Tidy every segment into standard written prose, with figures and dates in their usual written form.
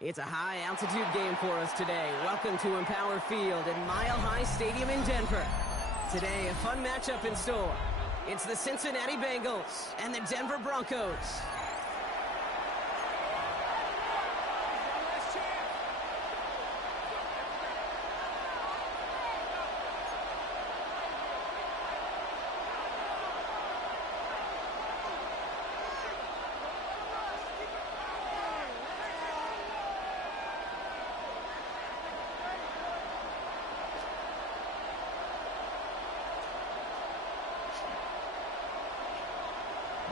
It's a high-altitude game for us today. Welcome to Empower Field at Mile High Stadium in Denver. Today, a fun matchup in store. It's the Cincinnati Bengals and the Denver Broncos.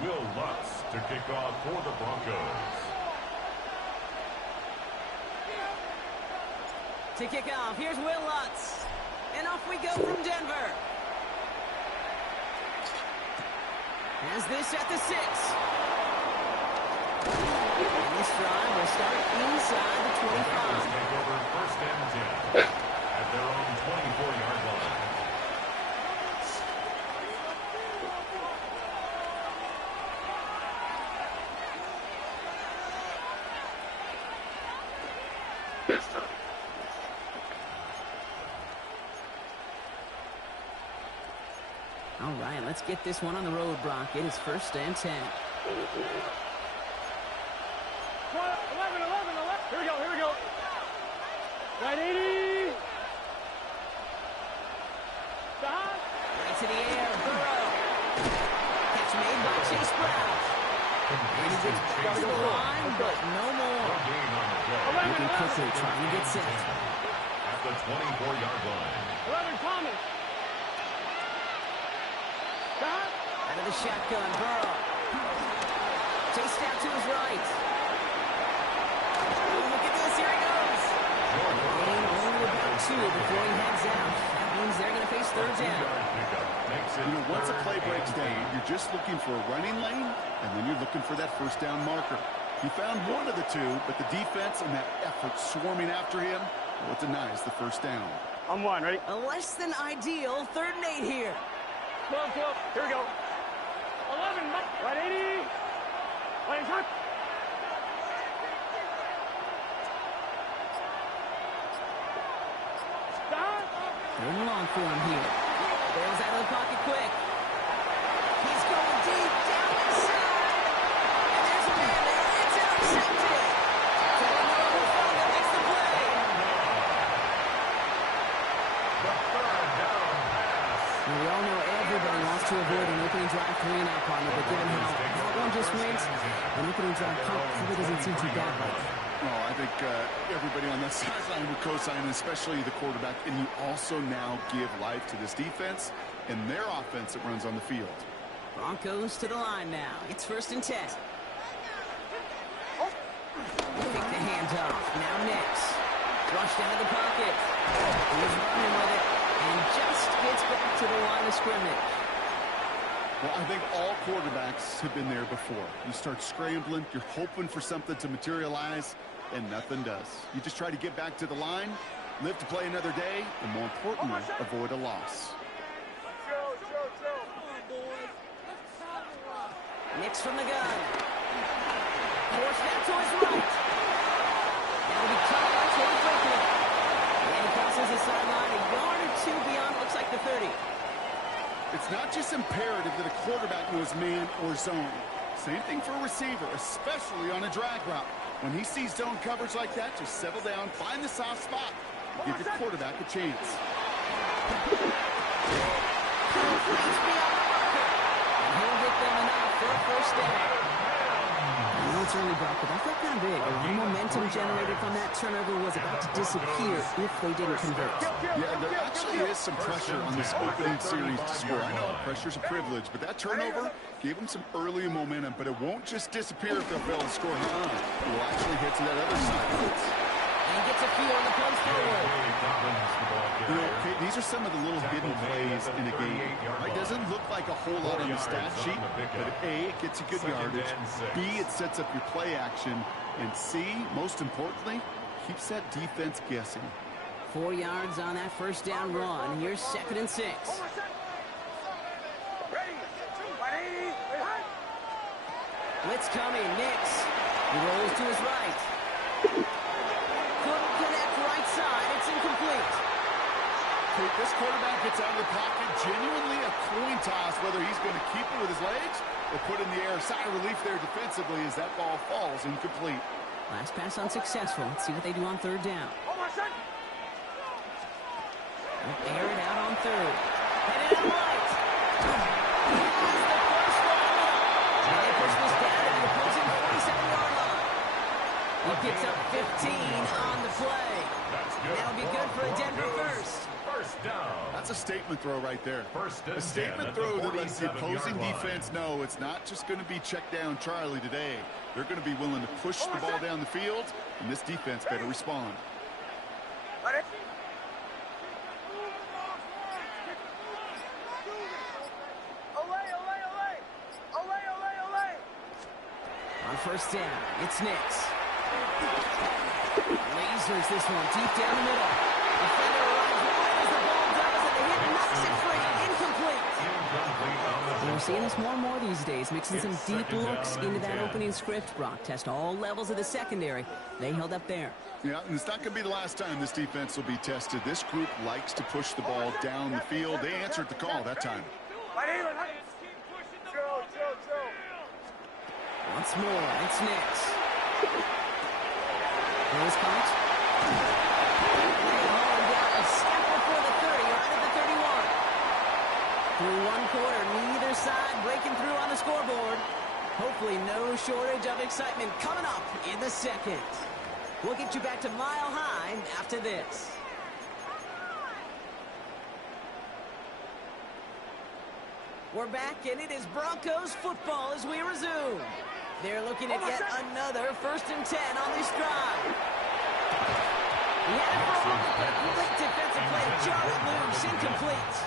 Will Lutz to kick off for the Broncos. To kick off, here's Will Lutz. And off we go from Denver. Has this at the 6. And this drive will start inside the 25. Take over first and 10 at their own 24-yard line. All right, let's get this one on the road, Brock. It is first and 10. 11. Here we go. 980. Stop. Right to the air, Burrow. Catch made by Chase Brown. And he gets back to the line, but no more. Looking quickly, trying to get set. At the 24-yard line. 11, Thomas. Stop. Out of the shotgun, Burrow. Chased out to his right. Oh, look at this, here he goes. Gain only about 2 before he heads out. That means they're going to face third down. You know, once a play breaks down, you're just looking for a running lane, and then you're looking for that first down marker. He found one of the 2, but the defense and that effort swarming after him, well, it denies the first down. I'm one, ready? A less than ideal 3rd and 8 here. 12. Here we go. 11, 180. Playing touch. Stop. Third and long for him here. Bails out of the pocket quick. He's going deep down inside. And there's a man there. It's intercepted. That makes the play. The third down pass. Now, we all know everybody wants to avoid an opening drive 3-and-out partner, but given how that one just went, an opening drive pump probably doesn't seem too bad right now. Well, I think everybody on that sideline would co-sign, especially the quarterback, and you also now give life to this defense and their offense that runs on the field. Broncos to the line now. It's first and 10. Pick the handoff. Now Nix. Rushed out of the pocket. He's running with it and just gets back to the line of scrimmage. Well, I think all quarterbacks have been there before. You start scrambling, you're hoping for something to materialize, and nothing does. You just try to get back to the line, live to play another day, and more importantly, avoid a loss. Nix from the gun. Forced out to his right. That'll be cut out toward Franklin. And he crosses the sideline a yard or 2 beyond, looks like the 30. It's not just imperative that a quarterback knows man or zone. Same thing for a receiver, especially on a drag route. When he sees zone coverage like that, just settle down, find the soft spot, and give your quarterback a chance. He's beyond the marker. And he'll get them enough for a first down. I know it's early, Brock, but that felt kind of big. The momentum generated from that turnover was about to disappear if they didn't convert. Yeah, there actually is some pressure on this opening series to score. I know pressure's a privilege, but that turnover gave them some early momentum, but it won't just disappear if they'll fail to score. It will actually hit to that other side. And gets a feel on the punch forward. You know, okay, these are some of the little hidden plays in a game. It doesn't look like a whole lot on the stat sheet, but A, it gets you good yardage, B, it sets up your play action, and C, most importantly, keeps that defense guessing. 4 yards on that first down run. Here's 2nd and 6. Blitz coming. Nix. He rolls to his right. incomplete. This quarterback gets out of the pocket, genuinely a coin toss, whether he's going to keep it with his legs or put in the air. Sigh of relief there defensively as that ball falls incomplete. Last pass unsuccessful. Let's see what they do on third down. They'll air it out on third. Headed out right. Has the first one. And they push this down to the opposing 47-yard line. He picks up 15 on the play. That'll be good for a Denver first. First down. That's a statement throw right there. A statement throw that lets the opposing defense know it's not just going to be check down Charlie today. They're going to be willing to push the ball down the field, and this defense better respond. On first down, it's Nix. Lasers this one deep down the middle. Defender arrives right as the ball does, and the hit knocks it free. Incomplete. We're seeing this more and more these days, mixing some deep looks into that opening script. Brock test all levels of the secondary. They held up there. Yeah, and it's not going to be the last time this defense will be tested. This group likes to push the ball down the field. They answered the call that time. Once more, it's Nix. Here's Cox. They haul him down a step before the 30, right at the 31. Through one quarter, neither side breaking through on the scoreboard. Hopefully no shortage of excitement coming up in the second. We'll get you back to Mile High after this. We're back, and it is Broncos football as we resume. They're looking at yet another 1st and 10 on this drive. He had it for a moment, but a quick defensive play to jar it loose. Incomplete.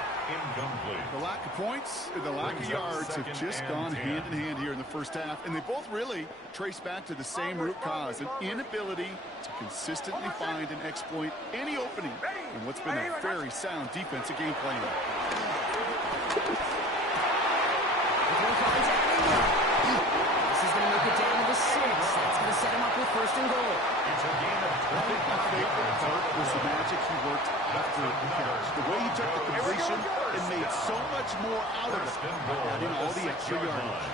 The lack of points and the lack of yards have just gone hand in hand here in the first half, and they both really trace back to the same root cause, an inability to consistently find and exploit any opening in what's been a very sound defensive game plan. This is going to make it down to the 6. That's going to set him up with 1st and goal. It's a game of I think my favorite part was the magic he worked after the catch. The way he took the completion and made so much more out of it, adding all the extra yardage.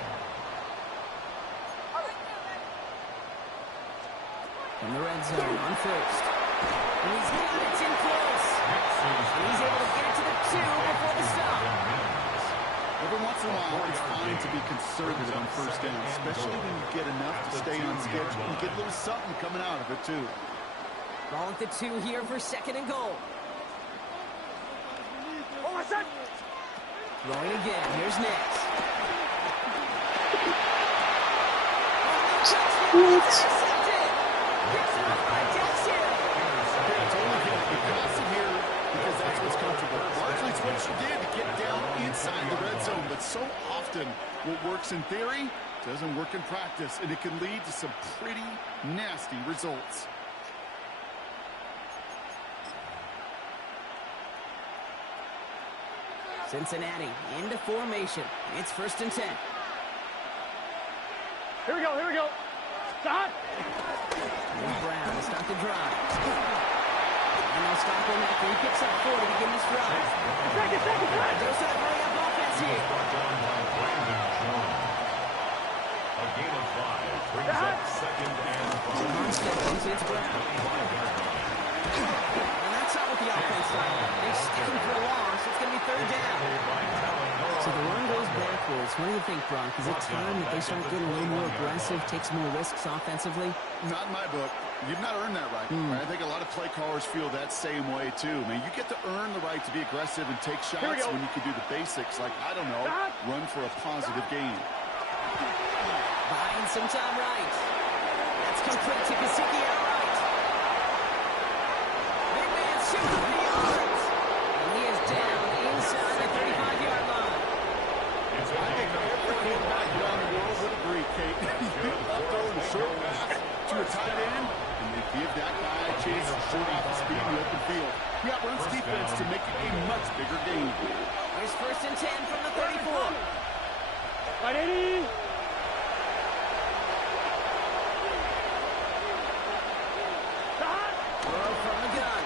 From the red zone on first. And he's got it. It's in close. And he's able to get it to the 2 before the stop. Every once in a while, it's fine to be conservative on first down, especially when you get enough to stay on schedule and get a little something coming out of it, too. Ball at the 2 here for 2nd and goal. Throwing again. Here's Nix. Intercepted. Here's the right down here. Yeah, totally get it. You're constant here because that's what's comfortable. Largely it's what you did to get down inside the red zone, but so often what works in theory doesn't work in practice, and it can lead to some pretty nasty results. Cincinnati into formation. It's 1st and 10. Here we go. Stop. Here's Brown to start the drive. And they'll stop him after he picks up 4 to begin this drive. Second. Goes to the hurry-up offense here. A gain of 5 brings up 2nd and 5. On Stephens, it's Brown. And that's not what the offense does. They're sticking for a loss. It's going to be 3rd down. So the run goes backwards. What do you think, Brock? Is it time that they start getting a little more aggressive, take some more risks offensively? Not in my book. You've not earned that right. I think a lot of play callers feel that same way, too. Man, you get to earn the right to be aggressive and take shots when you can do the basics, like, I don't know, run for a positive gain. Buying some time right. That's complete to Gesicki outright. Big man shoots for the yards. And he is down inside the 35-yard line. I think every quarterback around the world would agree, Kate. You love throwing a short pass to a tight end, and they give that guy a chance to short off the speed in the open field. He outruns defense to make it a much bigger game. Here's 1st and 10 from the 34. Right, 80. Throw from the gun.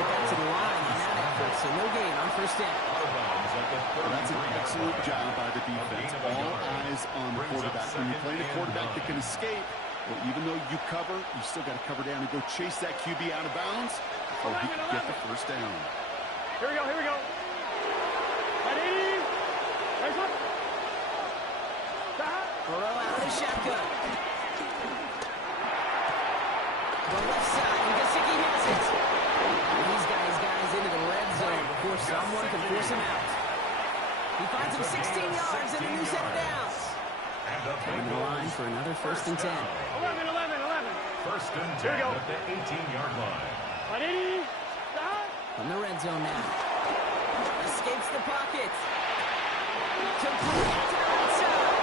get back to the line on that effort, so no gain on first down. Well, that's an excellent job by the defense. All eyes on the quarterback. When you're playing a quarterback that can escape, well, even though you cover, you still got to cover down and go chase that QB out of bounds before he can get the first down. Here we go, here we go. Ready? Nice one. Burrow out of the shotgun. The left side, and Gesicki has it. He's got his guys into the red zone before someone can force him out. He finds him 16 yards and a new set of downs. On the line for another 1st and 10. 11. First and 10 at the 18-yard line. Ready? Stop. From the red zone now. Escapes the pocket. Complete to the right side.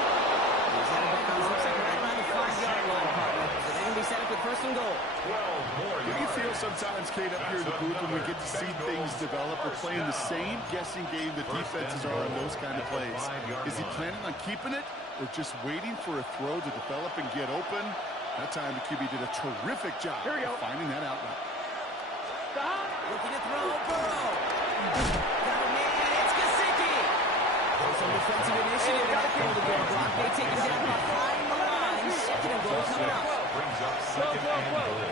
He's out of bounds. Looks like right around the 5-yard line, partner. So they're going to be set up with 1st and goal. 12 more Do you feel sometimes, Kate, up here in the booth when we get to see things develop? We're playing the same guessing game the defenses are on those kind of plays. Is he planning on keeping it or just waiting for a throw to develop and get open? That time the QB did a terrific job of finding that outlet. Stop. Looking to throw, Burrow. Got a man, it's Gesicki. Some defensive initiative in that goal to go block. They take him down behind the line. 2nd and goal coming up. Brings up 2nd and goal.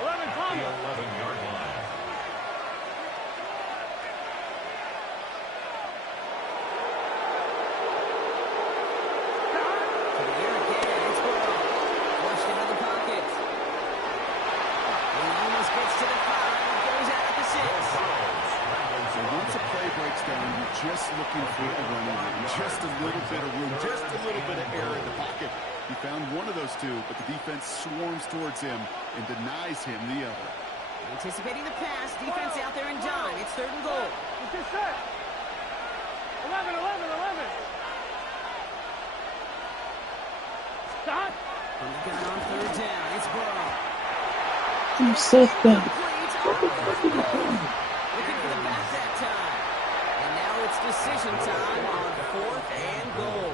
11, come. The 11-yard line. To the air again, it's Burrow. Flushed out of the pocket. He almost gets to the 5. It goes out at the 6. So once a play breaks down, you're just looking for a running room. Just a little bit of room, just a little bit of air in the pocket. He found one of those two, but the defense swarms towards him and denies him the other. Anticipating the pass, defense out there in dime. It's 3rd and goal. It's just set. 11. Stop. From the gun on 3rd down, it's Burrow. I'm so thin. Looking for the back that time. And now it's decision time on 4th and goal.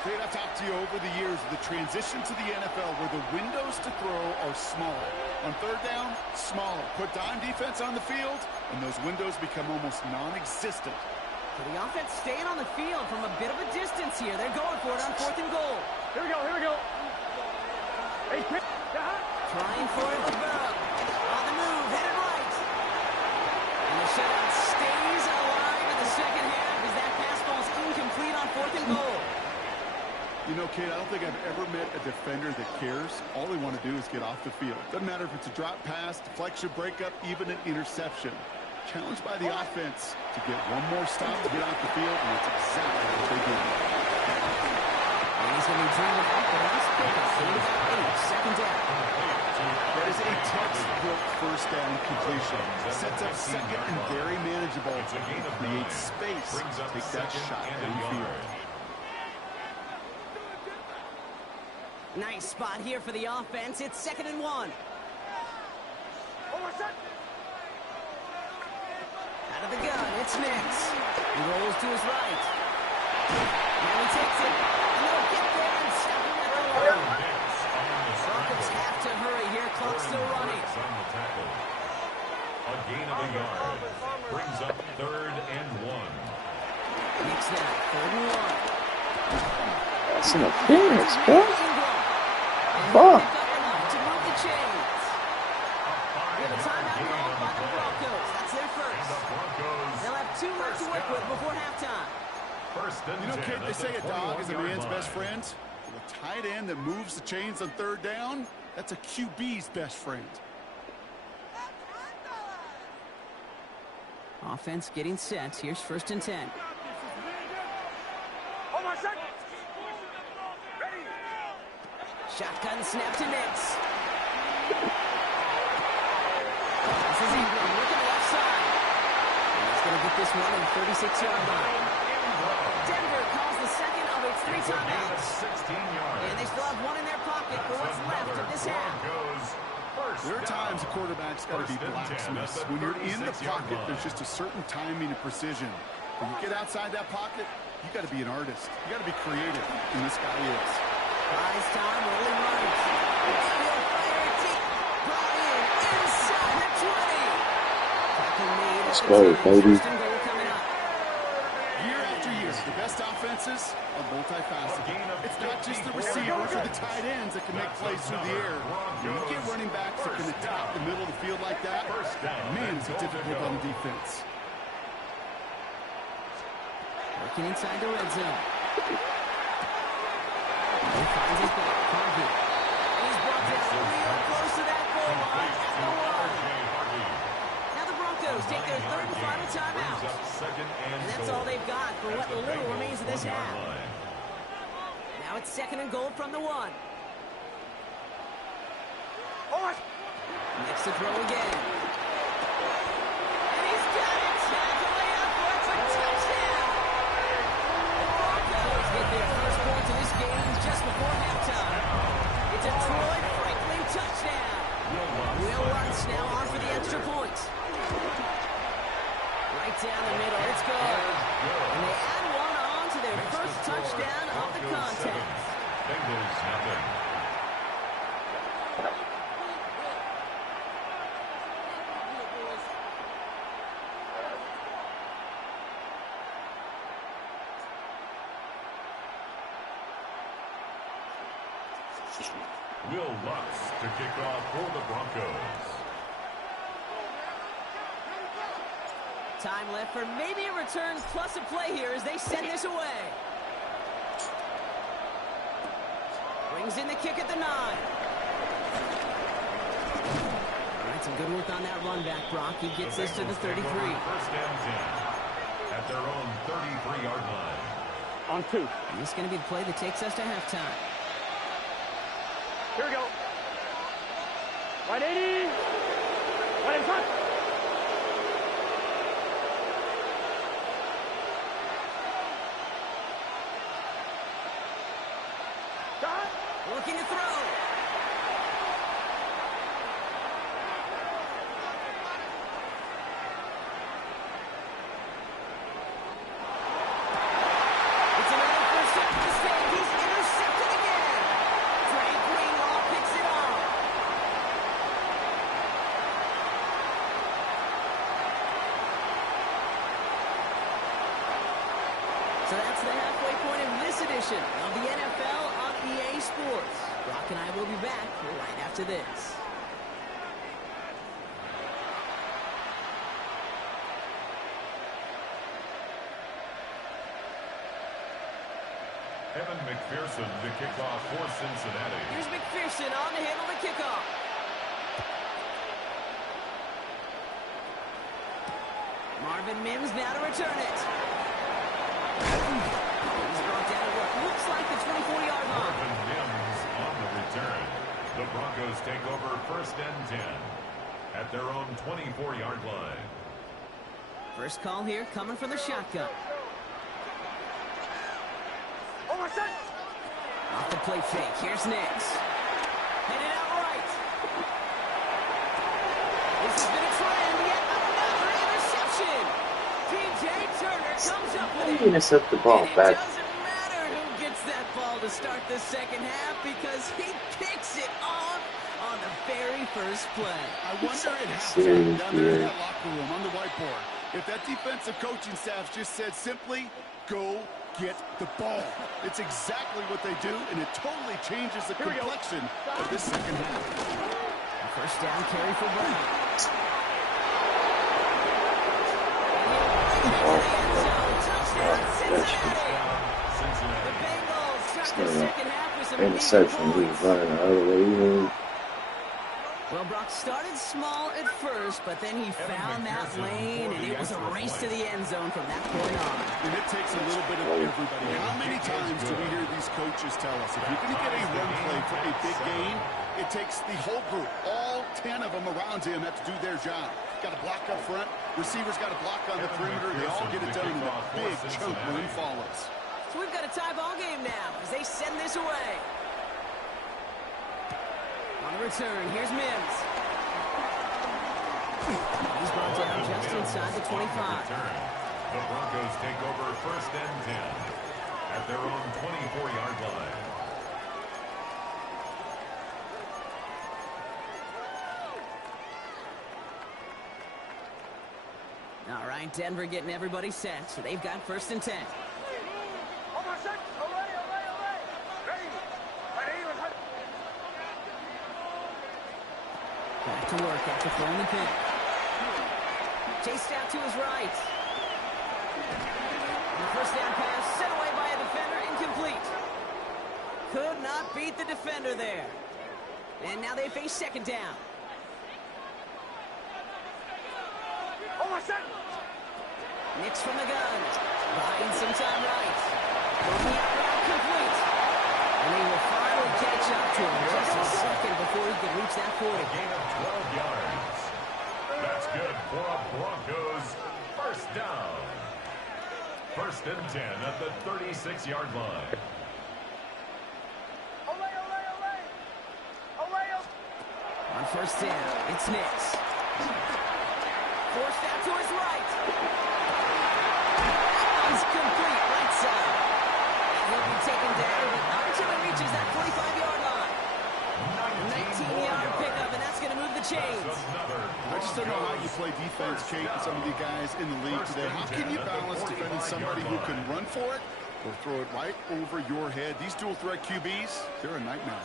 Kate, I've talked to you over the years of the transition to the NFL where the windows to throw are smaller. On 3rd down, smaller. Put dime defense on the field, and those windows become almost non-existent. So the offense staying on the field from a bit of a distance here. They're going for it on 4th and goal. Here we go. Hey, quick. Trying for it with Burrow. On the move, headed right. And the shutout stays alive in the 2nd half as that pass falls incomplete on 4th and goal. You know, Kate, I don't think I've ever met a defender that cares. All they want to do is get off the field. Doesn't matter if it's a drop pass, deflection, breakup, even an interception. Challenged by the offense to get one more stop to get off the field, and that's exactly what they do. And he's going to be dreaming out the last pickup. 2nd down. That is a textbook 1st down completion. Sets up 2nd and very manageable. Creates space to take that shot downfield. Nice spot here for the offense. It's 2nd and 1. Out of the gun, it's Nix. He rolls to his right. Now he takes it. And they'll get there and stop him at the line. Broncos have to hurry here. Clock's still running. A gain of a yard. Brings up 3rd and 1. Nix now, 3rd and 1. That's an appearance, bro. Fuck. To move the chains. We have a timeout called by the Broncos. That's their first. They'll have 2 left to work with before halftime. You know, Kate, they say a dog is a man's best friend. Well, a tight end that moves the chains on 3rd down, that's a QB's best friend. Offense getting set. Here's 1st and 10. Shotgun snap to Nix. This is Ingram. Look at the left side. And he's going to get this one on the 36-yard line. Denver calls the 2nd of its 3 timeouts. And they still have 1 in their pocket for what's left of this half. There are times a quarterback's got to be blacksmith. When you're in the pocket, there's just a certain timing and precision. When you get outside that pocket, you got to be an artist. You got to be creative, and this guy is. Prize time, rolling right. Still fire deep. Brought in inside the 20. Let's go, baby. Year after year, the best offenses are multifaceted. It's not just the receivers or the tight ends that can make plays through the air. When you get running backs that can attack the middle of the field like that, man, is it difficult on defense. Working inside the red zone. He finds his back. Harvey. And he's brought down real close to that goal line at the one. Now the Broncos take their third and final timeout. And that's all they've got for what little remains of this half. Now it's second and goal from the one. Next to throw again. And he's got it. Tackle out for a touchdown. The Broncos get their first points of this game just before halftime. It's a Troy Franklin touchdown. Will Lutz now on for the extra point. Right down the middle. It's good. And they add one on to their first touchdown of the contest. Bengals nothing. Will Lutz to kick off for the Broncos. Time left for maybe a return plus a play here as they send this away. Brings in the kick at the 9. All right, some good work on that run back, Brock. He gets this to the 33. First and 10 at their own 33-yard line. On 2. And this is going to be the play that takes us to halftime. Here we go. 180. Right in front. Looking to throw. It's another first down mistake. He's intercepted again. Frank Greenlaw picks it off. So that's the halfway point of this edition of the NFL on EA Sports. Brock and I will be back right after this. Evan McPherson to kick off for Cincinnati. Here's McPherson on to handle the kickoff. Marvin Mims now to return it. He's brought down to what looks like the 24-yard line. Marvin Mims on the return. The Broncos take over first and 10 at their own 24-yard line. First call here coming from the shotgun. Off the play fake. Here's Nix. Headed out right. This has been a trend. Yet another interception. P.J. Turner comes up with it. Intercept the ball And back. it doesn't matter who gets that ball to start the second half because he picks it off on the very first play. I wonder at halftime down there in that locker room on the whiteboard if that defensive coaching staff just said simply, go get the ball. It's exactly what they do, and it totally changes the complexion of this second half. First down carry for Brown. The Bengals start the second half with some Interception. He was running the other way. Well, Brock started small at first, but then he found that lane, and it was a race to the end zone from that point on. And it takes a little bit of everybody. How many times do we hear these coaches tell us, if you're going to get a run play for a big game, it takes the whole group. All 10 of them around him have to do their job. Got to block up front. Receivers got to block on the perimeter. They all get it done, and a big chunk run follows. So we've got a tie ball game now as they send this away. On the return, here's Mims. He's brought down just inside the 25. The Broncos take over first and 10 at their own 24-yard line. All right, Denver getting everybody set, so they've got 1st and 10. Back to work after throwing the pick. Chased out to his right. And the 1st down pass sent away by a defender, incomplete. Could not beat the defender there. And now they face 2nd down. Nix from the gun. Buying some time right. Looking out route complete. And he will finally catch up to him just a second before he can reach that 40. Gain of 12 yards. That's good for a Broncos 1st down. 1st and 10 at the 36-yard line. On 1st down, it's Nix. Forced out to his right. He's complete right side. And he'll be taken down, but not until he reaches that 45-yard line. 19-yard pickup, and that's going to move the chains. I just don't know how you play defense, Kate, and some of the guys in the league today. How can you balance defending somebody who can run for it or throw it right over your head? These dual-threat QBs, they're a nightmare.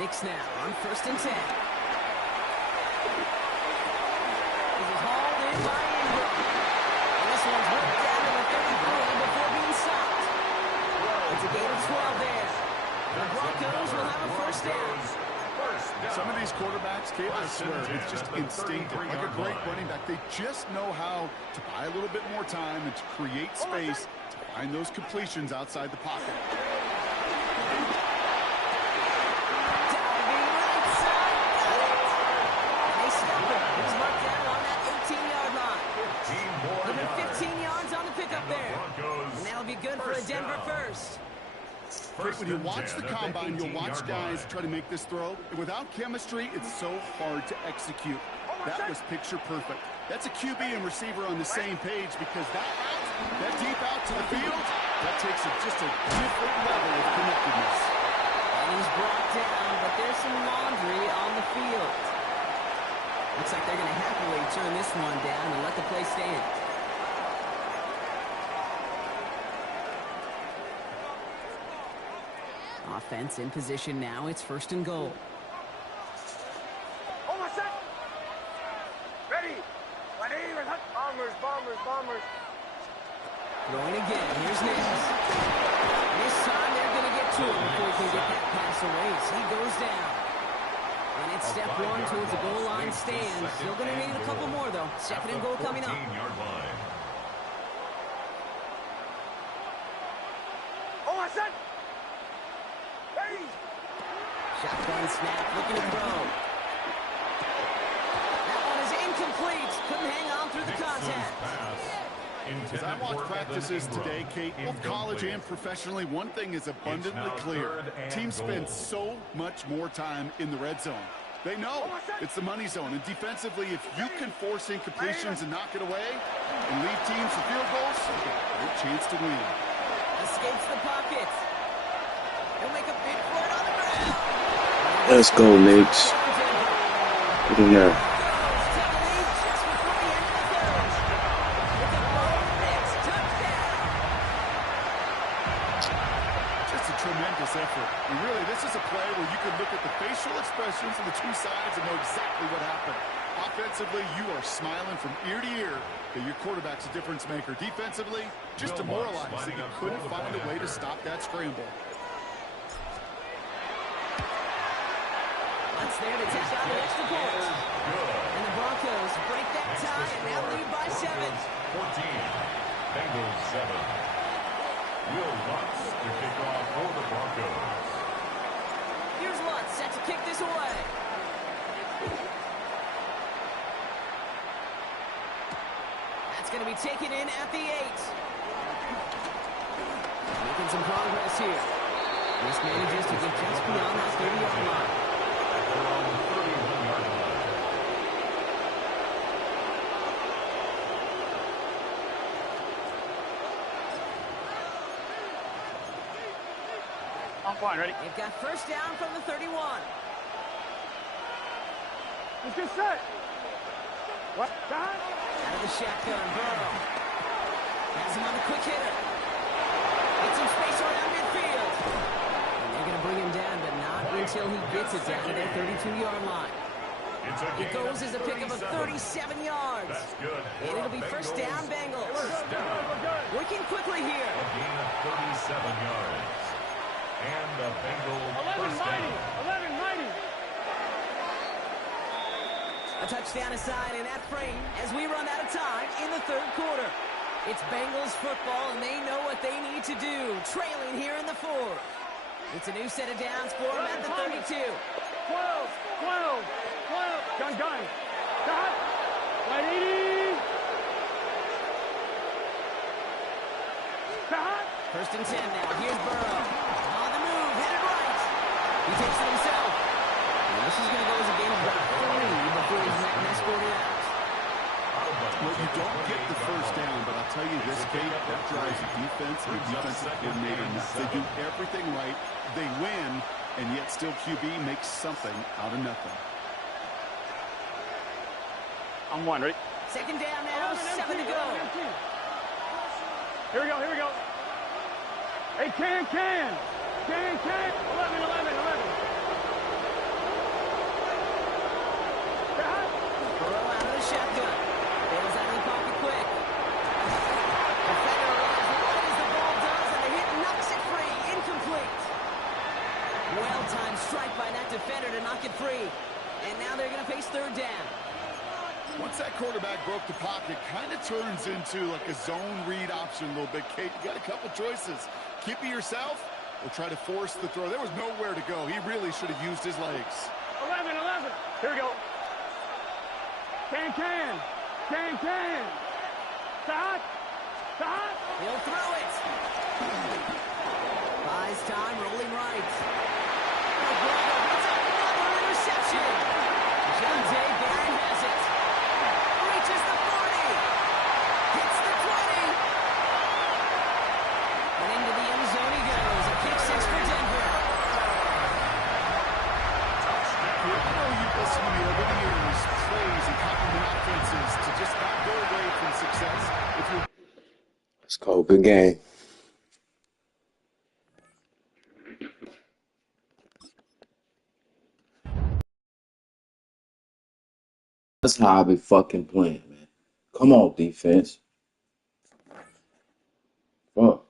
Nix now on 1st and 10. This is hauled in by Ingram. And this one's whipped down to the 33 before being stopped. It's a gain of 12 there. The Broncos will have a 1st down. Some of these quarterbacks, Kate, I swear, it's just instinctive. Like a great running back, they just know how to buy a little bit more time and to create space to find those completions outside the pocket. Good for a Denver 1st. When you watch the combine, you'll watch guys try to make this throw. And without chemistry, it's so hard to execute. That was picture perfect. That's a QB and receiver on the same page because that route, that deep out to the field, that takes just a different level of connectedness. And he's brought down, but there's some laundry on the field. Looks like they're going to happily turn this one down and let the play stand. Offense in position now. It's 1st and goal. Ready. Bombers. Throwing again. Here's Nix. This time they're going to get to him before he can get that pass away. So he goes down. And it's step 1 towards the goal line stand. Still going to need a couple more, though. 2nd and goal coming up. 14-yard line. Shotgun snap, looking to throw. That one is incomplete. Couldn't hang on through the contact. As I watch practices today, Kate, both college and professionally, one thing is abundantly clear. Teams spend so much more time in the red zone. They know it's the money zone. And defensively, if you can force incompletions and knock it away and lead teams to field goals, you've got a great chance to win. Escapes the pocket. He'll make a big play on the ground. Let's go, Nix. Get in there. Just a tremendous effort. And really, this is a play where you can look at the facial expressions of the two sides and know exactly what happened. Offensively, you are smiling from ear to ear that your quarterback's a difference maker. Defensively, just demoralized that you couldn't find a way to stop that scramble. That's there to take out the extra point. And the Broncos break that tie and now lead by 7. 14. Bengals 7. Will Lutz to kick off for the Broncos. Here's Lutz set to kick this away. That's going to be taken in at the 8. Making some progress here. This manages to get just beyond that 30-yard line. They're on the 31-yard line. I'm fine, ready? They've got 1st down from the 31. Let's get set. What? Time? Out of the shotgun, Burrow. Has him on the quick hitter. Gets some space around midfield. And they're going to bring him down, but not until he gets it down to their 32-yard line. It goes as a pickup of 37 yards. That's good. And it'll be first down, Bengals. First down. Working quickly here. A gain of 37 yards. And the Bengals 11 first mighty. down. 11 mighty. A touchdown aside in that frame as we run out of time in the third quarter. It's Bengals football, and they know what they need to do, trailing here in the fourth. It's a new set of downs for them at the 32. 12. 12. 12. Gun. Stop. 180. Stop. First and 10 now. Here's Burrow. On the move, headed right. He takes it himself. And this is going to go as a game of about 3 before he's met and escorted out. Well, you don't get the first down, but I'll tell you this, Kate, that drives the defense and the defensive coordinator nuts. They do everything right. They win, and yet still QB makes something out of nothing. I'm one, ready? Second down now, 7 to go. Here we go. Hey, can. 11. Burrow out of the shotgun. Bails out of the pocket quick. Defender arrives right as the ball does, and the hit knocks it free. Incomplete. Well-timed strike by that defender to knock it free. And now they're going to face third down. Once that quarterback broke the pocket, kind of turns into like a zone read option a little bit. Kate, you got a couple choices. Keep it yourself or try to force the throw. There was nowhere to go. He really should have used his legs. 11. Here we go. Can. Stop. He'll throw it. Buys time, rolling right. It's another interception. John Day Barry has it. Reaches the 40. Hits the 20. And into the end zone he goes. A kick six for Denver. I know you've listened to me over the years, plays and compliment offenses to just not go away from success. If you're Let's go. Good game. That's how I be fucking playing, man. Come on, defense. Fuck.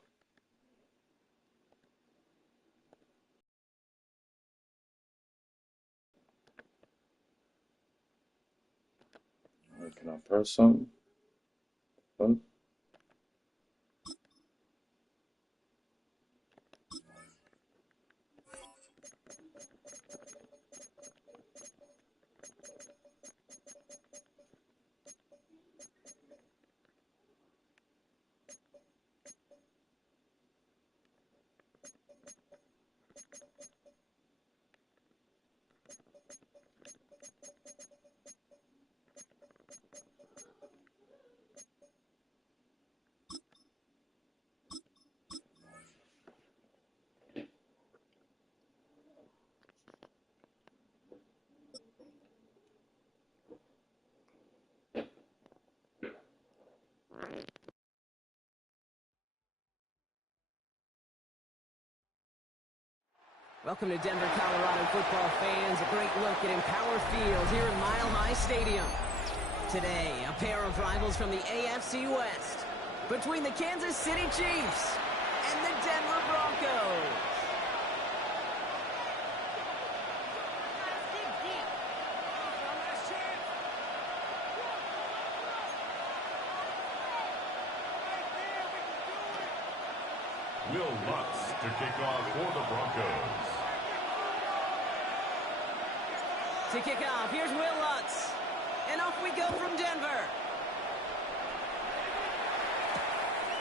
Can I press something? Fuck. Welcome to Denver, Colorado football fans. A great look at Empower Field here in Mile High Stadium. Today, a pair of rivals from the AFC West between the Kansas City Chiefs and the Denver Broncos. Will Lutz to kick off for the Broncos. To kick off, here's Will Lutz. And off we go from Denver.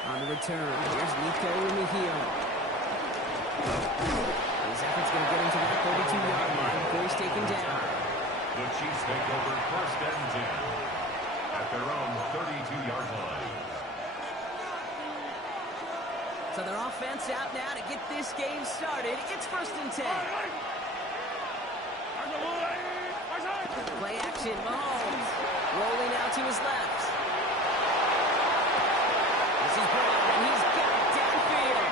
On the return, here's Nico Mejia. His effort's going to get him to the 32-yard line before he's taken down. The Chiefs take over first and 10 at their own 32-yard line. So their offense out now to get this game started. It's first and 10. Play action possession. Mahomes rolling out to his left. This is Brown, and he's got it downfield.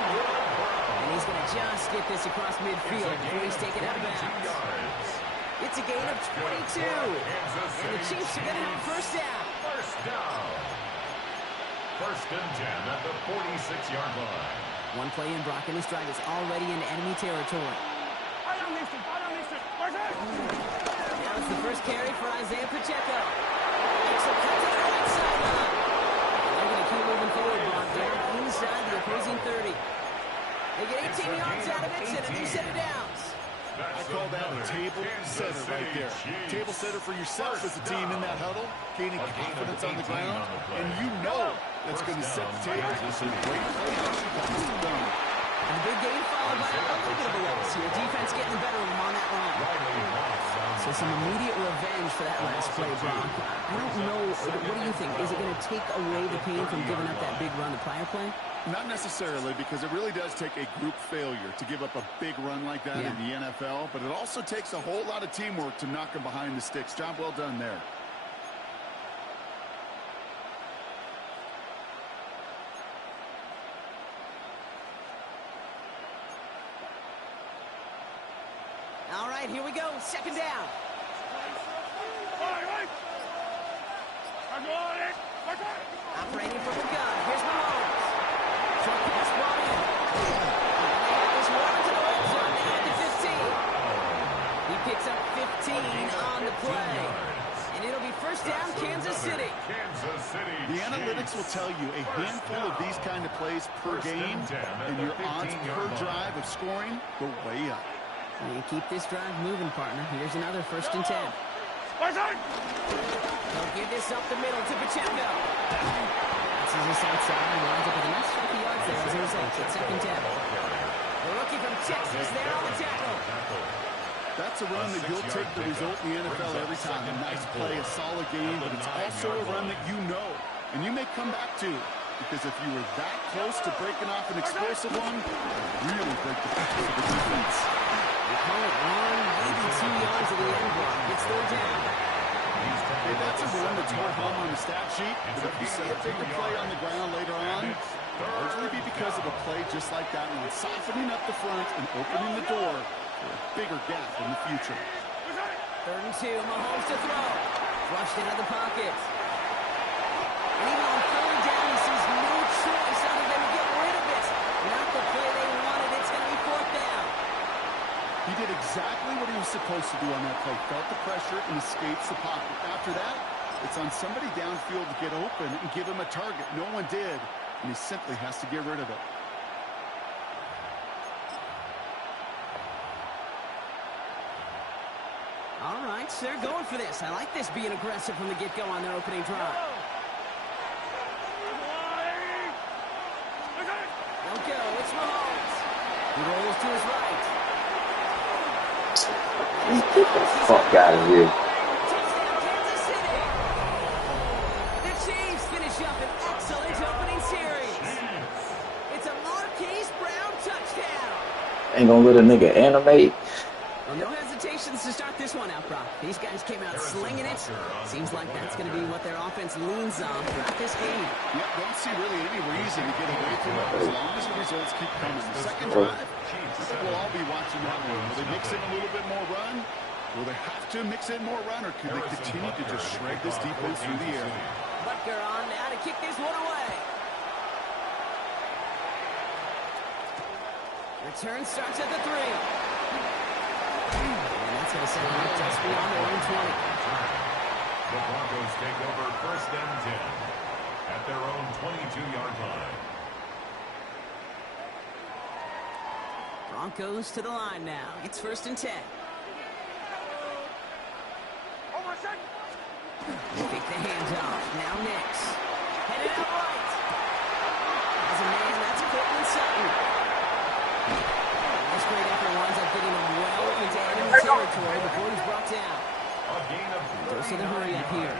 And he's going to just get this across midfield before he's taken out of bounds. It's a gain of 22. And the Chiefs are going to have first down. First down. First and 10 at the 46-yard line. One play in, Brock, and this drive is already in enemy territory. Now it's the first carry for Isaiah Pacheco. Makes a cut to the right sideline. They're going to keep moving forward, Brock, down inside the opposing 30. They get 18 yards out of it, and a new set of downs. I call that a table setter right there. Table setter for yourself as a team in that huddle, gaining confidence on the ground, and you know that's going to set the table for some great play. And the big gain followed by a little bit of a loss here. Defense getting the better of them on that run. So some immediate revenge for that last play, Brock. I don't know, what do you think? Is it going to take away the pain from giving up that big run the prior play? Not necessarily, because it really does take a group failure to give up a big run like that in the NFL, but it also takes a whole lot of teamwork to knock them behind the sticks. Job well done there. All right, here we go. Second down. Operating from the gun. Here's Mahomes. Short pass brought in. They have this one to the red zone now at the 15. He picks up 15 on the play. And it'll be first down, Kansas City. The analytics will tell you a handful of these kind of plays per game, and your odds per drive of scoring go way up. You keep this drive moving, partner. Here's another first and 10. They'll give this up the middle to Pacheco. This is this outside and winds up with a nice 50 yards there as a result. It's second 10. The rookie from Texas there on the tackle. That's a run that you'll take the result in the NFL every time. A nice play, a solid game, but it's also a run that you know, and you may come back to. Because if you were that close to breaking off an explosive one, really break the back of the defense. You call it 1, maybe 2 yards of the end block. It's third down. Hey, that's a run that's hard home on the stat sheet, but if you see a bigger play on the ground later on, it'll largely be because of a play just like that one, softening up the front and opening the door for a bigger gap in the future. Third and 2, Mahomes to throw. Flushed into the pocket. And even on third down, he sees no choice other than to get rid of it. Not the play they wanted. It's going to be fourth down. He did exactly what he was supposed to do on that play. Felt the pressure and escapes the pocket. After that, it's on somebody downfield to get open and give him a target. No one did, and he simply has to get rid of it. All right, so they're going for this. I like this being aggressive from the get-go on their opening drive. They'll go. It's Mahomes. He rolls to his right. Get the fuck out of here. Touchdown, Kansas City. The Chiefs finish up an excellent opening series. It's a Marquise Brown touchdown. Ain't gonna let a nigga animate. Well, no hesitations to start this one out, Brock. These guys came out slinging it. Seems like that's going to be what their offense leans on throughout this game. Yep, don't see really any reason to get away from it as long as the results keep coming. The second drive, I think we'll all be watching that one. Will they mix in a little bit more run? Will they have to mix in more run, or could they continue to just shred this defense through the air? Butker on now to kick this one away. Return starts at the 3. And that's going to set them up just beyond their own 20. The Broncos take over first and 10 at their own 22-yard line. Broncos to the line now. It's first and 10. They pick the hands off. Now Nix. Headed out right. As a man, that's Cortland Sutton. This great effort winds up getting him well into enemy territory before he's brought down. A gain of Dose of the hurry up here.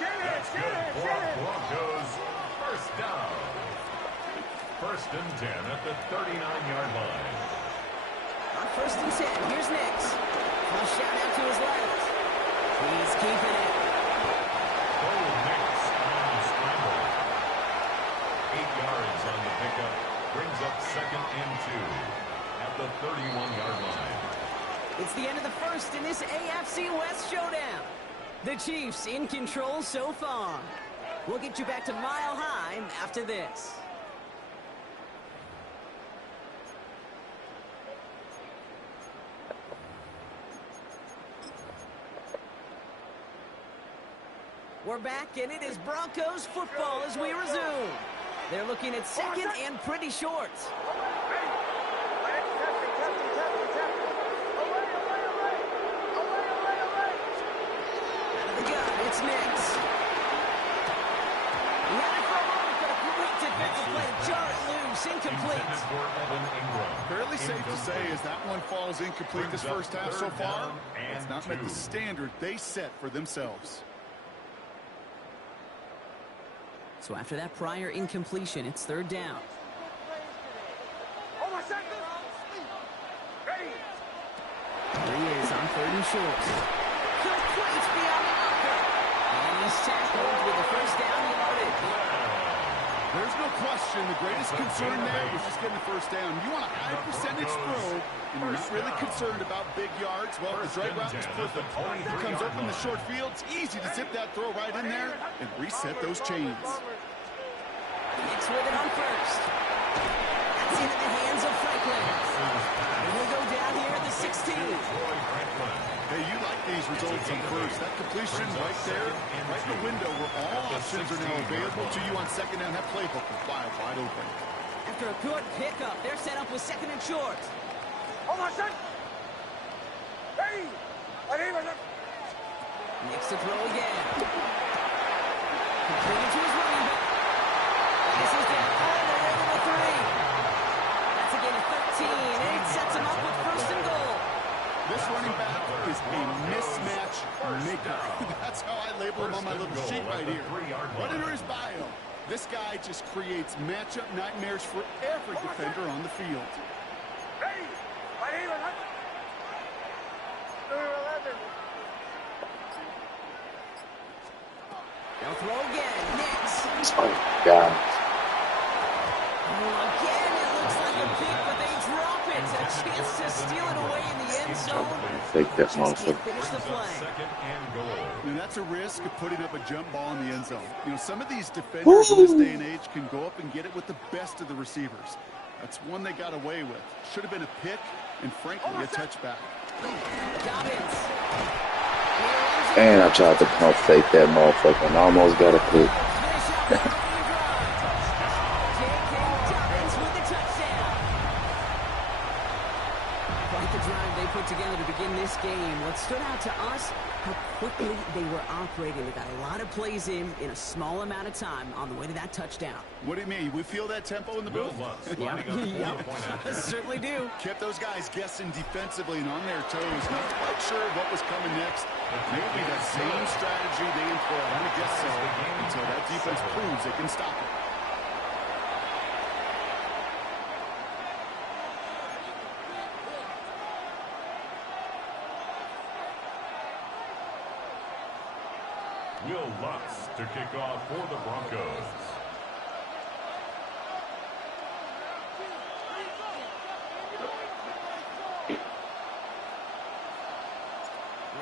That's good for Broncos. First down. First and 10 at the 39-yard line. On first and 10, here's Nix. Flush shot out to his left. He's keeping it. Mix on scramble. 8 yards on the pickup. Brings up 2nd and 2 at the 31-yard line. It's the end of the first in this AFC West showdown. The Chiefs in control so far. We'll get you back to Mile High after this. We're back, and it is Broncos football as we resume. They're looking at 2nd and pretty short. It's Nix. He had it for a moment, but a great defensive play to jar it loose. Incomplete. Fairly safe to say as that one falls incomplete this first half so far. It's not met the standard they set for themselves. So after that prior incompletion, it's 3rd down. There he is on 3rd and short. Complete beyond the marker. And he's tackled with the first down yardage. There's no question the greatest concern there was just getting the first down. You want a high percentage throw, and you're not really concerned about big yards. Well, the drag route is perfect. It comes up in the short field. It's easy to zip that throw right in there and reset those chains. Nix with it on 1st. That's into the hands of Franklin. And he'll go down here at the 16. Hey, you like these results on 1st. That completion right there, right in the window where all options are now available to you on 2nd down. That playbook is wide open. After a good pickup, they're set up with 2nd and short. Nix to throw again. Completed to his running back. This is down all the way to the 3. That's a gain of 13, and it sets him up with 1st and goal. This running back is a mismatch maker. That's how I label him on my little sheet right here. Right under his bio. This guy just creates matchup nightmares for every defender on the field. They'll throw again. Nix. Oh, God. Oh, again, it looks like a pick, but they drop it. A chance to steal it away in the end zone. Take that Just can't motherfucker. finish the play. And that's a risk of putting up a jump ball in the end zone. You know, some of these defenders in this day and age can go up and get it with the best of the receivers. That's one they got away with. Should have been a pick and, frankly, a touchback. Dobbins. And I tried to pump fake that motherfucker and almost got a pick. Together to begin this game. What stood out to us, how quickly they were operating. They got a lot of plays in a small amount of time on the way to that touchdown. What do you mean? We feel that tempo in the booth? Yeah, certainly do. Kept those guys guessing defensively and on their toes. Not quite sure what was coming next. Maybe that same strategy they employ. I'm going to guess so until that defense proves they can stop it. Will Lutz to kick off for the Broncos.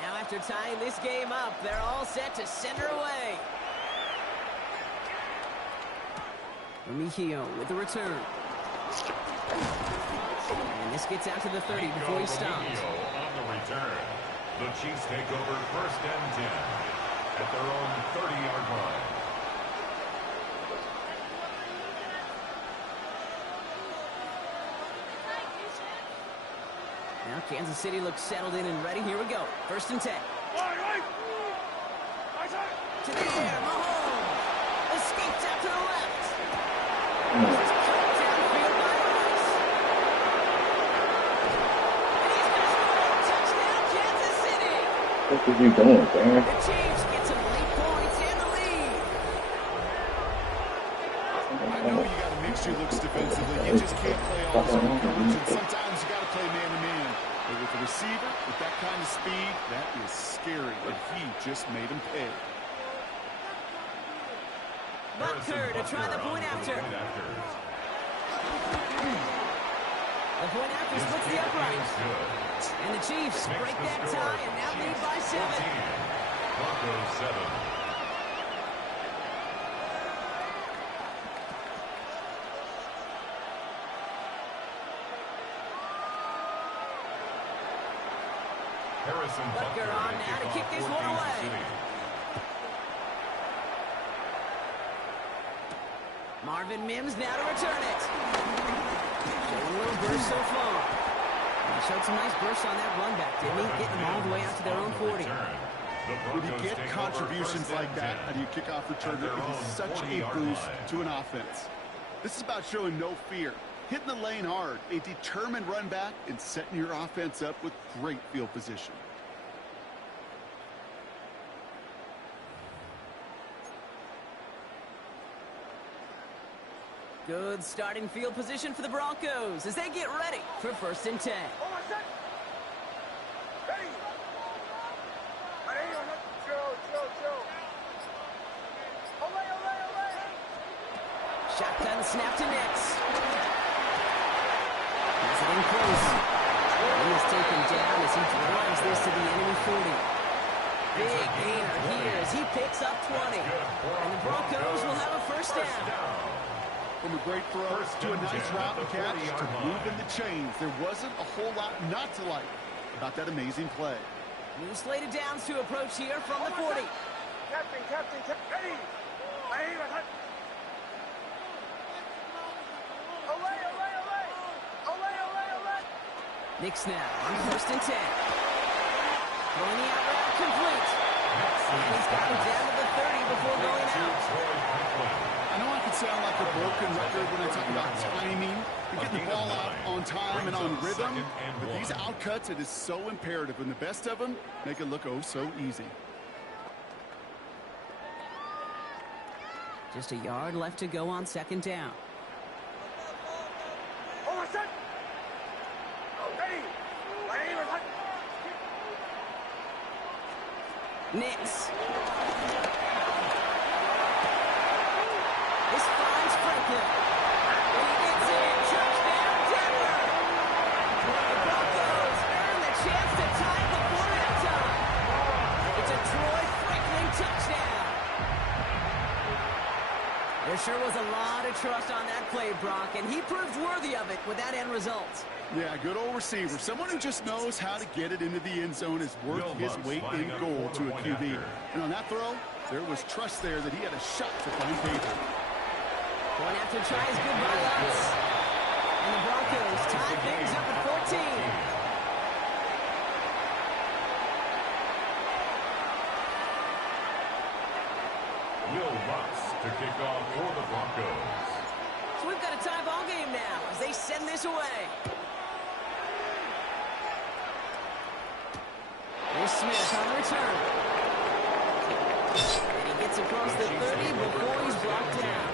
Now after tying this game up, they're all set to send her away. Remigio with the return. And this gets out to the 30 before he stops. On the return. The Chiefs take over 1st and 10 at their own 30-yard line. Now Kansas City looks settled in and ready. Here we go. 1st and 10. To the air, Mahomes. Escapes out to the left. Downfield by Rice. And he's going to score a touchdown, Kansas City. What are you doing, Darren? The Chiefs get some late points in the lead. I know you got to mix your looks defensively. You just can't play all zone coverage, and sometimes you got to play man-to-man. But with the receiver, with that kind of speed, that is scary, and he just made him pay. Butker to try the point after. The point after splits the upright. And the Chiefs break that tie and now lead by 7. Broncos 7. Butker on now to kick this one away. Marvin Mims now to return it. Showing a little burst so far. He showed some nice bursts on that run back, didn't he? Getting them all the way out to their own 40. When you get contributions like that out of your kickoff returner, it is such a boost to an offense. This is about showing no fear, hitting the lane hard, a determined run back, and setting your offense up with great field position. Good starting field position for the Broncos as they get ready for 1st and 10. Shotgun snap to Nix. Has it in close. He is taken down as he drives this to the enemy 40. Big gainer here as he picks up 20. And the Broncos will have a 1st down. From a great throw to a nice route and catch to moving the chains, there wasn't a whole lot not to like about that amazing play. New slated downs to approach here from the 40. Captain, ready! Nix now on 1st and 10. Throwing the out route complete. And he's got him down to the 30 before going out. I know I can sound like a broken record when I talk about timing and getting the ball out on time and on rhythm, but these outcuts, it is so imperative, and the best of them make it look oh so easy. Just a yard left to go on 2nd down. Nix. This finds Franklin. He gets in. Touchdown, Denver. The Broncos earn the chance to tie it before halftime. It's a Troy Franklin touchdown. There sure was a lot of trust on that play, Brock, and he proved worthy of it with that end result. Yeah, good old receiver. Someone who just knows how to get it into the end zone is worth his weight in gold to a QB. And on that throw, there was trust there that he had a shot to find paper. Going after tries good by Lutz. And the Broncos tie things up at 14. Will Lutz to kick off for the Broncos. So we've got a tie ball game now as they send this away. Here's Smith on the return. And he gets across the 30 before he's blocked down.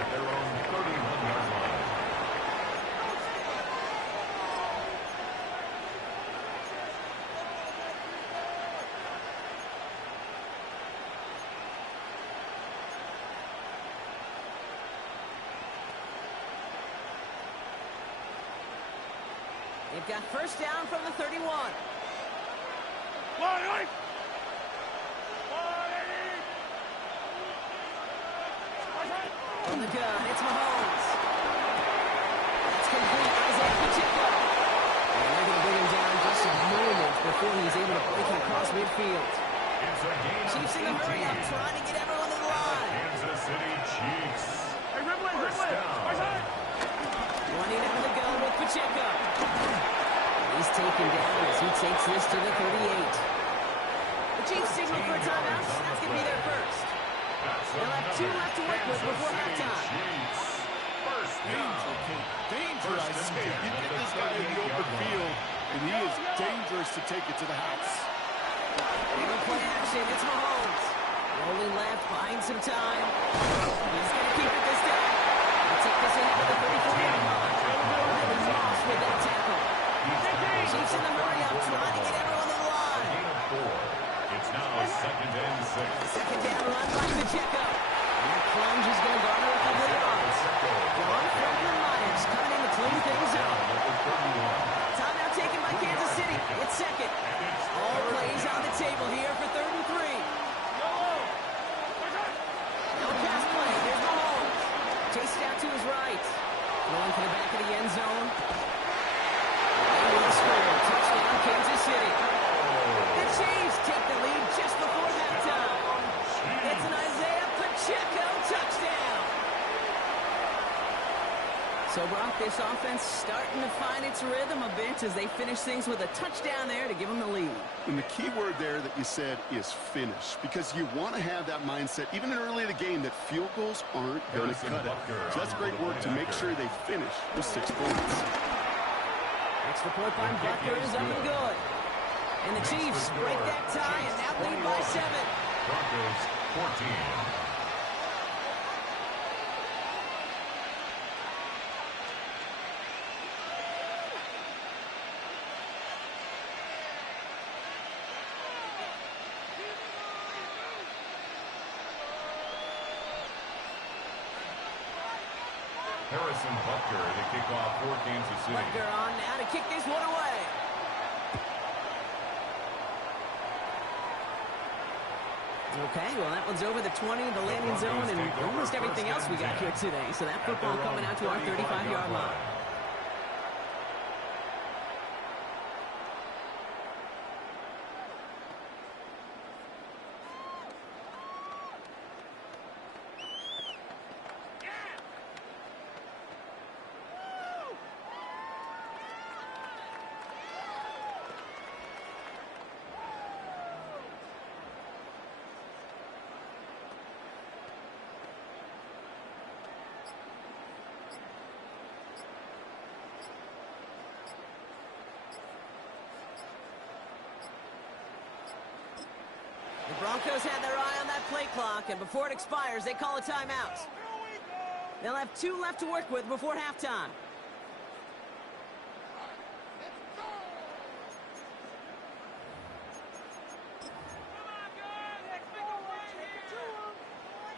At their own 31-yard line. They've got 1st down from the 31. From the gun, it's Mahomes. That's complete. Isaiah Pacheco. And they're going to bring him down just a moment before he's able to break it across midfield. Chiefs in the hurry up, trying to get everyone to the line. Kansas City Chiefs. First down. Running out of the gun with Pacheco. He's taken down as he takes this to the 38. The Chiefs signal for a timeout. That's going to be their first. They'll have 2 left to work with before halftime. Danger, I say. You get this guy in the open field, and he is dangerous to take it to the house. Big play action. It's Mahomes. Rolling left, buying some time. He's going to keep it this time. He'll take this ahead of the 34-yard line. Riley Moss with that tackle. Chiefs in the hurry-up, trying to get everyone to the line. Gain of 4. It's now 2nd and 6. Second down run by Pacheco. And that plunge is going to garner a couple of yards. John Franklin Myers coming in to clean things up. Timeout taken by Kansas City. It's second. All plays on the table here for 3rd and 3. No pass play. Here's Mahomes. Chased out to his right. Throwing to the back of the end zone. They will score. Touchdown, Kansas City. The Chiefs take the lead just before halftime. It's an Isaiah Pacheco touchdown. So, Brock, this offense starting to find its rhythm a bit as they finish things with a touchdown there to give them the lead. And the key word there that you said is finish, because you want to have that mindset, even early in the game, that field goals aren't going to cut it. So that's great work to make sure they finish with 6 points. Extra point by Butker is up and good. And the Chiefs break that tie and now lead by 7. Broncos 14. Harrison Butker to kick off for Kansas City. Butker on now to kick this one away. Okay, well, that one's over the 20, the landing zone, and almost everything else we got here today. So that football coming out to our 35-yard line. The Broncos had their eye on that play clock, and before it expires, they call a timeout. They'll have 2 left to work with before halftime.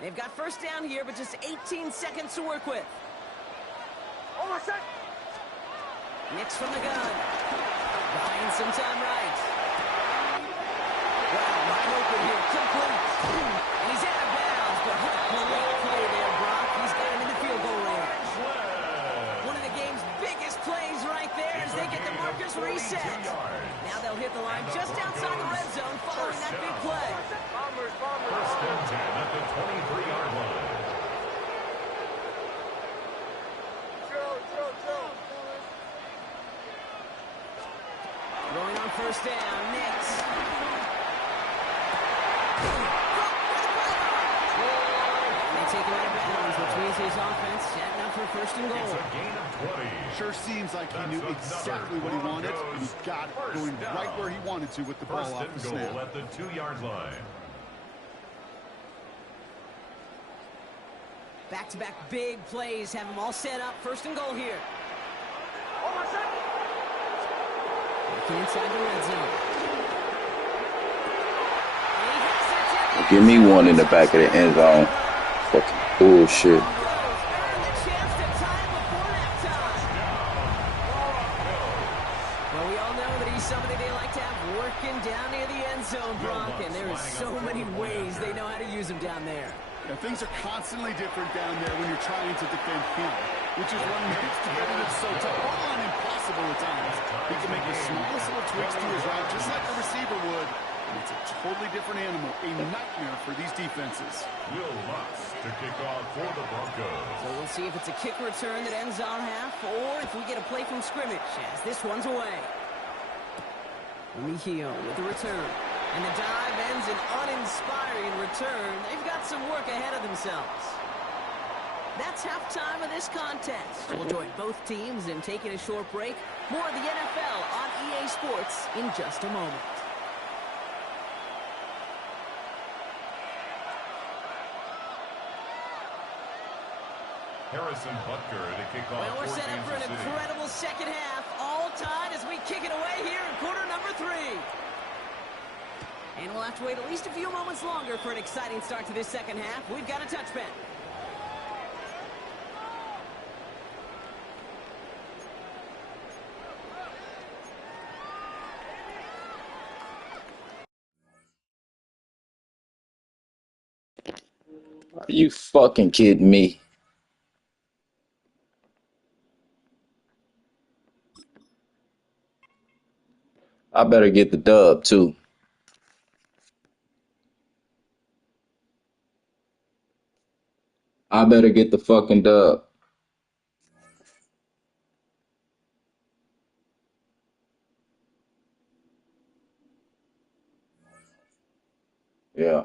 They've got first down here, but just 18 seconds to work with. Nix from the gun. Buying some time right. Wow, wide open here, complete. And he's out of bounds, but what a great play there, Brock. He's got him in the field goal range. One of the game's biggest plays right there as they get the markers reset. Now they'll hit the line just outside the red zone following that big play. First and 10 at the 23-yard line. Going on first down, Nix. Take him out of bounds, which means his offense setting up for first and goal. It's a gain of 20. Sure seems like he knew exactly what he wanted, and he got it going right where he wanted to with the ball off the snap. First and goal at the 2-yard line. Back-to-back big plays have them all set up. First and goal here. Back inside the red zone. Give me one in the back of the end zone. Fucking bullshit. Well, we all know that he's somebody they like to have working down near the end zone, Brock, and there are so many ways they know how to use him down there. Yeah, things are constantly different down there when you're trying to defend him, which is what makes defending him so tough, and impossible at times. He can make the smallest little tweaks to his route, just like the receiver would. And it's a totally different animal, a nightmare for these defenses. Will Lutz to kick off for the Broncos. So we'll see if it's a kick return that ends on half, or if we get a play from scrimmage as this one's away. Mejio with the return. And the dive ends an uninspiring return. They've got some work ahead of themselves. That's halftime of this contest. We'll join both teams in taking a short break. More of the NFL on EA Sports in just a moment. Harrison Butker to kick off Well, we're for set up for an Kansas City. incredible second half. All tied as we kick it away here in quarter number 3. And we'll have to wait at least a few moments longer for an exciting start to this second half. We've got a touch pen. Are you fucking kidding me? I better get the dub too. I better get the fucking dub. Yeah.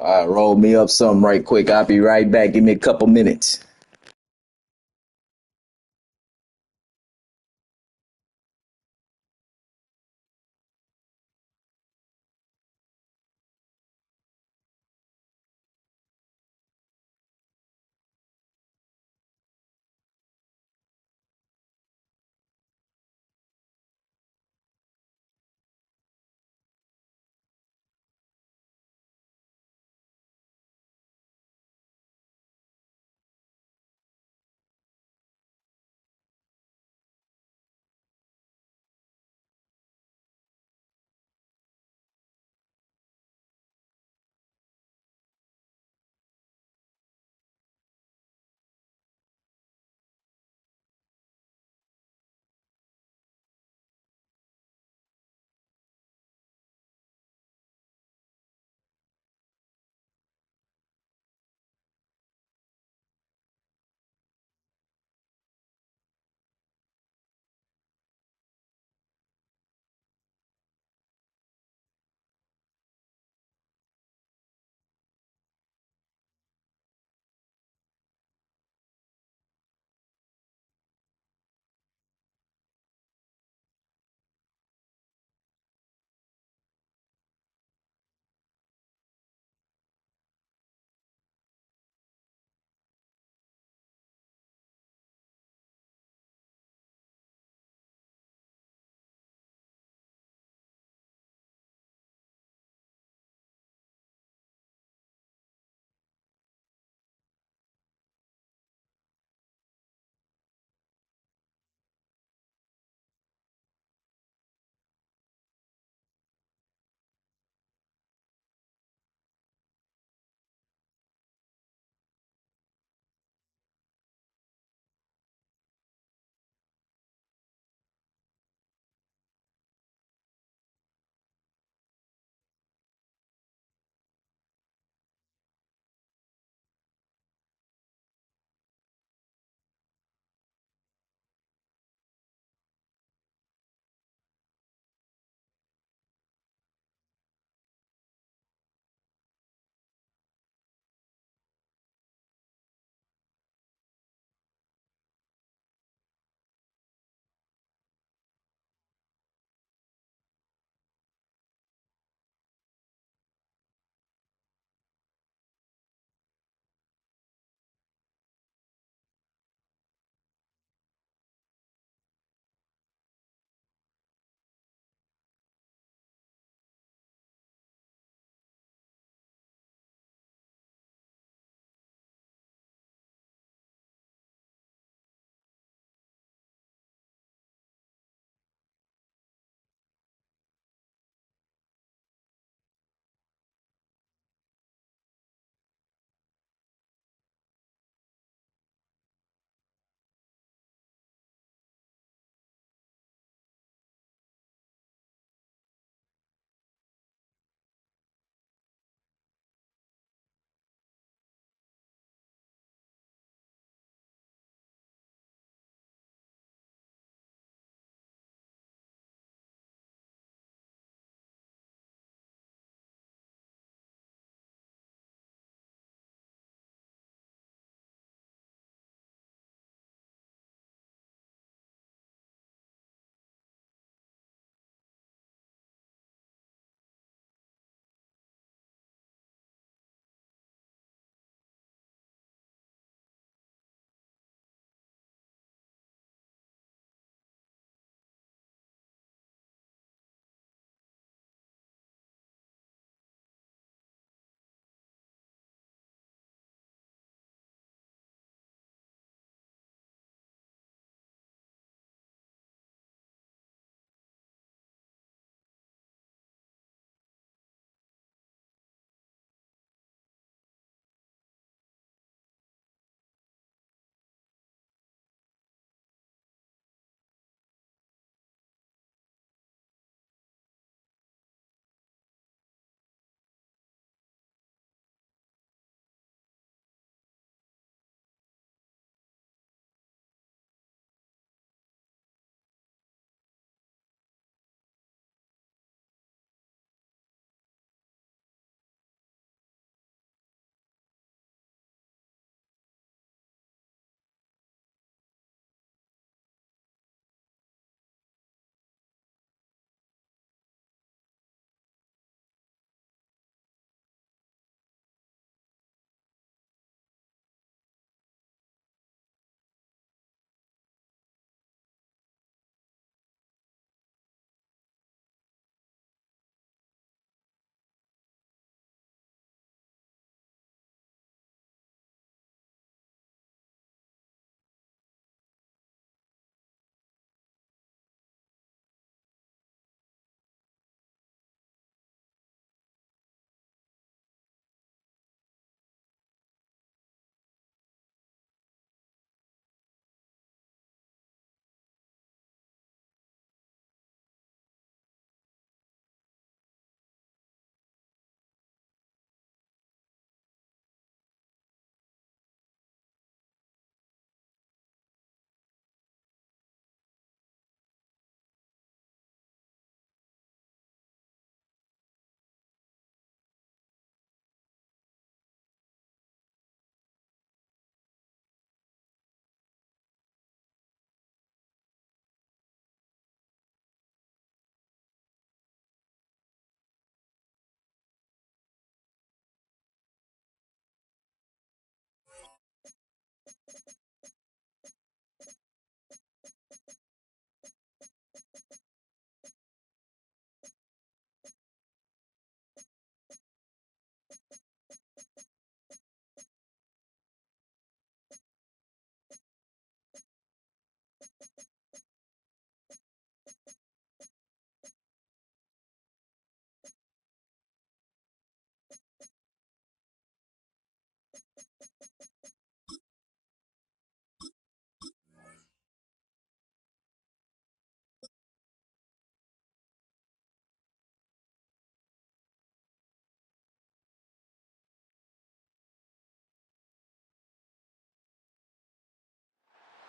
All right, roll me up something right quick. I'll be right back. Give me a couple minutes.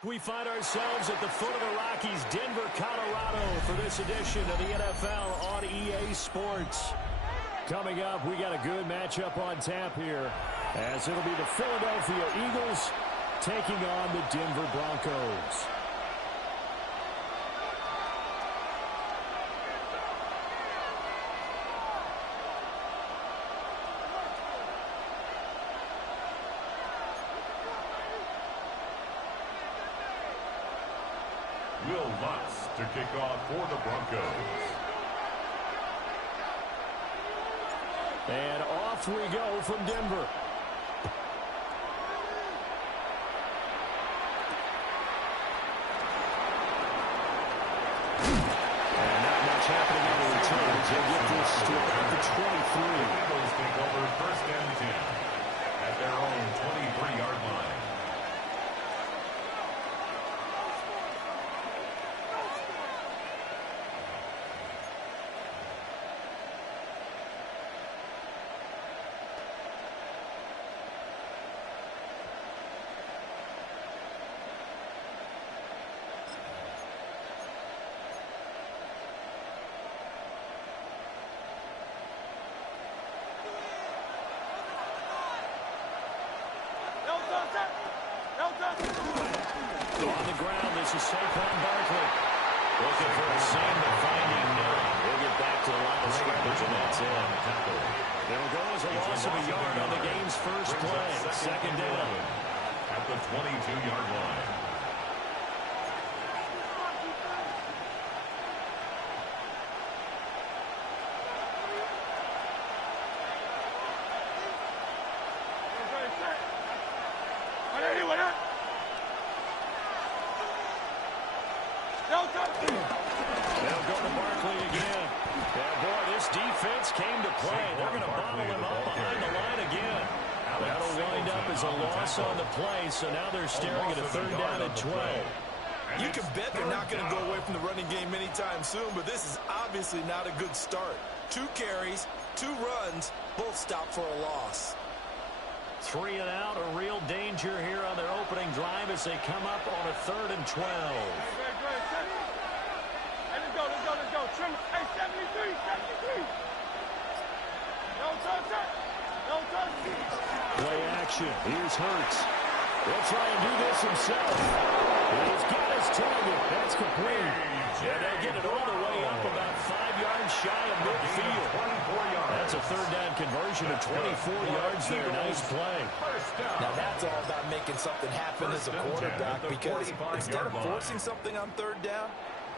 We find ourselves at the foot of the Rockies, Denver, Colorado, for this edition of the NFL on EA Sports. Coming up, we got a good matchup on tap here, as it'll be the Philadelphia Eagles taking on the Denver Broncos. Will Lutz to kick off for the Broncos. And off we go from Denver. And not much happening on the return. They'll get this to about the 23. The Eagles take over 1st and 10 at their own 23-yard line. On the ground, this is Saquon Barkley. Looking for a seam, but finding none. We'll get back to the line of scrimmage, and that's it. It'll go as a loss of a yard on the game's first play. 2nd down. At the 22-yard line. They'll go to Barkley again. Yeah, boy, this defense came to play. They're going to bottle him up behind the line again. That'll wind up as a loss on the play, so now they're staring at a 3rd down and 12. You can bet they're not going to go away from the running game anytime soon, but this is obviously not a good start. 2 carries, 2 runs, both stopped for a loss. 3 and out, a real danger here on their opening drive as they come up on a 3rd and 12. Let's go. Trim. Hey, 73. No touch. Play action. Here's Hurts. He'll try and do this himself. He's got his target. That's complete. And they get it all the way up about 5 yards shy of midfield. That's a 3rd down conversion of 24 yards there. Nice play. Now that's all about making something happen as a quarterback, because instead of forcing something on 3rd down,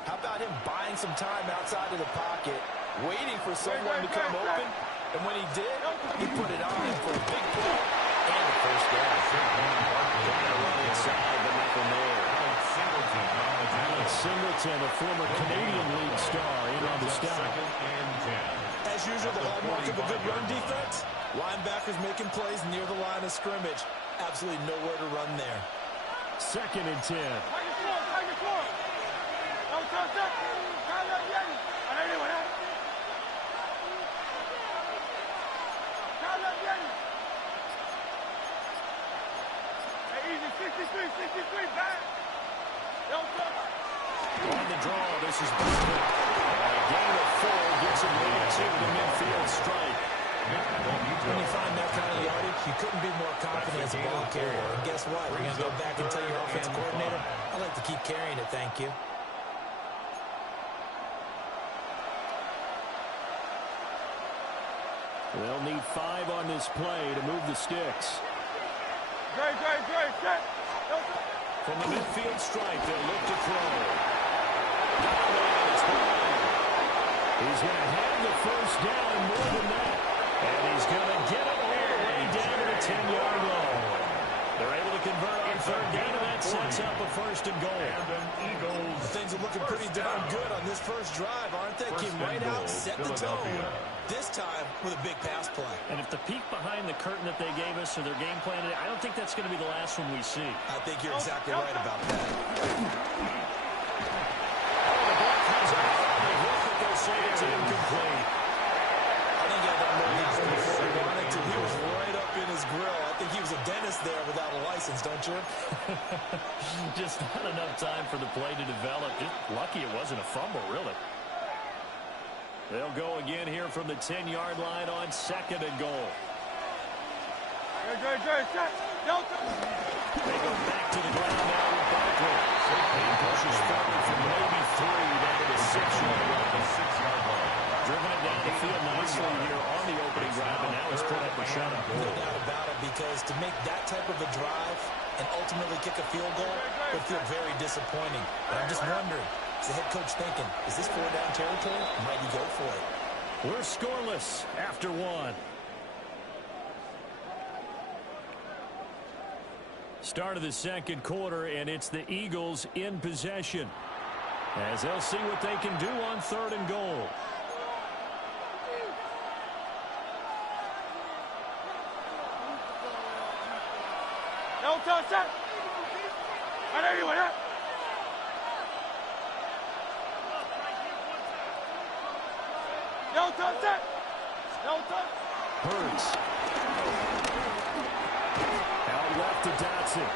how about him buying some time outside of the pocket, waiting for someone to come open, and when he did, he put it on him for a big play and the 1st down. Trying to run inside, but nothing there. Singleton, a former Canadian league star, in on the stop. As usual, the hallmark of a good run defense, linebackers making plays near the line of scrimmage. Absolutely nowhere to run there. 2nd and 10. Easy, 63, back. On the draw, this is Barkley. A gain of 4 gets him lead to the midfield strike. When you find that kind of yardage, you couldn't be more confident as a ball carrier. And guess what? We're going to go back and tell your offensive coordinator, I'd like to keep carrying it, thank you. They'll need 5 on this play to move the sticks. Great, set. From the midfield stripe, they'll look to throw. He's going to have the 1st down and more than that. And he's going to get it all the way down to the 10-yard line. They're able to convert on 3rd down, and that sets up a 1st and goal. Things are looking pretty darn good on this first drive, aren't they? Came right out, set the tone. This time with a big pass play. And if the peek behind the curtain that they gave us or their game plan, I don't think that's going to be the last one we see. I think you're exactly right about that. The block comes out. They hook it, they'll say it's incomplete. I think I don't know before he wanted to. He was right up in his his grill. I think he was a dentist there without a license, don't you? Just not enough time for the play to develop. Just lucky it wasn't a fumble, really. They'll go again here from the 10-yard line on 2nd and goal. Good. They go back to the ground now with Barkley. He pushes forward from maybe 3 down to the 6-yard line. Driven it down the field nicely here on the opening drive, and now he's put up a shutout. No doubt about it, because to make that type of a drive and ultimately kick a field goal would feel very disappointing. But I'm just wondering, is the head coach thinking, is this 4-down territory? Might he go for it? We're scoreless after 1. Start of the 2nd quarter, and it's the Eagles in possession, as they'll see what they can do on 3rd and goal. No touch that. I know you went up. No touch that. No touch. Hurts. Out left to Dotson.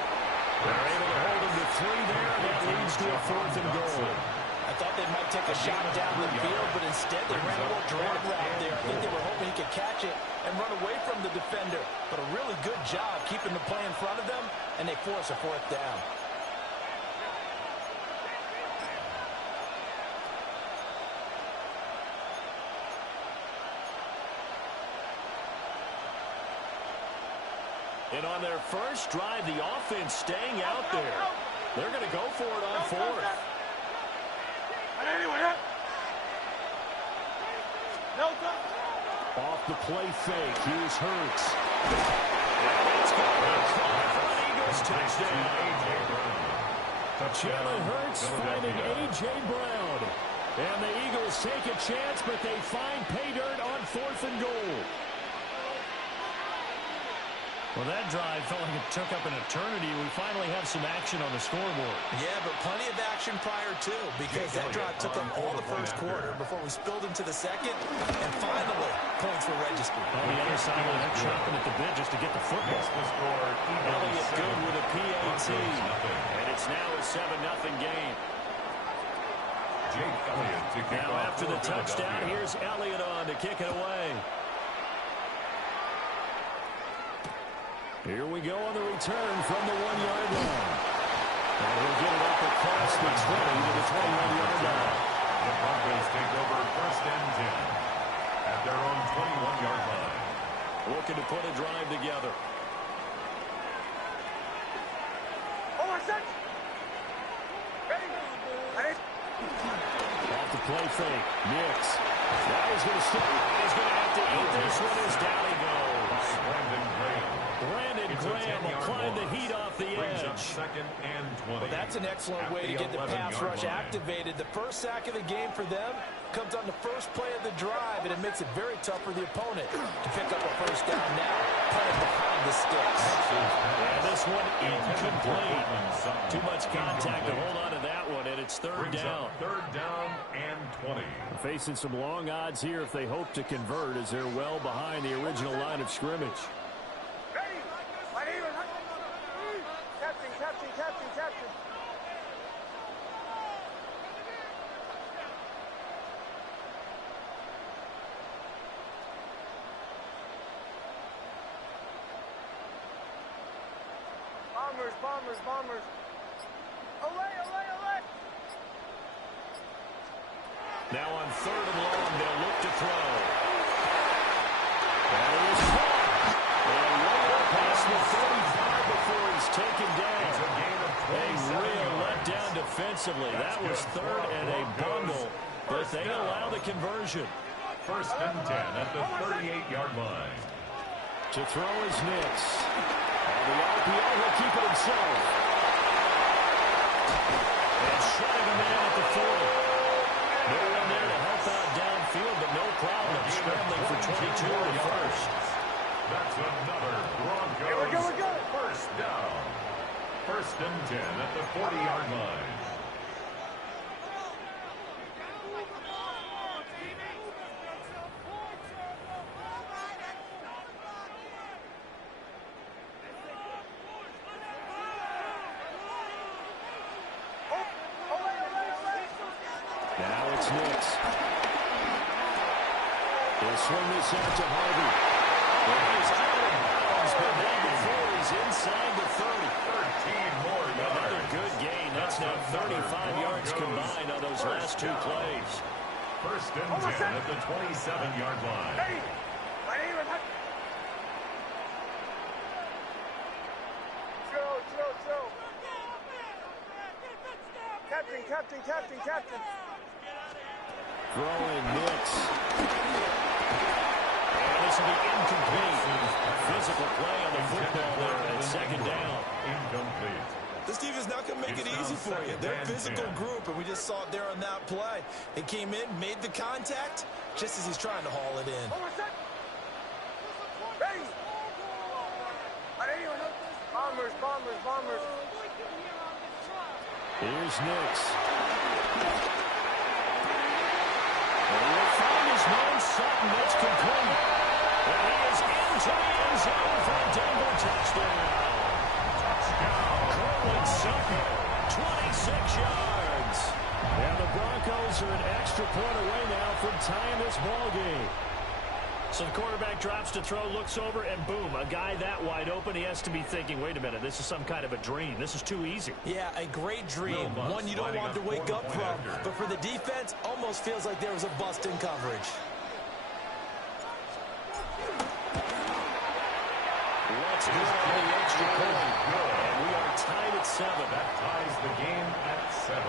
They're able to hold him to 3 there, and that leads to a 4th and goal. I thought they might take a shot down the field, but instead they ran a little drag route there. I think they were hoping he could catch it and run away from the defender. But a really good job keeping the play in front of them, and they force a 4th down. And on their first drive, the offense staying out there. They're going to go for it on 4th. Off the play fake, here's Hurts. And it's going to be caught for an Eagles touchdown. Jalen Hurts finding A.J. Brown. And the Eagles take a chance, but they find pay dirt on 4th and goal. Well, that drive felt like it took up an eternity. We finally have some action on the scoreboard. Yeah, but plenty of action prior, too, because that drive took up all the first quarter before we spilled into the 2nd, and finally, points were registered. On the other side, they're chopping at the bit just to get the football. Elliott good with a PAT, and it's now a 7-0 game. Now after the touchdown, here's Elliott on to kick it away. Here we go on the return from the 1-yard line. And he'll get it up across the 20 to the 21-yard line. The Broncos take over 1st and 10 at their own 21-yard line. Looking to put a drive together. Off the play fake. Nix. Now he's going to stay. He's going to have to eat this one as down he goes. Brandon Graham applying the heat off the edge. 2nd and 20. Well, that's an excellent way to get the pass rush activated. The first sack of the game for them comes on the first play of the drive, and it makes it very tough for the opponent to pick up a 1st down now. Put it behind the sticks. And this one incomplete. Too much contact to hold on to that one, and it's 3rd down. 3rd down and 20. Facing some long odds here if they hope to convert, as they're well behind the original line of scrimmage. Captain. Bombers. Olay. Now on 3rd and long, they'll look to throw. And it is caught. And way up past the 35 before he's taken down. A real letdown defensively. That was 3rd and a bundle, but they allow the conversion. 1st and 10 at the 38-yard line. To throw is Nix. And the RPO will keep it himself. And shutting a man at the 40. No one there to help out downfield, but no problem scrambling for 22 to the 1st. That's another Broncos. We're good. 1st down. 1st and 10 at the 40-yard line. Now it's Knicks. They'll swing this out to Harvey. He's out of bounds, but not before he's inside the 30. 13 more yards. Another good gain. That's now 35 yards combined on those last two plays. First and 10 at the 27-yard line. Captain. Throwing Knicks. And this will be incomplete. Physical play on the football there at second down. Incomplete. This defense not going to make it easy for you. They're a physical group, and we just saw it there on that play. They came in, made the contact, just as he's trying to haul it in. Bombers. Here's Knicks. And he'll find his man Sutton. That's complete. And he is into the end zone for a Denver touchdown. Cortland Sutton, 26 yards. And the Broncos are an extra point away now from tying this ball game. So the quarterback drops to throw, looks over, and boom, a guy that wide open, he has to be thinking, wait a minute, this is some kind of a dream. This is too easy. Yeah, a great dream. One you don't want to wake up from. But for the defense, almost feels like there was a bust in coverage. Let's go on the extra point. And we are tied at 7. That ties the game at 7.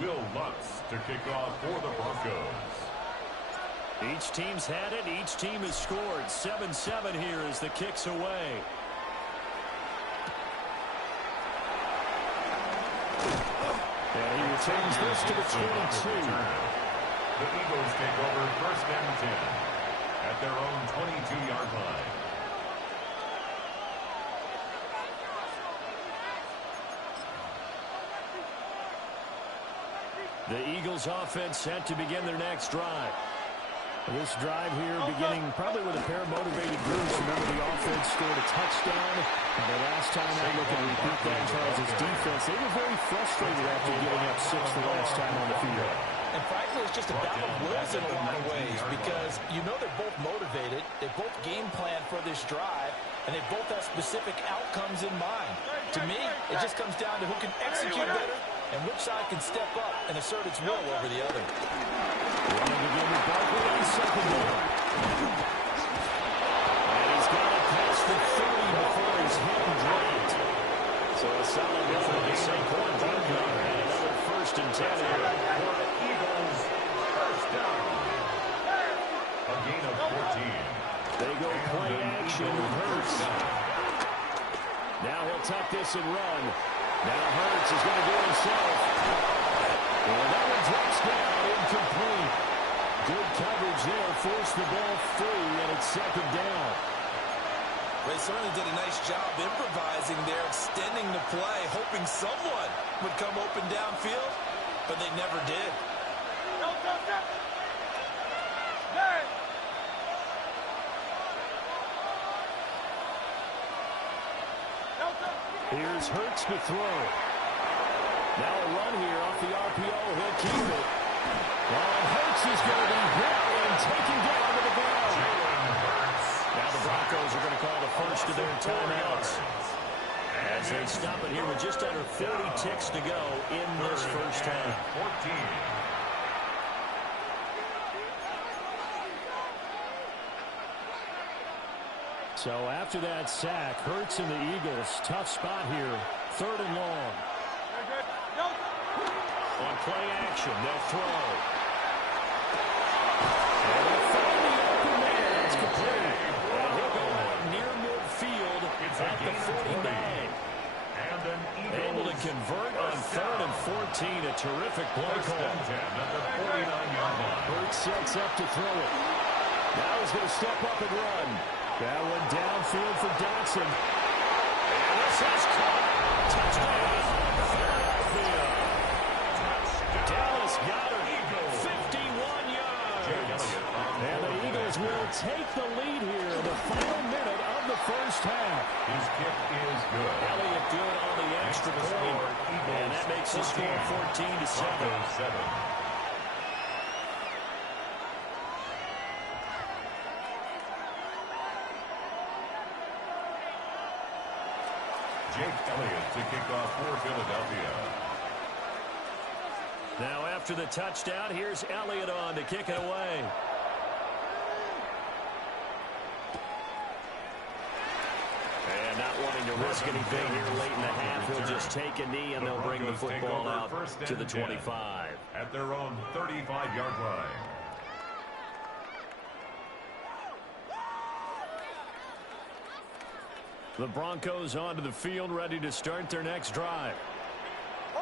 Will Lutz to kick off for the Broncos. Each team's had it. Each team has scored. 7-7 here as the kick's away. And he returns this to the 22. The Eagles take over first and 10 at their own 22-yard line. The Eagles offense set to begin their next drive. This drive here beginning probably with a pair of motivated groups. Remember, the offense scored a touchdown. And the last time I look at repeat that, Charles' defense, they were very frustrated after giving up 6 the last time on the field. And frankly, it's just a battle of wills in a lot of ways because you know they're both motivated. They both game plan for this drive, and they both have specific outcomes in mind. To me, it just comes down to who can execute better and which side can step up and assert its will over the other. Running again with Barkley on second down. And he's got it past the 30 before he's hit and dropped. So a solid effort by Saquon Barkley. And another first and 10 here. For the Eagles, first down. A gain of 14. They go play action with Hurts. Now he'll tuck this and run. Now Hurts is going to do it himself. And that one drops down, incomplete. Good coverage there, forced the ball free, and it's second down. They certainly did a nice job improvising there, extending the play, hoping someone would come open downfield, but they never did. Here's Hurts to throw. Now a run here off the RPO. He'll keep it. And Hurts is going to be hit and taken down to the ground. Now the Broncos are going to call the first of their timeouts as they stop it here with just under 40 ticks to go in this first half. 14. So after that sack, Hurts and the Eagles, tough spot here, 3rd and long. On play action, they'll throw. And they'll find the open man. It's complete. And he'll go out near midfield at the 49. Able to convert on 3rd and 14. A terrific play call. Hurts sets up to throw it. Now he's going to step up and run. That one downfield for Dotson. And this is caught. Touchdown, Philadelphia. Dallas got it. 51 yards. And the first half. His kick is good. Elliott good on the extra point. And that makes the score 14-7. Jake Elliott to kick off for Philadelphia. Now after the touchdown, here's Elliott on to kick it away. And not wanting to risk anything here late in the half, he'll just take a knee and they'll bring the football out to the 25. At their own 35-yard line. The Broncos onto the field, ready to start their next drive.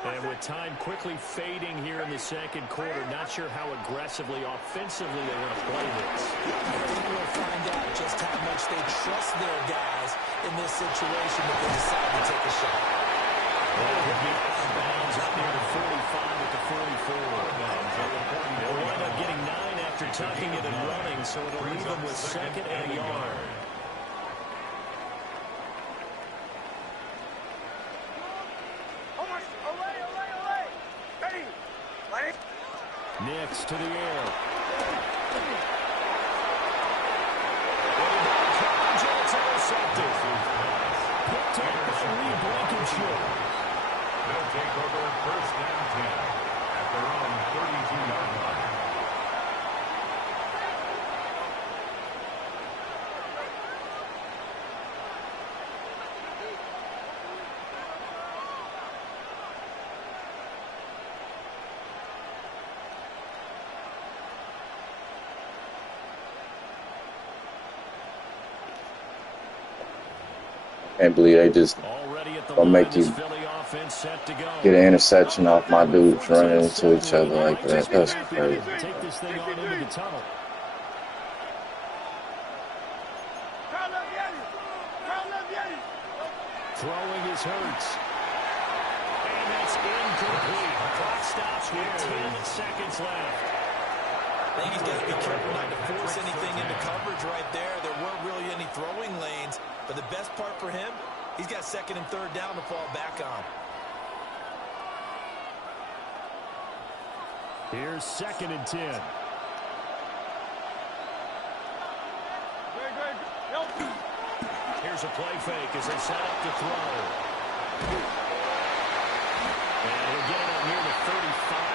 And with time quickly fading here in the second quarter, not sure how aggressively, offensively they're going to play this. I think we'll find out just how much they trust their guys in this situation if they decide to take a shot. Well, he'll be out of bounds up near the 45 at the 44. They'll wind up getting 9 after tucking it and running, so it'll leave them with second and a yard. Nix to the air. It's intercepted. Picked up by Lee Blankenship. They'll take over first and 10 at their own 32-yard line. Can't believe they just gonna make you get an interception off my dudes running into each other like that. That's crazy. Take this thing on into the tunnel. Throwing is Hurts. And that's incomplete. The clock stops with 10 seconds left. I think he's got to be careful not to force anything into coverage right there. There weren't really any throwing lanes. But the best part for him, he's got second and third down to fall back on. Here's second and 10. Here's a play fake as they set up to throw. And he'll get it up near the 35,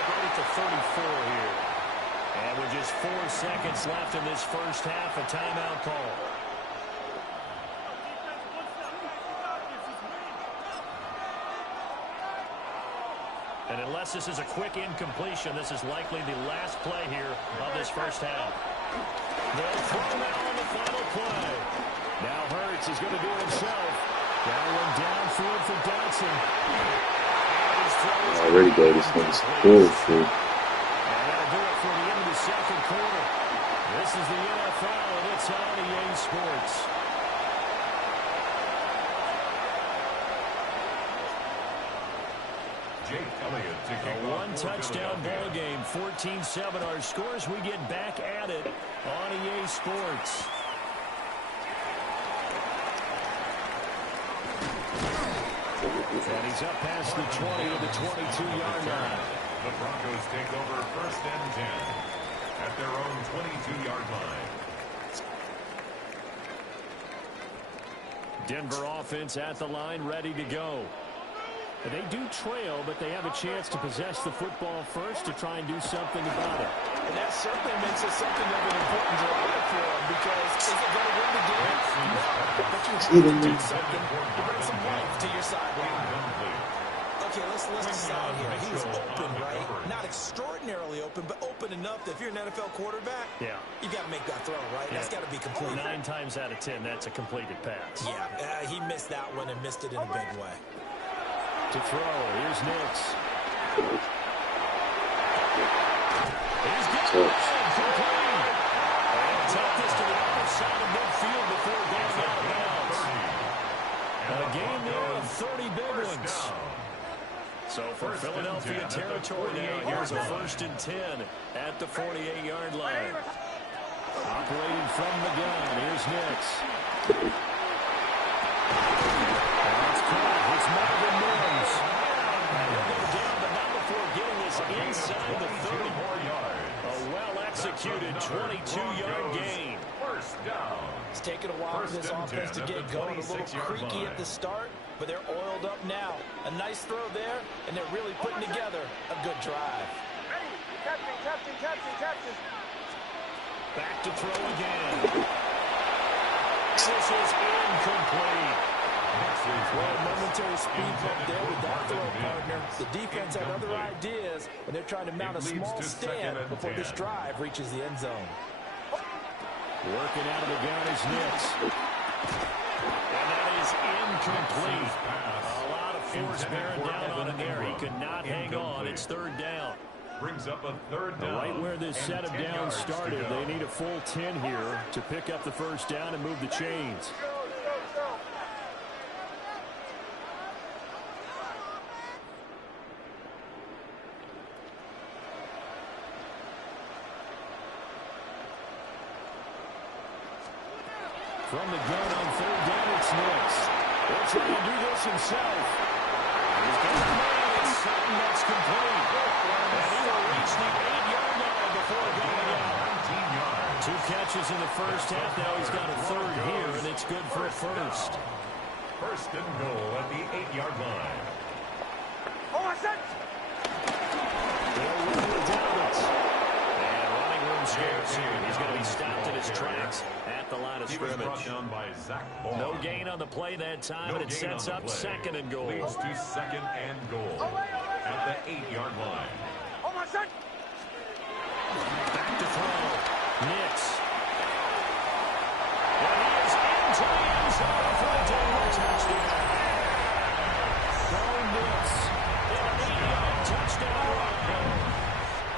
right at the 34 here. And with just 4 seconds left in this first half, a timeout call. And unless this is a quick incompletion, this is likely the last play here of this first half. They'll throw now on the final play. Now Hurts is going to do it himself. Got one downfield for Dotson. Already gave this nigga some bullshit. And that'll do it for the end of the second quarter. This is the NFL, and it's on EA Sports. Jake Elliott to kick A off one-touchdown ball game, 14-7. Our scores, we get back at it on EA Sports. And he's up past the 20 to the 22-yard line. The Broncos take over first and 10 at their own 22-yard line. Denver offense at the line, ready to go. They do trail, but they have a chance to possess the football first to try and do something about it. And that certainly makes it something of an important drive for them because is it going to win the game? No, but you have to do something to bring some life to your sideline. Okay, let's decide here. He was open, right? Not extraordinarily open, but open enough that if you're an NFL quarterback, you got to make that throw, right? That's got to be completed. 9 times out of 10, that's a completed pass. Yeah, he missed that one and missed it in a big way. To throw, here's Nix. He's got it. Complete. And take this to the other side of midfield before going out of bounds. A game there of 30 big ones. So for Philadelphia territory now, here's a first and 10 at the 48-yard line. Operating from the gun, here's Nix. That's caught. It's Marvin Mims. He'll go down, but not before getting this inside the 30. A well-executed 22-yard gain. First down. It's taken a while for this offense to get going. A little creaky at the start, but they're oiled up now. A nice throw there, and they're really putting together a good drive. Back to throw again. This is incomplete. Well, momentary speed bump there with that throw, partner. The defense had other ideas, and they're trying to mount a small stand before this drive reaches the end zone. Working out of the gun is Nix. And that is incomplete. A lot of force bearing down on him there. He could not hang on. It's third down. Brings up a third down. Right where this set of downs started, they need a full 10 here to pick up the first down and move the chains. From the gun on third down, it's Nix. He'll try to do this himself. He's got a man and something that's complete. And he will reach the 8-yard line before going out. 19 yards. 2 catches in the first half. Now he's got a third here, and it's good for a first. First and goal at the 8-yard line. They'll run without it. And running room scarce here. He's going to be stopped in his tracks at the line of scrimmage. Down by Zach Ball. No gain on the play that time, and it sets up second and goal. Leads to second and goal at the 8-yard line. Back to throw. Nix. And he is into the end zone for a total touchdown. Bo Nix. An 8-yard touchdown run.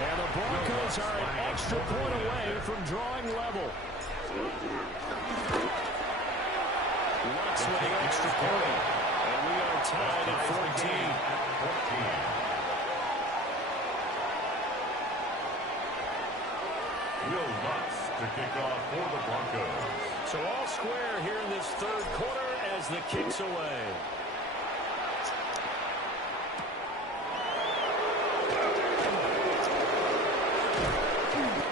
And the Broncos are an extra point away from drawing level. Lutz with the extra point. And we are tied at 14. Will Lutz to kick off for the Broncos. So all square here in this third quarter as the kick's away.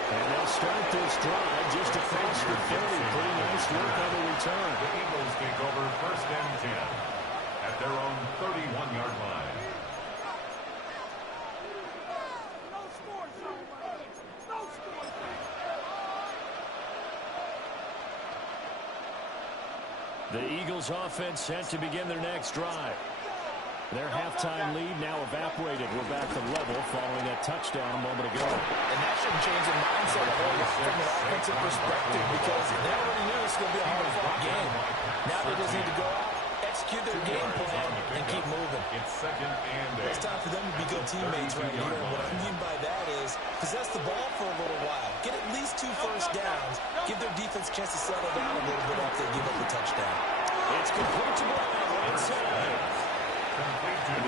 And they'll start this drive just across the 30. Pretty nice work on the return. The Eagles take over first and 10 at their own 31-yard line. The Eagles offense set to begin their next drive. Their halftime lead now evaporated. We're back to level following that touchdown a moment ago. And that shouldn't change the mindset of all from an offensive perspective because they already knew it's going to be a hard-fought game. Now they just need to go out, execute their game plan, and keep moving. It's second and 8. It's time for them to be good teammates right here. And what I mean by that is possess the ball for a little while. Get at least 2 first downs. Give their defense a chance to settle down a little bit after they give up the touchdown. It's complete to Brown right side. And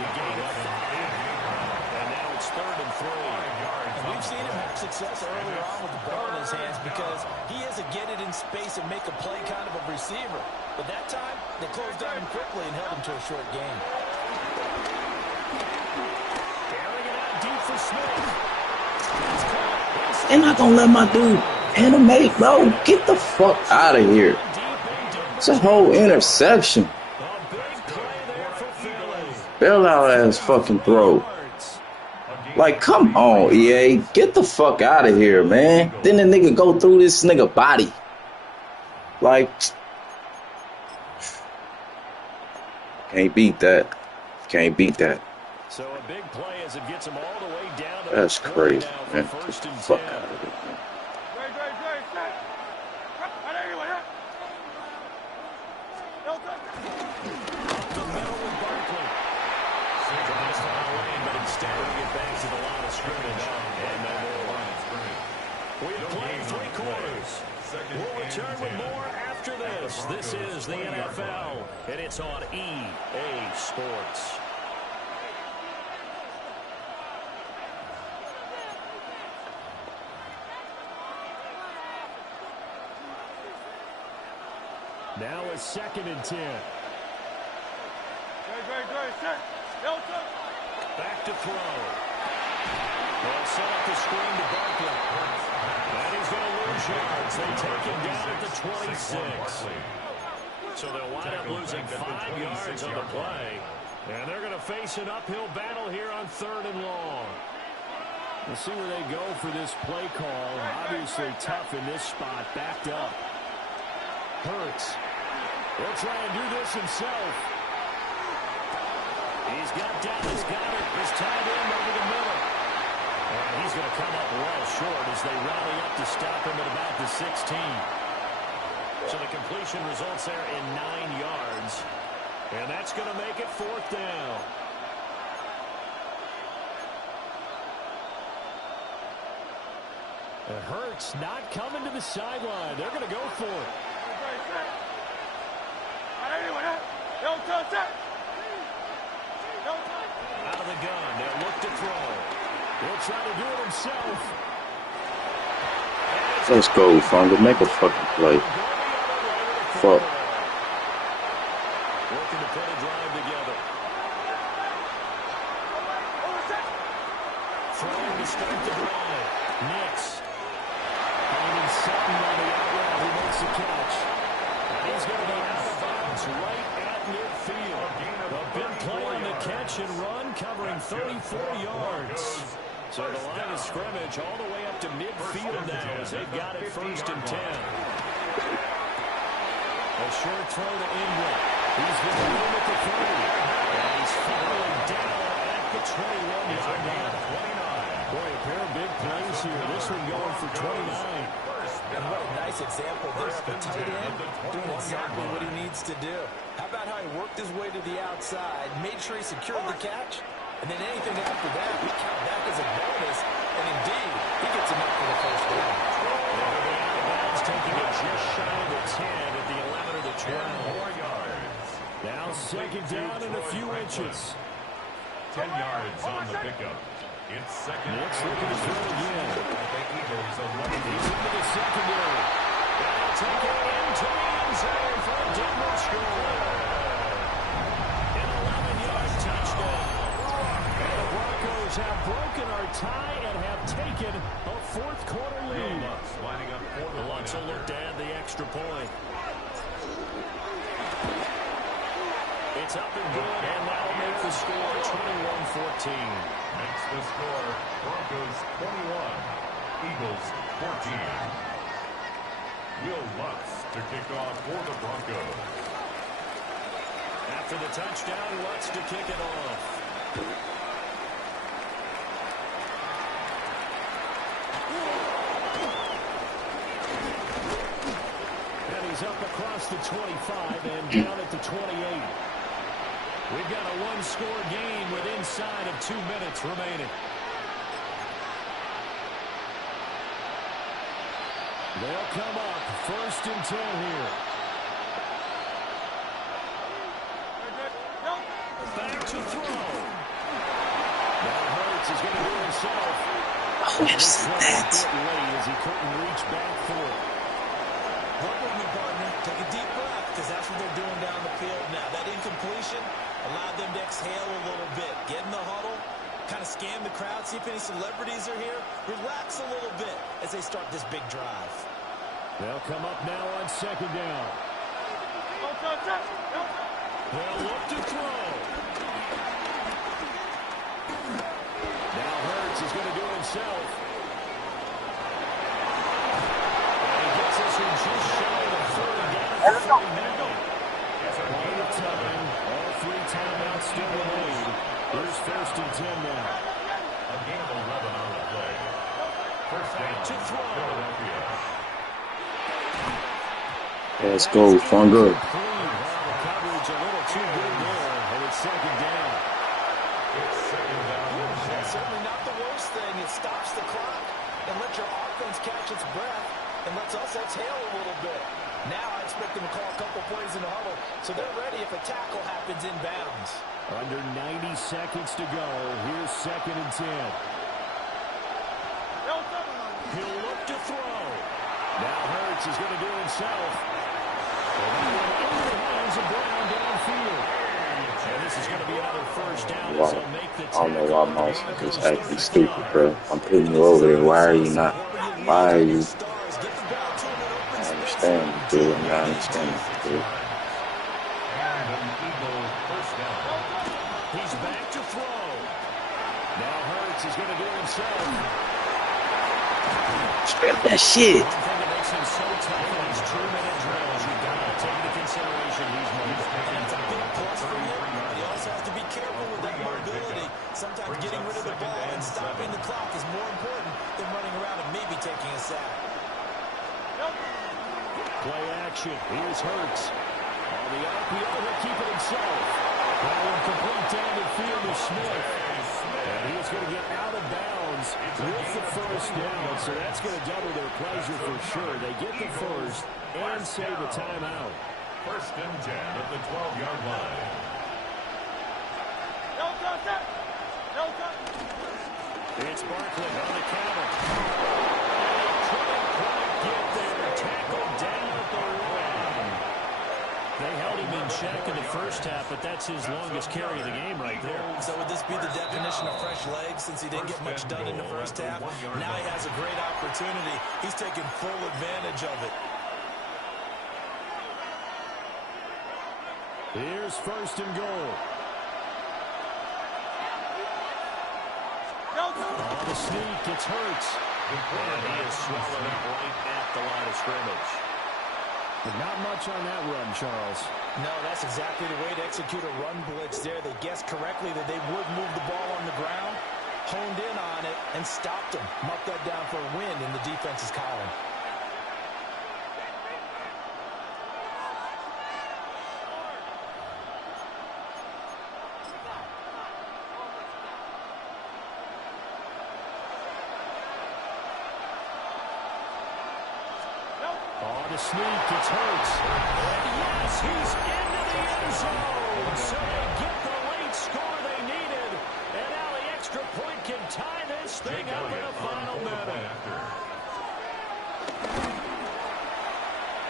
now it's third and 3. And we've seen him have success earlier on with the ball in his hands because he is a get it in space and make a play kind of a receiver. But that time, they closed on him quickly and held him to a short game. Carrying it out deep for Smith. They're not gonna let my dude animate, bro. Get the fuck out of here. It's a whole interception. Bailout ass fucking throw. Like, come on, EA. Get the fuck out of here, man. Then the nigga go through this nigga body. Like, can't beat that. Can't beat that. So a big play as it gets him all the way down to That's crazy, man. First Get and the fuck 10. out of here, man. We have played 3 quarters. We'll return with more after this. This is the NFL, and it's on EA Sports. Now it's second and 10. Back to throw. They'll set up the screen to Barkley. And he's going to lose yards. They take him down at the 26. So they'll wind up losing 5 yards on the play. And they're going to face an uphill battle here on 3rd and long. We'll see where they go for this play call. Obviously tough in this spot, backed up. Hurts. He'll try and do this himself. He's got Dallas Goedert. He's tied in over the middle. And he's going to come up well short as they rally up to stop him at about the 16. So the completion results there in 9 yards. And that's going to make it 4th down. It hurts not coming to the sideline. They're going to go for it. Out of the gun. They'll look to throw. He'll try to do it himself. Let's go, Funga. Make a fucking play. Fuck. Working to put a drive together. Throwing to start the drive. Nix. Finding Sutton on the out route. He makes the catch. And he's going to be out of bounds right at midfield. A big play on the catch and run, covering 34 yards. So the line of scrimmage all the way up to midfield now as they've got it 1st and 10. A short throw to Ingram. He's going to win at the 30. And he's falling down at the 21-yard line. Boy, a pair of big plays here. This one going for 29. And what a nice example there of a tight end doing exactly what he needs to do. How about how he worked his way to the outside, made sure he secured the catch, and then anything after that, we count that as a bonus. And indeed, he gets him up for the 1st down. Taking it just shy of the 10 at the 11 or the 12. 4 yards. Now 2nd down and a few inches. 10 yards on the pickup. It's 2nd. Let's look at the throw again. He's into the secondary. They'll take it into the end zone for a double score. An 11-yard touchdown. And the Broncos have broken our tie and have taken a 4th quarter lead. Lutz will look to add the extra point. It's up and good, and that'll make the score 21-14. Makes the score Broncos 21, Eagles 14. Will Lutz to kick off for the Broncos. After the touchdown, Lutz to kick it off. He's up across the 25 and down at the 28. We've got a one-score game with inside of 2 minutes remaining. They'll come up 1st and 10 here. Back to throw. Now Hurts is going to do it himself. Where's that? As he couldn't reach back for it. Work with me, partner. Take a deep breath, because that's what they're doing down the field now. That incompletion allowed them to exhale a little bit. Get in the huddle, kind of scan the crowd, see if any celebrities are here. Relax a little bit as they start this big drive. They'll come up now on 2nd down. They'll look to throw. Now Hurts is going to do it himself. Just shy of 30 down. Plenty of time. All 3 timeouts still remain. Here's 1st and 10 now. A gain of 11 on the play. 1st down to throw. Philadelphia. Let's go, Funga. The coverage a little too good there, and it's 2nd down. It's 2nd down. That's certainly not the worst thing. It stops the clock and lets your offense catch its breath. And lets us exhale a little bit. Now I expect them to call a couple plays in the huddle, so they're ready if a tackle happens inbounds. Under 90 seconds to go. Here's 2nd and 10. He'll look to throw. Now Hurts is going to do himself. And that one into the hands of Brown downfield. And this is going to be another first down as Wow. they'll make the I don't know tackle why on the Mouse is Broncos acting 35. stupid, bro. I'm putting you over there. Why are you not? Why are you? I understand you, dude. I'm not understanding you, dude. And an Eagle first down. He's back to throw. Now Hurts is going to do it himself. Strip that shit. One thing that makes him so tough in these two-minute drills, you've got to take into consideration he's mobile. And it's a big plus for him, but he also has to be careful with that mobility. Sometimes getting rid of the ball and stopping the clock is more important than running around and maybe taking a sack. Play action. Here's Hurts. On the RPO, he'll keep it himself. That one complete down the field to Smith. And he's going to get out of bounds with the first down. So that's going to double their pleasure for sure. They get the first and save a timeout. First and 10 at the 12-yard line. It's Barkley on the counter. And he couldn't quite get there. Tackled down at the line. They held him in check in the first half, but that's his longest carry of the game right there. So would this be the definition of fresh legs since he didn't get much done in the first half? Now he has a great opportunity. He's taking full advantage of it. Here's first and goal. On the sneak, it's Hurts. And he is swallowed up right at the line of scrimmage. Not much on that run, Charles. No, that's exactly the way to execute a run blitz there. They guessed correctly that they would move the ball on the ground, honed in on it, and stopped him. Marked that down for a win in the defense's column. On the sneak, it's Hurts. And yes, he's into the end zone. So they get the late score they needed. And now the extra point can tie this thing up in the final minute.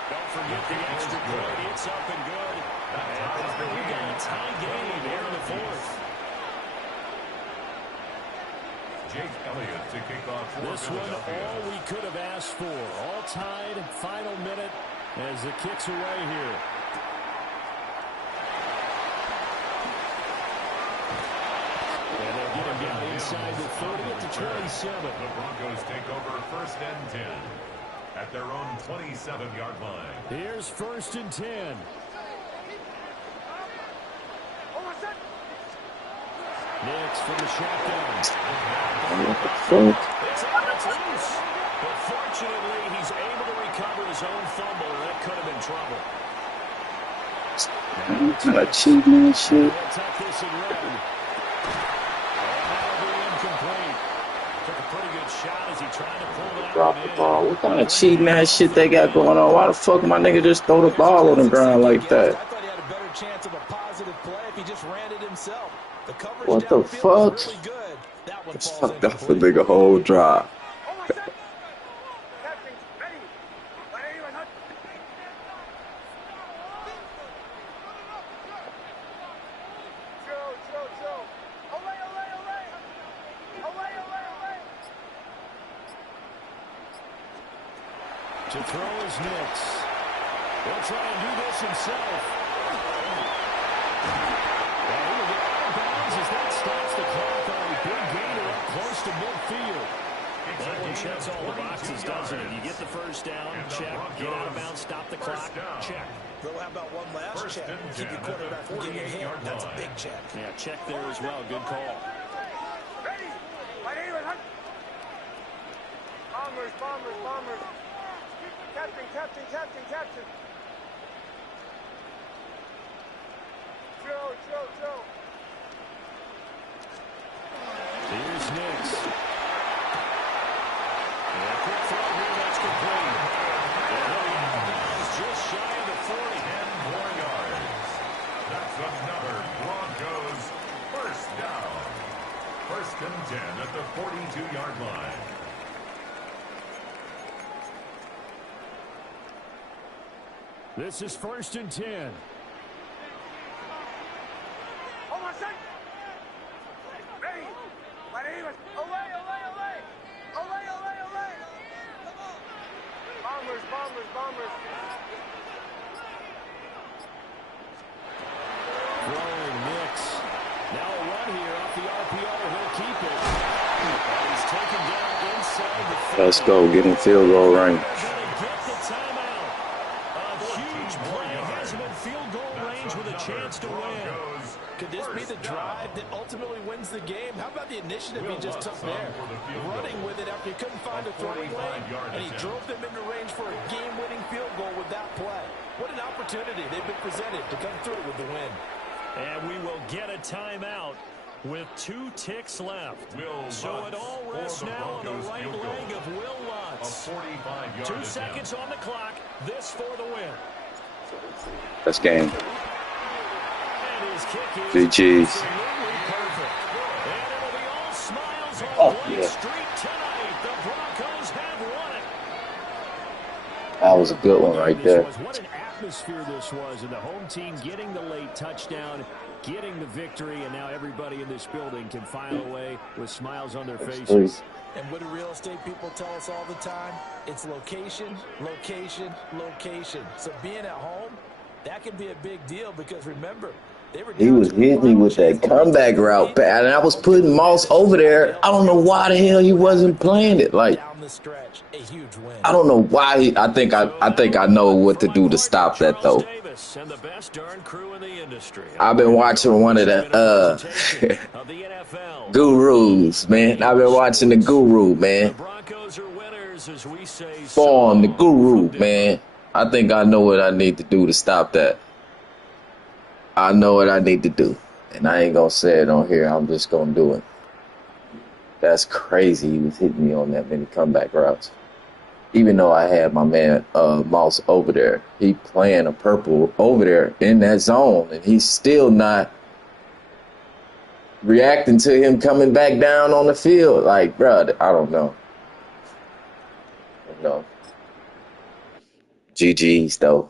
Don't forget the extra point. It's up and good. And we've got a tie game here in the fourth. Jake Elliott to kick off for This one, all we could have asked for. All tied, final minute as it kicks away here. And they'll get him down inside the 30 at the 27. The Broncos take over first and 10 at their own 27-yard line. Here's first and 10. Nix from the shotgun. What the fuck? It's loose. But fortunately, he's able to recover his own fumble, and that could have been trouble. What kind of cheating and shit? They'll tuck this and run. And that'll be incomplete. Took a pretty good shot as he tried to pull that Drop one the in. ball. What kind of cheating ass shit they got going on? Why the fuck my nigga just throw the ball on the ground like that? I thought he had a better chance of a positive play if he just ran it himself. The coverage What the downfield fuck? was really good. That one It's falls fucked up the incomplete. nigga whole drive. To throw his Nix. He'll try and do this himself. And he will get out of bounds as that stops the clock on a big gainer up close to midfield. That one checks all the boxes, doesn't it? You get the first down, check. Get out of bounds, stop the clock, check. Bill, how about one last check? Keep your quarterback from getting a hit. That's a big check. Yeah, check there as well. Good call. Bombers. Captain. Joe. Here's Nix. And a quick throw here, that's complete. And he'll get out of bounds just shy of the 40. 10 more yards. That's another Broncos first down. First and 10 at the 42-yard line. This is first and 10. Throwing mix. Now a run here off the RPO. He'll keep it. And he's taken down inside the 30. Let's go. Get in field goal range. Get the timeout. A huge play has him in field goal range with a chance to win. Could this be the drive that ultimately wins the game? How about the initiative he just took there? Running with it after he couldn't find a throwing lane, and he drove them into range for a game-winning field goal with that play. What an opportunity they've been presented to come through with the win. And we will get a timeout with 2 ticks left. So it all rests now on the right leg of Will Lutz. 2 seconds on the clock. This for the win. That's game. And his kick is GG's. absolutely perfect. And it'll be all smiles on Oh, Blake yeah. Street tonight. The Broncos have won it. That was a good one right there. What an atmosphere this was, and the home team getting the late touchdown, getting the victory, and now everybody in this building can file away with smiles on their faces. And what do real estate people tell us all the time? It's location, location, location. So being at home, that can be a big deal because remember, they were He was hitting me with that comeback route, and I was putting Moss over there. I don't know why the hell he wasn't playing it. Like, down the stretch, a huge win. I don't know why. I think I know what to do to stop that though. And the best darn crew in the industry. I've been watching one of the gurus, man. I've been watching the guru, man. The Broncos are winners, as we say. Form the guru, man. I think I know what I need to do to stop that. I know what I need to do. And I ain't gonna say it on here. I'm just gonna do it. That's crazy. He was hitting me on that many comeback routes. Even though I had my man Moss over there. He playing a purple over there in that zone. And he's still not reacting to him coming back down on the field. Like, bro, I don't know. No. GG's though.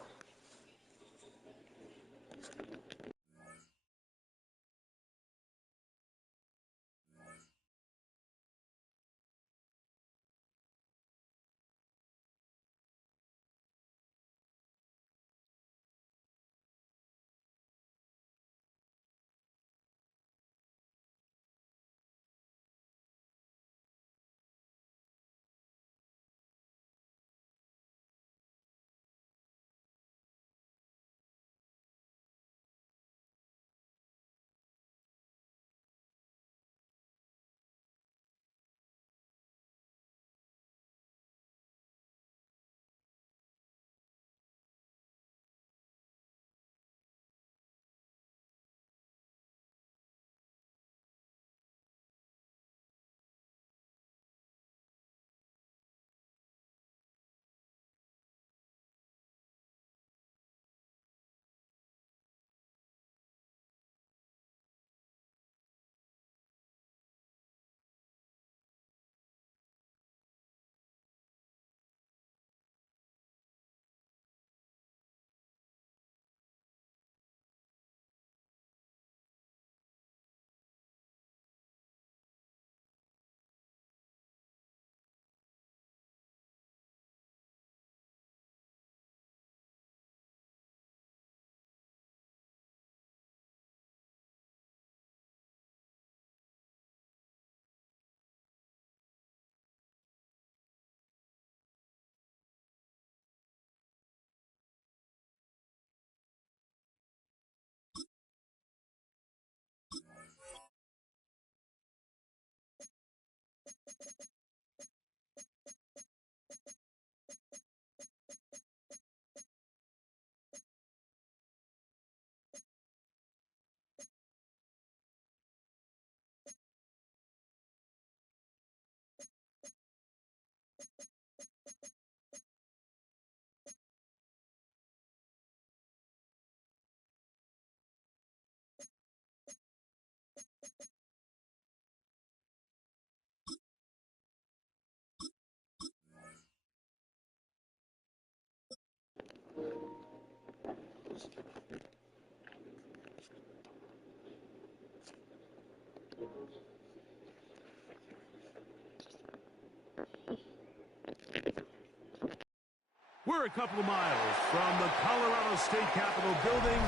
We're a couple of miles from the Colorado State Capitol building.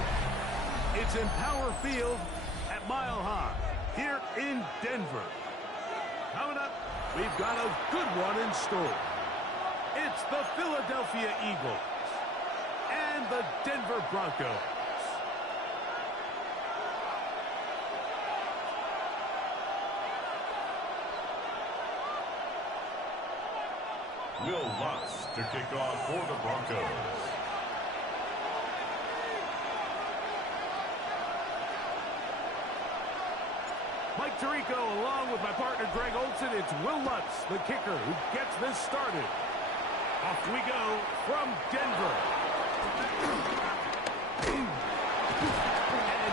It's in Power Field at Mile High here in Denver. Coming up, we've got a good one in store. It's the Philadelphia Eagles and the Denver Broncos. Will Lutz to kick off for the Broncos. Mike Tirico along with my partner Greg Olson. It's Will Lutz, the kicker, who gets this started. Off we go from Denver. And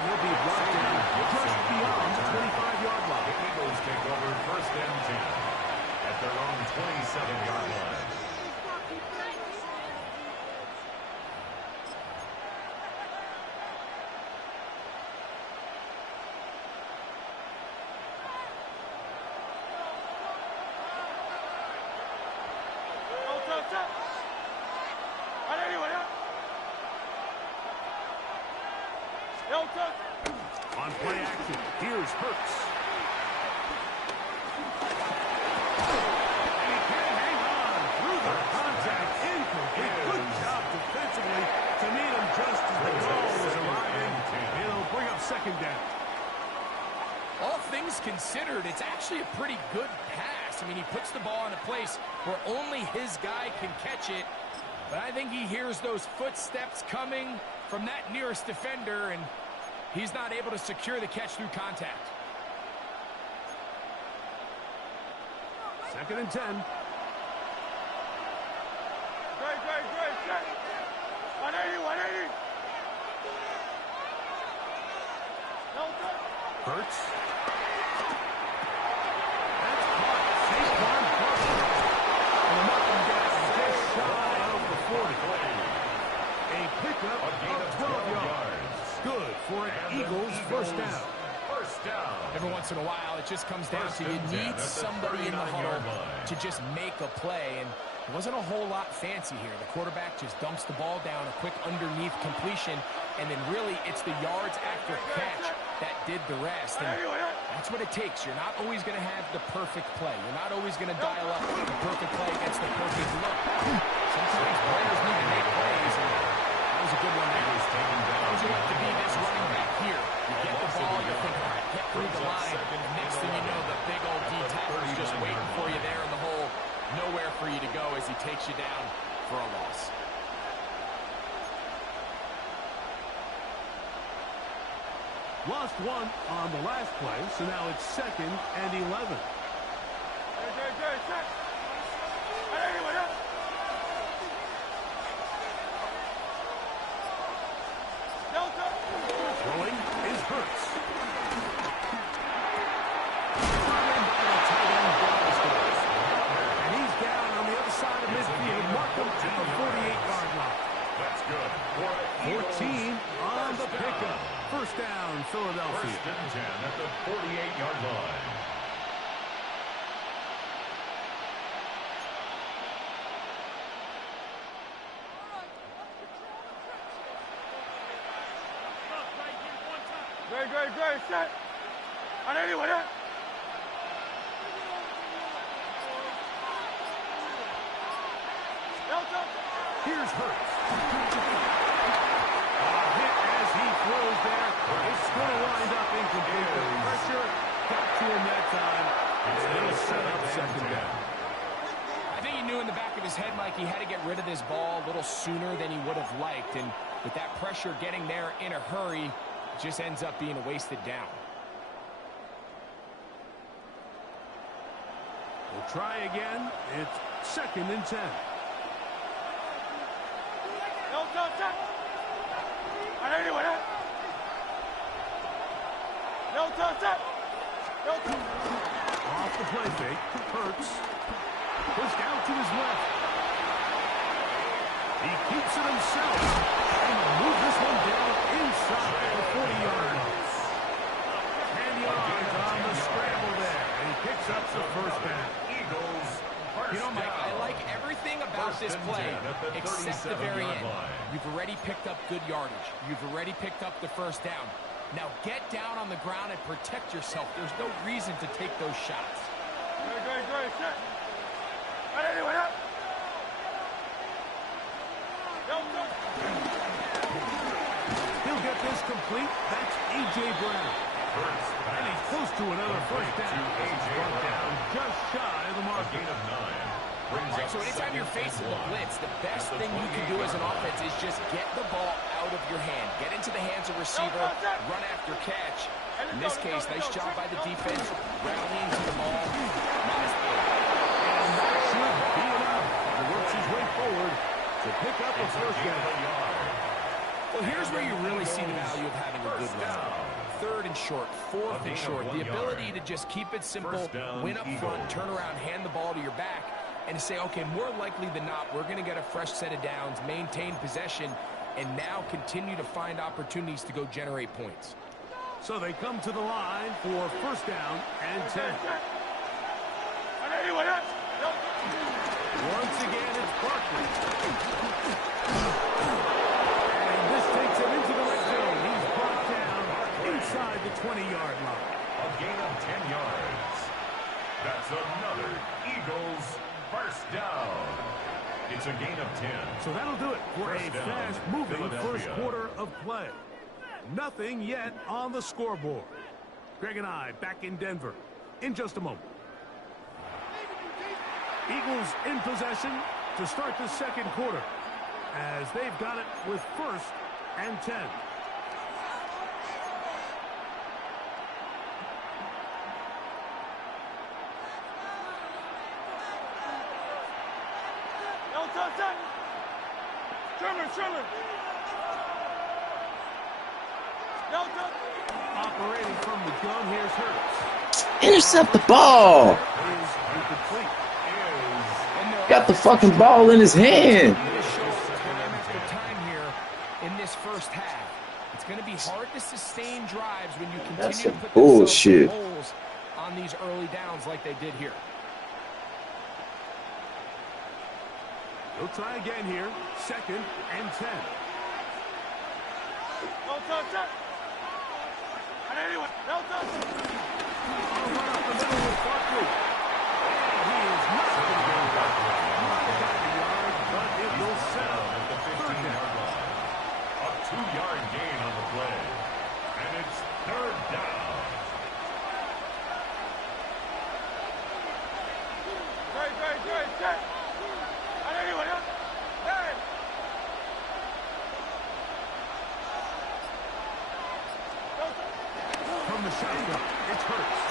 he'll be brought down just beyond the 25-yard line. The Eagles take over first and 10 at their own 27-yard line. On play action, here's Hurts. And he can't hang on through the contact. Incomplete. Good job defensively to meet him just as the ball was arriving. It'll bring up second down. All things considered, it's actually a pretty good pass. I mean, he puts the ball in a place where only his guy can catch it. But I think he hears those footsteps coming from that nearest defender, and he's not able to secure the catch through contact. Second and 10. Great. 180. Hurts. That's caught. Saquon Barkley. And the Mountain Gas just shy of the 40. A pickup of 12 yards. Good for an Eagles first down. Every once in a while, it just comes down to you need somebody in the huddle to just make a play. And it wasn't a whole lot fancy here. The quarterback just dumps the ball down, a quick underneath completion, and then really it's the yards after catch that did the rest. And that's what it takes. You're not always going to have the perfect play. You're not always going to dial up the perfect play against the perfect look. Sometimes players need to make plays, and that was a good one there. How would you like to be this running back here? You get the ball, you think, all right, get through the line, and next thing you know, the big old D tackle is just waiting for you there in the hole. Nowhere for you to go as he takes you down for a loss. Lost one on the last play, so now it's second and 11. Throwing is Hurts. And he's down on the other side of midfield. Mark him at the 48-yard line. That's good. 14 on the pickup. First down, Philadelphia. First and 10 at the 48-yard line. Great. Set. 180. Here's Hurts. Hit as he throws there. It's going to wind up incomplete. The pressure got to him that time. It'll set up second down. I think he knew in the back of his head, Mike, he had to get rid of this ball a little sooner than he would have liked. And with that pressure getting there in a hurry, it just ends up being a wasted down. We'll try again. It's second and 10. Off the play fake. Hurts. Pushed out to his left. He keeps it himself. And moves this one down inside the 40-yard line. 10 yards on the scramble there. And he picks up the first down. Eagles, You know, Mike, I like everything about this play except the very end. You've already picked up good yardage. You've already picked up the first down. Now get down on the ground and protect yourself. There's no reason to take those shots. He'll get this complete. That's A.J. Brown. And he's close to another first down. Brought down just shy of the mark. Right, so anytime you're facing the blitz, the best thing you can do as an offense is just get the ball out of your hand. Get into the hands of receiver, run after catch. In this case, nice job by the defense, rallying to the ball. And that should be enough. He works his way forward to pick up a first down. Well, here's where you really see the value of having a good run. Third and short, fourth and short. The ability to just keep it simple, win up front, turn around, hand the ball to your back, and say, okay, more likely than not, we're going to get a fresh set of downs, maintain possession, and now continue to find opportunities to go generate points. So they come to the line for first down and 10. Once again, it's Barkley. And this takes him into the red zone. He's brought down inside the 20-yard line. A gain of 10 yards. That's another Eagles first down. It's a gain of 10. So that'll do it for a fast-moving first quarter of play. Nothing yet on the scoreboard. Greg and I back in Denver in just a moment. Eagles in possession to start the second quarter as they've got it with first and 10. Operating from the gun, here's Hurts. Intercept the ball. Got the fucking ball in his hand. Time after time here in this first half. It's going to be hard to sustain drives when you continue to put bullshit holes on these early downs like they did here. They'll try again here. Second and 10. No touch. Anyone. No touch. I'll run up the middle with Barkley. And he is not going to get it back. But it will set up the 15-yard line. A 2-yard gain on the play. And it's third down. Great. Check. Anyone else? Hey. From the shotgun, it's Hurts.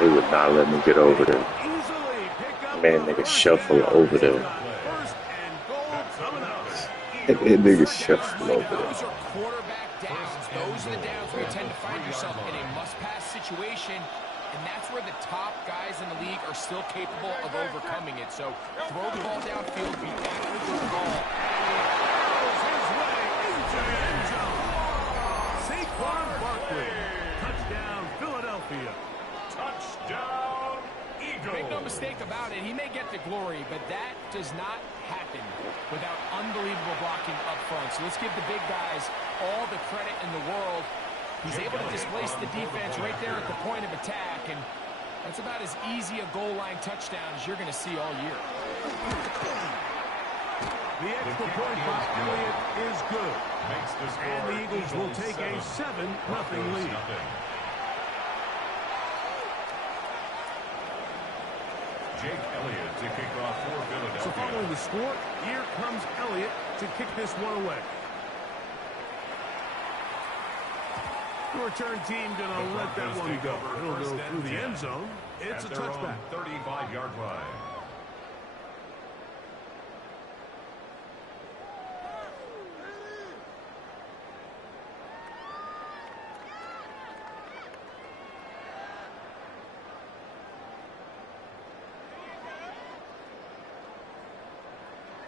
They would not let me get over there. Man, nigga shuffle over there. That nigga shuffle over there. Those are quarterback downs. Those are the downs where you tend to find yourself in a must-pass situation, and that's where the top guys in the league are still capable of overcoming it. So throw the ball downfield, be accurate with the ball. Saquon Barkley. Touchdown, Philadelphia. Touchdown, Eagles. Make no mistake about it, he may get the glory, but that does not happen without unbelievable blocking up front. So let's give the big guys all the credit in the world. He's able to displace the defense right there at the point of attack, and that's about as easy a goal line touchdown as you're going to see all year. The extra point by Elliott is good. And the Eagles will take a 7-0 lead. Jake Elliott to kick off for Philadelphia. So following the score, here comes Elliott to kick this one away. The return team going to let that one go. It'll go through the end zone. It's a touchback. 35-yard line.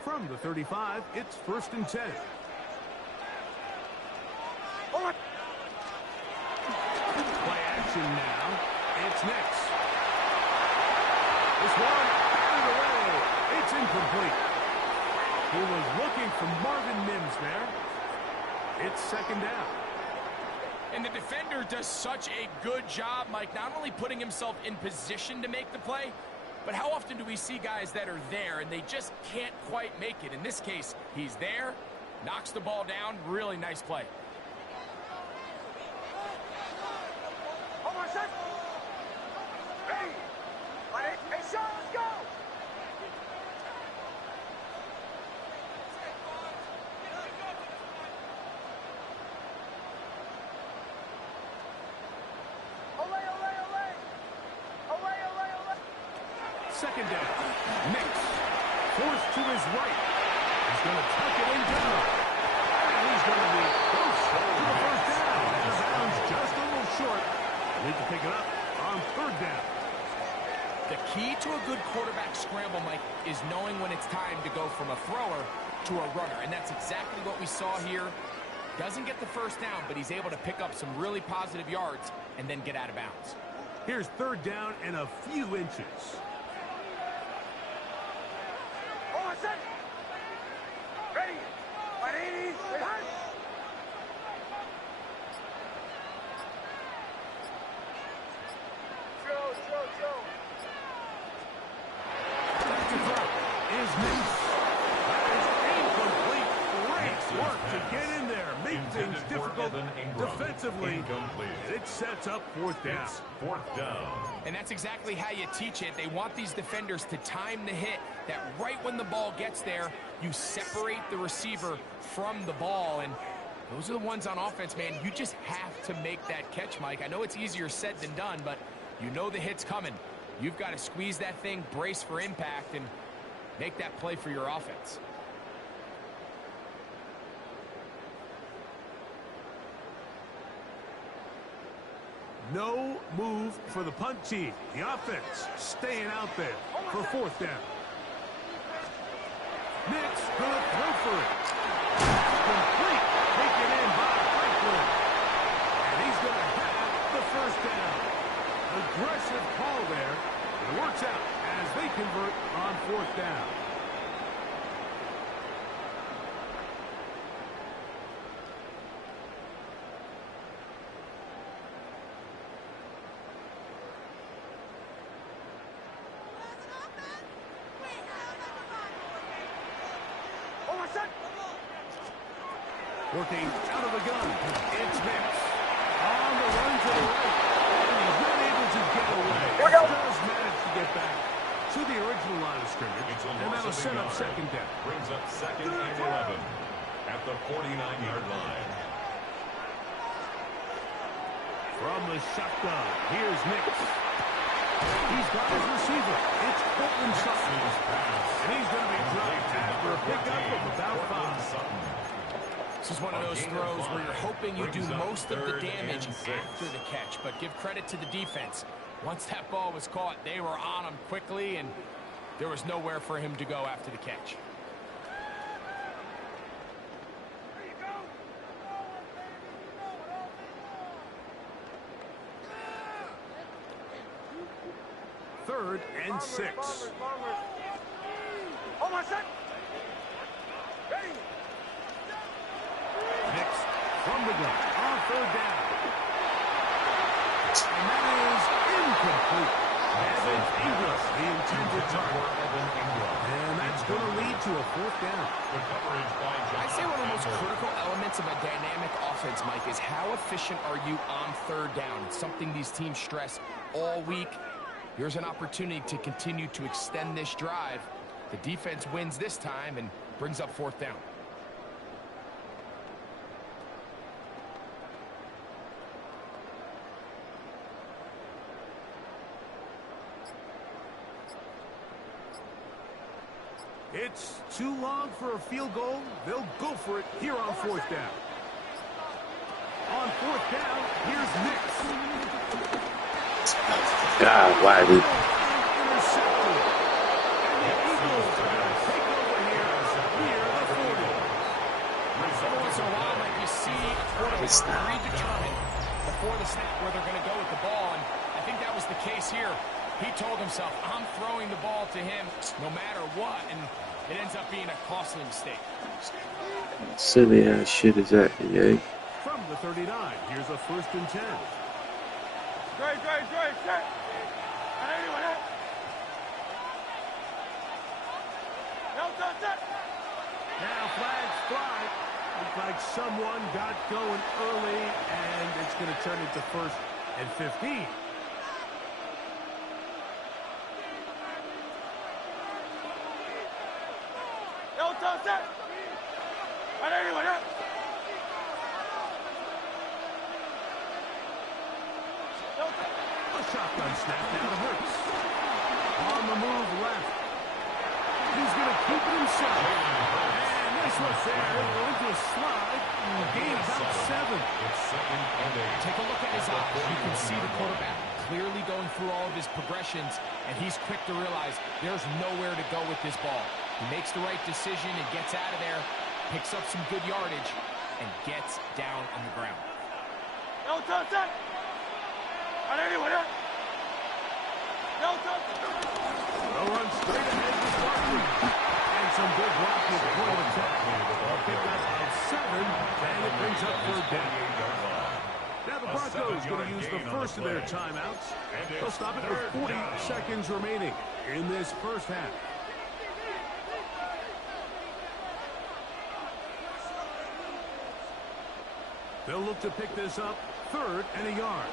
From the 35, it's first and 10. Play action now. It's next. The incomplete. He was looking for Marvin Mims there. It's second down. And the defender does such a good job, Mike, not only putting himself in position to make the play, but how often do we see guys that are there and they just can't quite make it? In this case, he's there, knocks the ball down, really nice play. Hey, Sean, let's go! Second down. Mix. Forced to his right. He's going to tuck it in down. And he's going to be close to the first down. Out of bounds just a little short. Need to pick it up on third down. The key to a good quarterback scramble, Mike, is knowing when it's time to go from a thrower to a runner. And that's exactly what we saw here. Doesn't get the first down, but he's able to pick up some really positive yards and then get out of bounds. Here's third down and a few inches. Ready? 180. Behind. Joe. Back to throw is Mix. That is incomplete. Great work to get in there. Make things difficult defensively. It sets up fourth down. Fourth down. And that's exactly how you teach it. They want these defenders to time the hit, that right when the ball gets there, you separate the receiver from the ball. And those are the ones on offense, man. You just have to make that catch, Mike. I know it's easier said than done, but you know the hit's coming. You've got to squeeze that thing, brace for impact, and make that play for your offense. No move for the punt team. The offense staying out there for fourth down. Mix gonna throw for it. Complete. Taken in by Franklin. And he's gonna have the first down. Aggressive call there. It works out as they convert on fourth down. Working out of the gun. It's Mix. On the run to the right. And he's not able to get away. He does manage to get back to the original line of scrimmage. And that'll set up second down. Brings up second and 11 at the 49-yard line. From the shotgun, here's Mix. He's got his receiver. It's Cortland Sutton. And he's going to be dropped after a pickup of about 5. This is one of those throws where you're hoping you do most of the damage after the catch, but give credit to the defense. Once that ball was caught, they were on him quickly, and there was nowhere for him to go after the catch. Third and 6. Hold on, son. Ready? Mix from the gun on third down. And that is incomplete. Evan Ingram, the intended target. And that's going to lead to a fourth down. I'd say one of the most critical elements of a dynamic offense, Mike, is how efficient are you on third down? It's something these teams stress all week. Here's an opportunity to continue to extend this drive. The defense wins this time and brings up fourth down. It's too long for a field goal. They'll go for it here on fourth down. On fourth down, here's Mix. God, why did... Intercepted. And the Eagles are going to take over here near the 40. Every once in a while, like you see a quarterback predetermined before the snap where they're going to go with the ball, and I think that was the case here. He told himself, I'm throwing the ball to him no matter what, and it ends up being a costly mistake. Silly ass shit is that, yeah. From the 39, here's a 1st and 10. Great, set. Now flags fly. Looks like someone got going early, and it's going to turn into 1st and 15. A shotgun snap now to Hurts. On the move left. He's going to keep it himself. And this was there. He'll go into a slide. Gain about 7. Take a look at his eyes. You can see the quarterback clearly going through all of his progressions, and he's quick to realize there's nowhere to go with this ball. He makes the right decision and gets out of there, picks up some good yardage, and gets down on the ground. They'll run straight ahead to Barkley. And some good blocking at the point of attack. Pick up of 7, and it brings up 3rd down. Now the Broncos going to use the first of their timeouts. They'll stop it with 40 seconds remaining in this first half. They'll look to pick this up 3rd and a yard.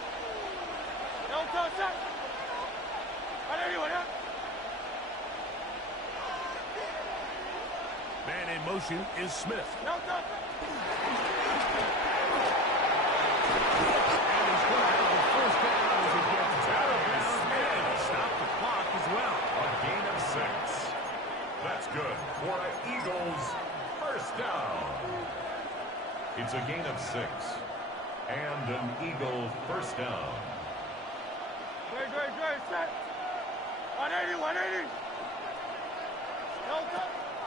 Man in motion is Smith. And he's going to have the 1st down as he gets out of bounds and stop the clock as well. A gain of 6. That's good for an Eagles 1st down. It's a gain of 6 and an Eagle 1st down. Great, set. 180.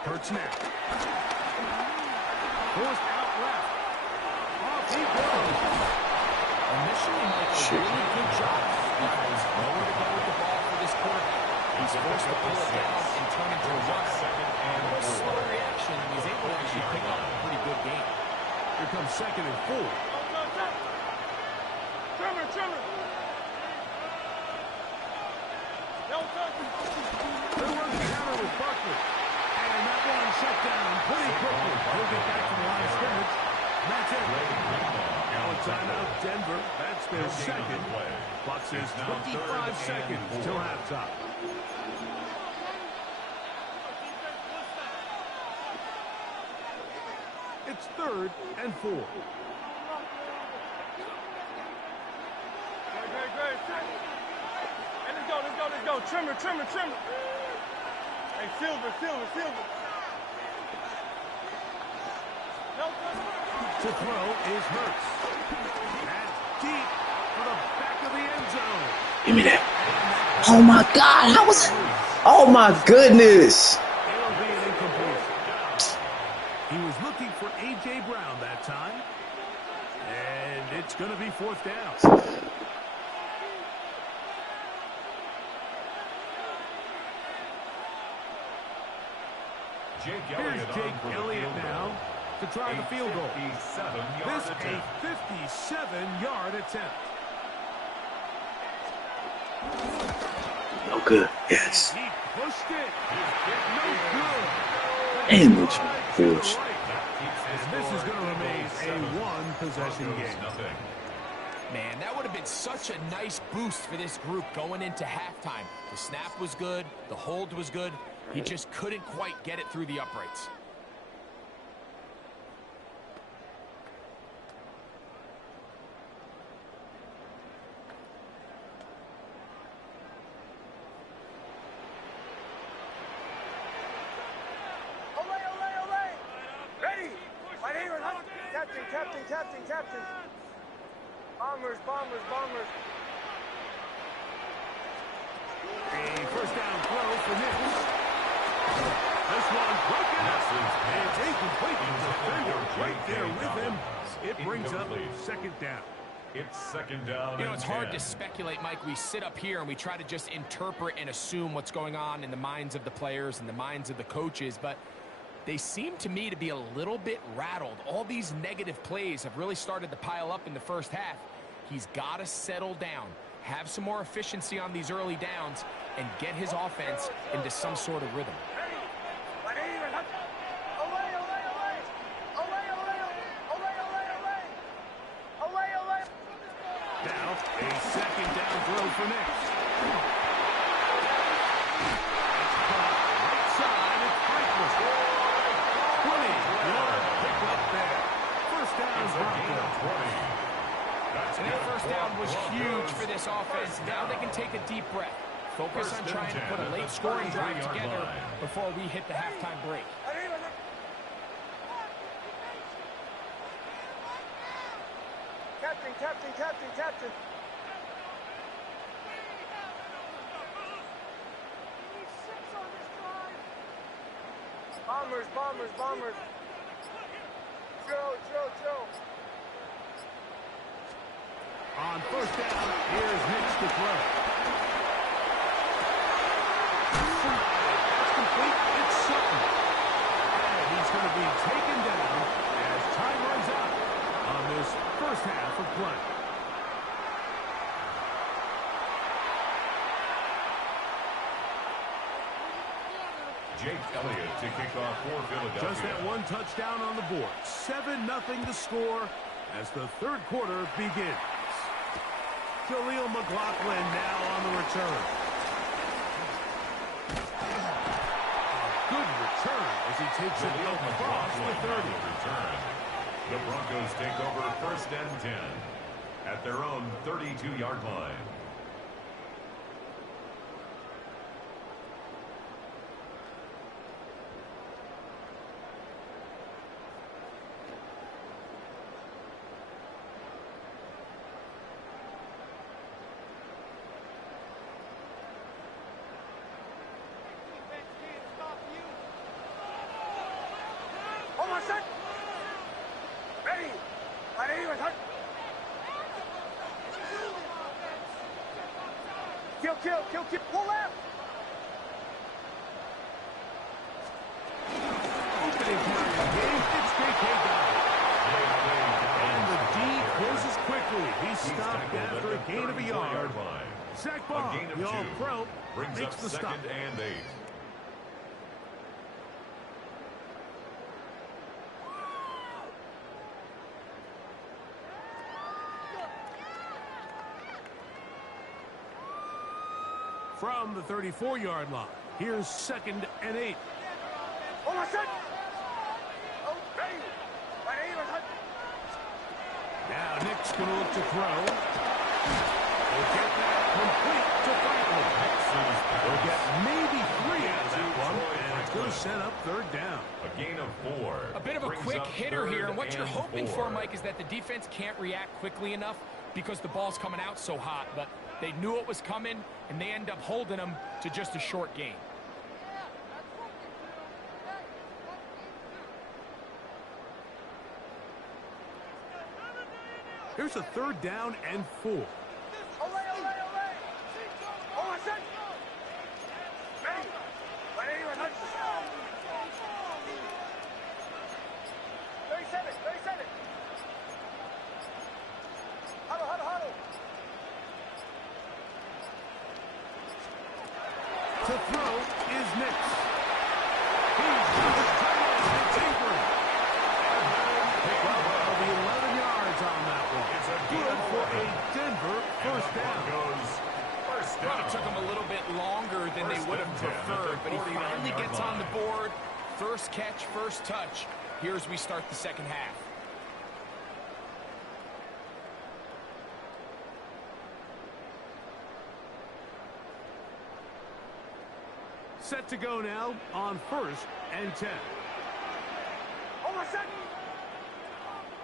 Hurts now. Forced out left. Off he goes. Initially, Mike, a really good job. There's nowhere to go with the ball for this quarterback. He's forced to pull it down and turn it to a run. A little slow reaction, and he's able to actually pick up a pretty good game. Here comes 2nd and 4. Trimmer. They'll run the counter with Barkley. And that one shut down pretty quickly. He'll get back to the line of scrimmage. That's it. Now a timeout, Denver. That's their 2nd. Clock says 25 seconds till halftime. It's 3rd and 4. Great, set. And let's go. Trimmer. Hey, Silver. To throw is Hurts. That's deep for the back of the end zone. Give me that. Oh my God, how was it? Oh my goodness. It'll be an incompletion. He was looking for A.J. Brown that time. And it's going to be 4th down. Here's Jake Elliott now to try the field goal. This a 57-yard attempt. No good. Yes. He pushed it. No good. And it's bullshit. And this is going to remain a 1-possession game. Man, that would have been such a nice boost for this group going into halftime. The snap was good. The hold was good. He just couldn't quite get it through the uprights. Ready. Right here. Captain. Bombers. A 1st down throw for Nichols. This one broken up. And it's incomplete. The defender right there with him. It brings up 2nd down. It's second down. You know, it's hard to speculate, Mike. We sit up here and we try to just interpret and assume what's going on in the minds of the players and the minds of the coaches, but they seem to me to be a little bit rattled. All these negative plays have really started to pile up in the first half. He's got to settle down, have some more efficiency on these early downs, and get his offense into some sort of rhythm. Now, a second down throw for Nick. Right side, it's Franklin. 20-yard pickup there. First down, Broncos. And that first down was huge for this offense. Now they can take a deep breath. Focus on trying to put a late scoring drive together before we hit the halftime break. Captain. Bombers. Joe. On first down, here's Hicks to throw. That's complete. It's Sutton. And he's going to be taken down as time runs out on this first half of play. Jake Elliott to kick off for Philadelphia. Just that one touchdown on the board. 7-0 the score as the third quarter begins. Jaleel McLaughlin now on the return. Good return as he takes it across the 30. The Broncos take over first and 10 at their own 32-yard line. Kill, pull out! Opening carry of the game, it's J.K. And the D closes quickly. He stopped after a gain of a yard. Zach Baum, the All-Pro, brings makes up the stop. second and 8. From the 34-yard line, here's second and 8. Now Nick's going to look to throw. He'll get that complete to Franklin. He'll get maybe 3 out of that one, and it's going to set up third down. A gain of 4. A bit of a quick hitter here, and what you're hoping for, Mike, is that the defense can't react quickly enough because the ball's coming out so hot, but they knew it was coming, and they end up holding them to just a short gain. Here's a third down and 4. To throw is Nix. He's got the tight end, Ingram. Pick up of the 11 yards on that one. It's good for a Denver first down. Well, it took him a little bit longer than they would have preferred, but he finally gets on the board. First catch, first touch. Here as we start the second half. Set to go now on first and 10.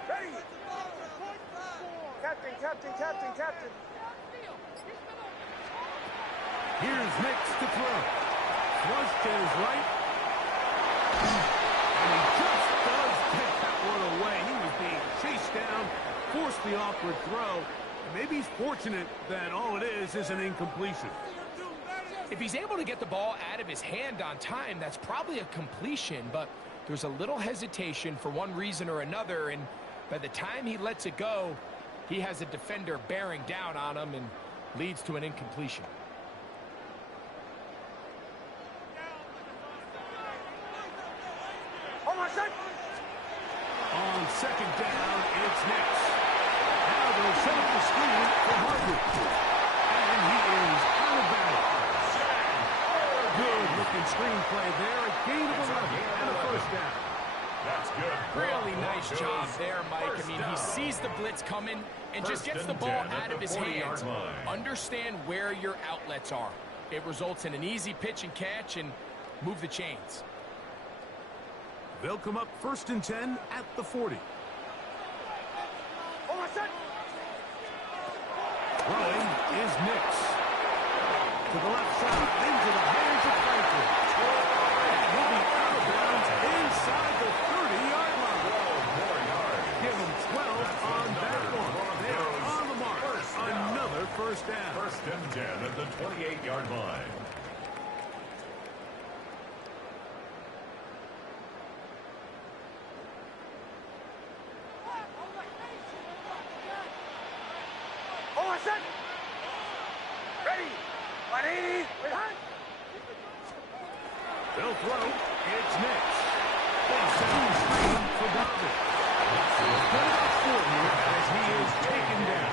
Ready! Captain. Here's Nix to throw. Flush to his right. And he just does take that one away. He was being chased down, forced the awkward throw. Maybe he's fortunate that all it is an incompletion. If he's able to get the ball out of his hand on time, that's probably a completion, but there's a little hesitation for one reason or another, and by the time he lets it go, he has a defender bearing down on him and leads to an incompletion. On second down, it's Nix. Now they'll set up the screen for Harvey. And he is out of bounds. Good looking screenplay there. A gain of 11 and a first down. That's good. Really nice job there, Mike. I mean, he sees the blitz coming and just gets the ball out of his hands. Understand where your outlets are. It results in an easy pitch and catch and move the chains. They'll come up 1st and 10 at the 40. Throwing is Nix. To the left side, into the hands of Franklin. And he'll be out of bounds inside the 30-yard line. Give him 12 on that one. They're on the mark. Another first down. 1st and 10 at the 28-yard line. They'll throw. It's Nix. They set the screen for Donovan. Good about 4 here as he is taken down.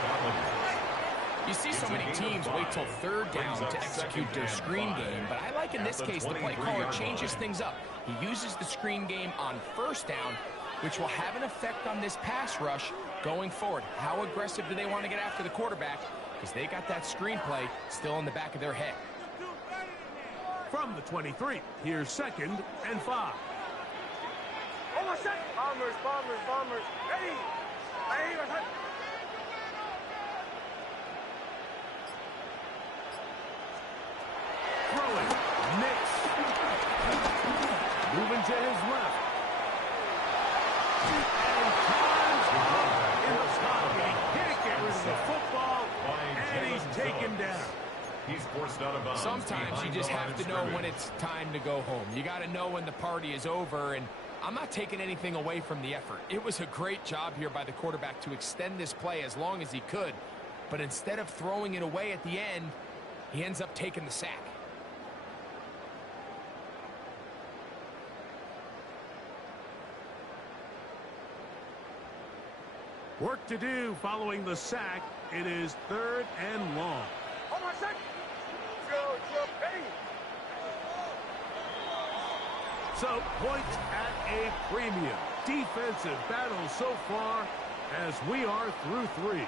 You see so many teams wait till 3rd down to execute their screen game, but I like in this case the play caller changes things up. He uses the screen game on 1st down, which will have an effect on this pass rush going forward. How aggressive do they want to get after the quarterback? Because they got that screenplay still in the back of their head. From the 23, here's 2nd and 5. Bombers. Ready. Throwing. Nix. Moving to his left. And times in the pocket. He can't get rid of the football. And he's taken down. He's forced out of bounds. Sometimes you just have to know when it's time to go home. You got to know when the party is over, and I'm not taking anything away from the effort. It was a great job here by the quarterback to extend this play as long as he could, but instead of throwing it away at the end, he ends up taking the sack. Work to do following the sack. It is 3rd and long. So, points at a premium. Defensive battle so far as we are through 3.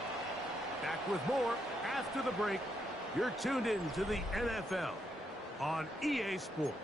Back with more after the break. You're tuned in to the NFL on EA Sports.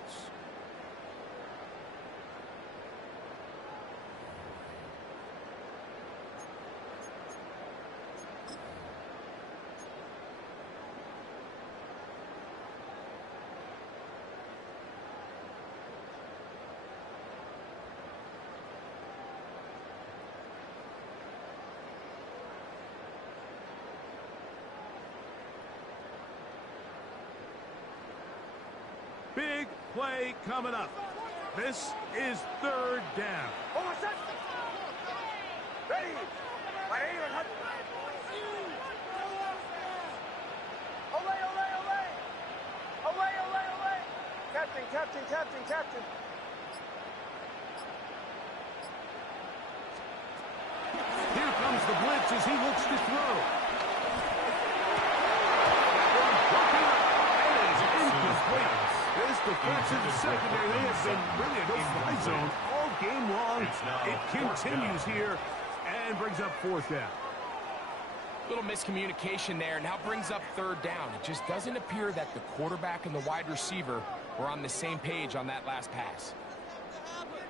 Big play coming up. This is 3rd down. Captain. Here comes the blitz as he looks to throw. This defensive secondary, they have been really a no-fly zone all game long. It continues here and brings up 4th down. Little miscommunication there, now brings up 3rd down. It just doesn't appear that the quarterback and the wide receiver were on the same page on that last pass.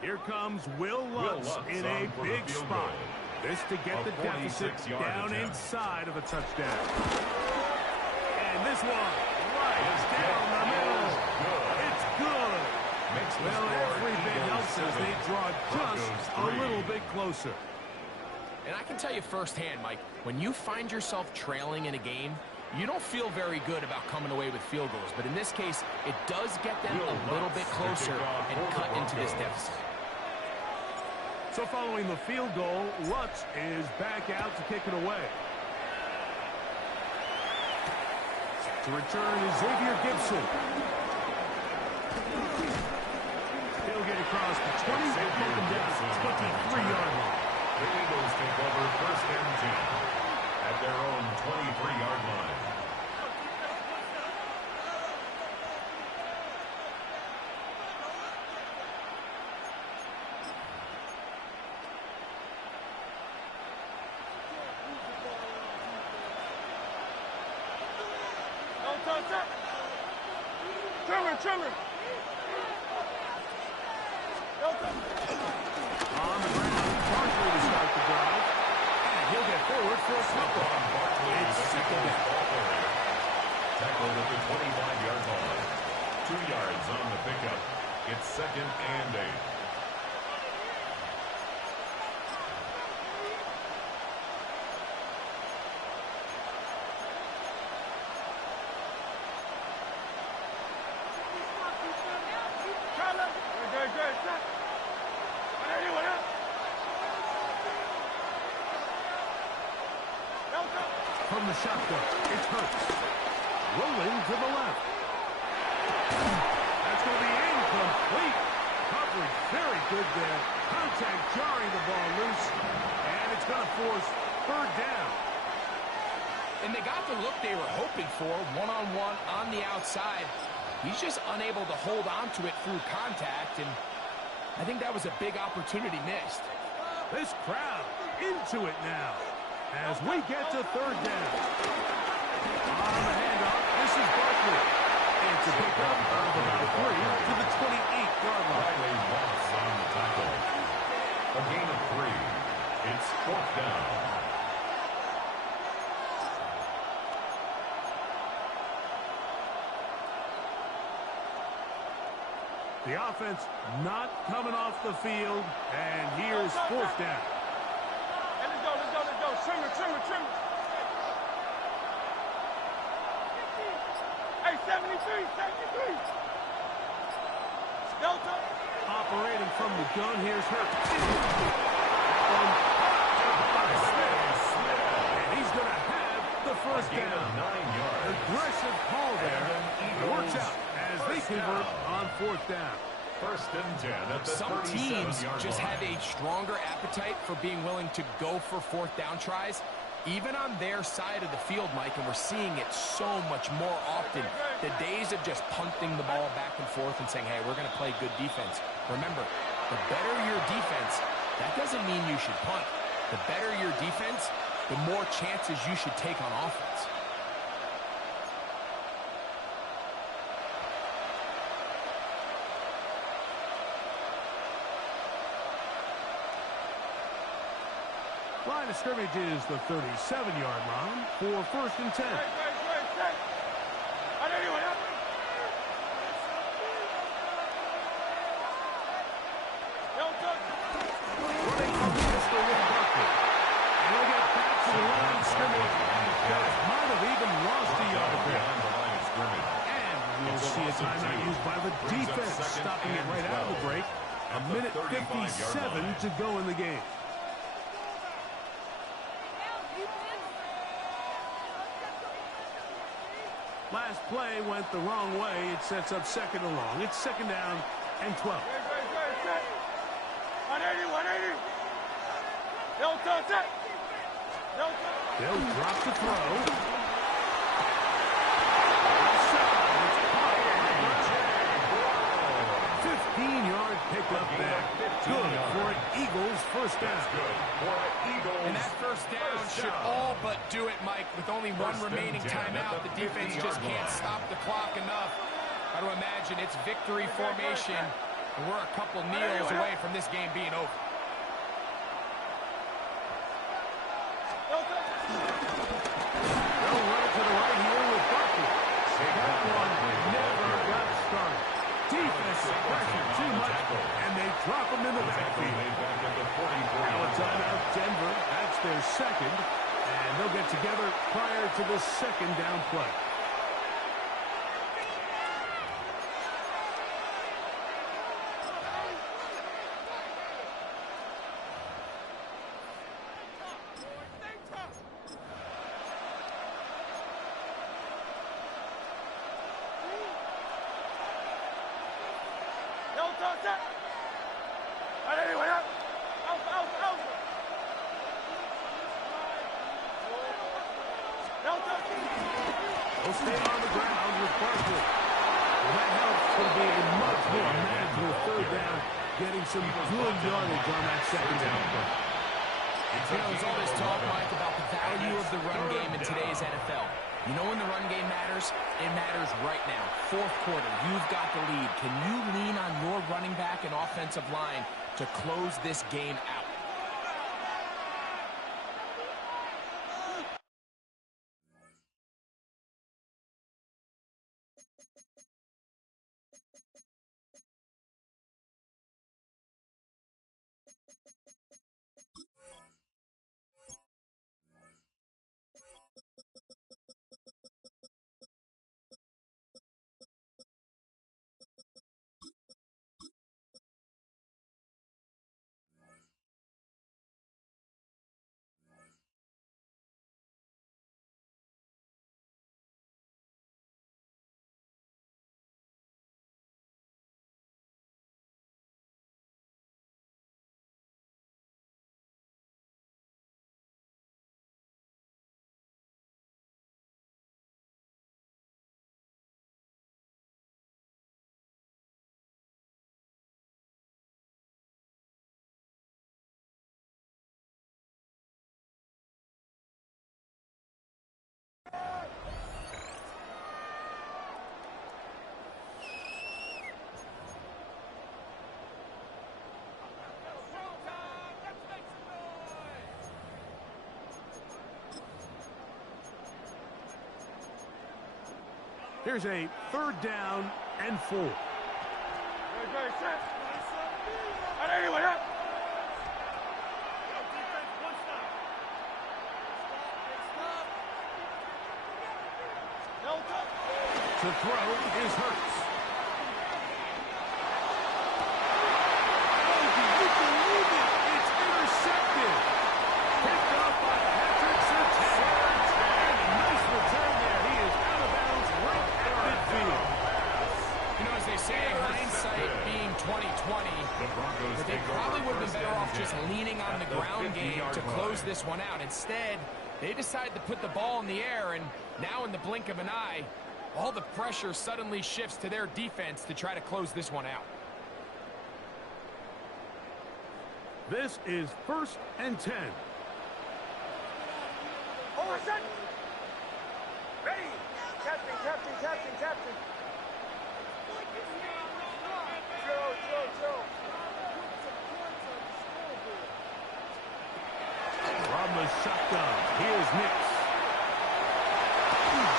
Here comes Will Lutz in a big spot. This to get the deficit down inside of a touchdown. And this one right down the middle. It's good. Well, every bit helps as they draw just a little bit closer. And I can tell you firsthand, Mike, when you find yourself trailing in a game, you don't feel very good about coming away with field goals. But in this case, it does get them a little bit closer and cut into this deficit. So following the field goal, Lutz is back out to kick it away. To return is Xavier Gibson. He'll get across the 20 and take him down to 23-yard line. The Eagles take over 1st and 10 at their own 23-yard line. Trimmer. On the ground, Barkley to start the drive. And he'll get forward for a couple. It's second down. Tackled at the 25-yard line. 2 yards on the pickup. It's 2nd and 8. From the shotgun, it's Hurts. Rolling to the left. That's going to be incomplete. Coverage very good there. Contact jarring the ball loose. And it's going to force 3rd down. And they got the look they were hoping for, one-on-one on the outside. He's just unable to hold on to it through contact, and I think that was a big opportunity missed. This crowd into it now as we get to 3rd down. On the handoff, this is Barkley. It's a pickup of about 3 to the 28-yard line. Riley Moss on the tackle. A gain of 3. It's 4th down. The offense not coming off the field, and here's 4th down. Let's go. Trimmer. Hey, 73. Delta. Operating from the gun, here's Hurts. And he's going to have the 1st down. 9 yards. Aggressive call there. Works out as they convert on 4th down. 1st and 10 at the Some 37-yard teams just line. have a stronger appetite for being willing to go for 4th down tries, even on their side of the field, Mike, and we're seeing it so much more often. The days of just punting the ball back and forth and saying, hey, we're going to play good defense. Remember, the better your defense, that doesn't mean you should punt. The better your defense, the more chances you should take on offense. Line of scrimmage is the 37-yard line for 1st and 10. Running from Mr. Will Barkley. And he'll get back to the line of scrimmage. That might have even lost a yard there. And we'll see a timeout used by the defense, stopping it right out of the break. A minute 57 to go in the game. Last play went the wrong way. It sets up 2nd and long. It's 2nd down and 12. 180. Delta. They'll drop the throw. 15-yard pickup there. Good for an Eagles 1st down. And that 1st down should all but do it, Mike. With only one remaining timeout, the defense just can't stop the clock enough. Got to imagine it's victory formation, and we're a couple kneels away from this game being over. They'll run it to the right here with Barkley. That one never got started. Defensive pressure too much, and they drop him in the backfield. Now a timeout, Denver. That's second, and they'll get together prior to the second down play. They'll stay on the ground with Barkley. Well, that helps to be a much more manageable third down, getting some good yardage on that second down play. You know, there's all this talk, Mike, about the value of the run game in today's NFL. You know when the run game matters? It matters right now. Fourth quarter, you've got the lead. Can you lean on your running back and offensive line to close this game out? Here's a third down and 4. To throw is Hurts. Oh, can you believe it? It's intercepted. Picked up by Patrick Surtain. And a nice return there. He is out of bounds right at midfield. You know, as they say, hindsight being 20/20, but they probably would have been better off just leaning on the ground game to close this one out. Instead, they decide to put the ball in the air, and now in the blink of an eye, all the pressure suddenly shifts to their defense to try to close this one out. This is 1st and 10. Over set. Ready. Captain, captain, captain, captain. Joe. From the shotgun, here's Nix. And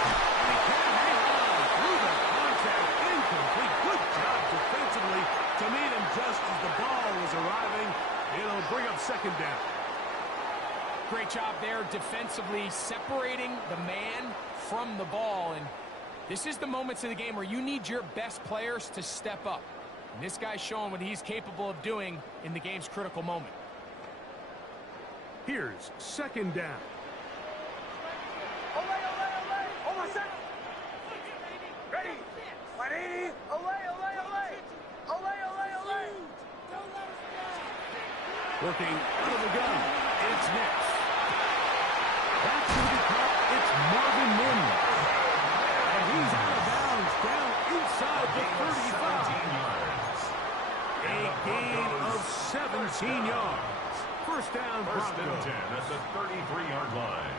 he can't hang on through the contact. Incomplete. Good job defensively to meet him just as the ball was arriving. It'll bring up second down. Great job there defensively, separating the man from the ball. And this is the moments of the game where you need your best players to step up. And this guy's showing what he's capable of doing in the game's critical moment. Here's second down. Olay. Over set. Ready. 180. Olay. Working out of the gun. It's Nix. That's going to be caught. It's Marvin Mims. And he's out of bounds down inside the 35. A gain of 17 yards. First down, First and Broncos. 10 at the 33-yard line.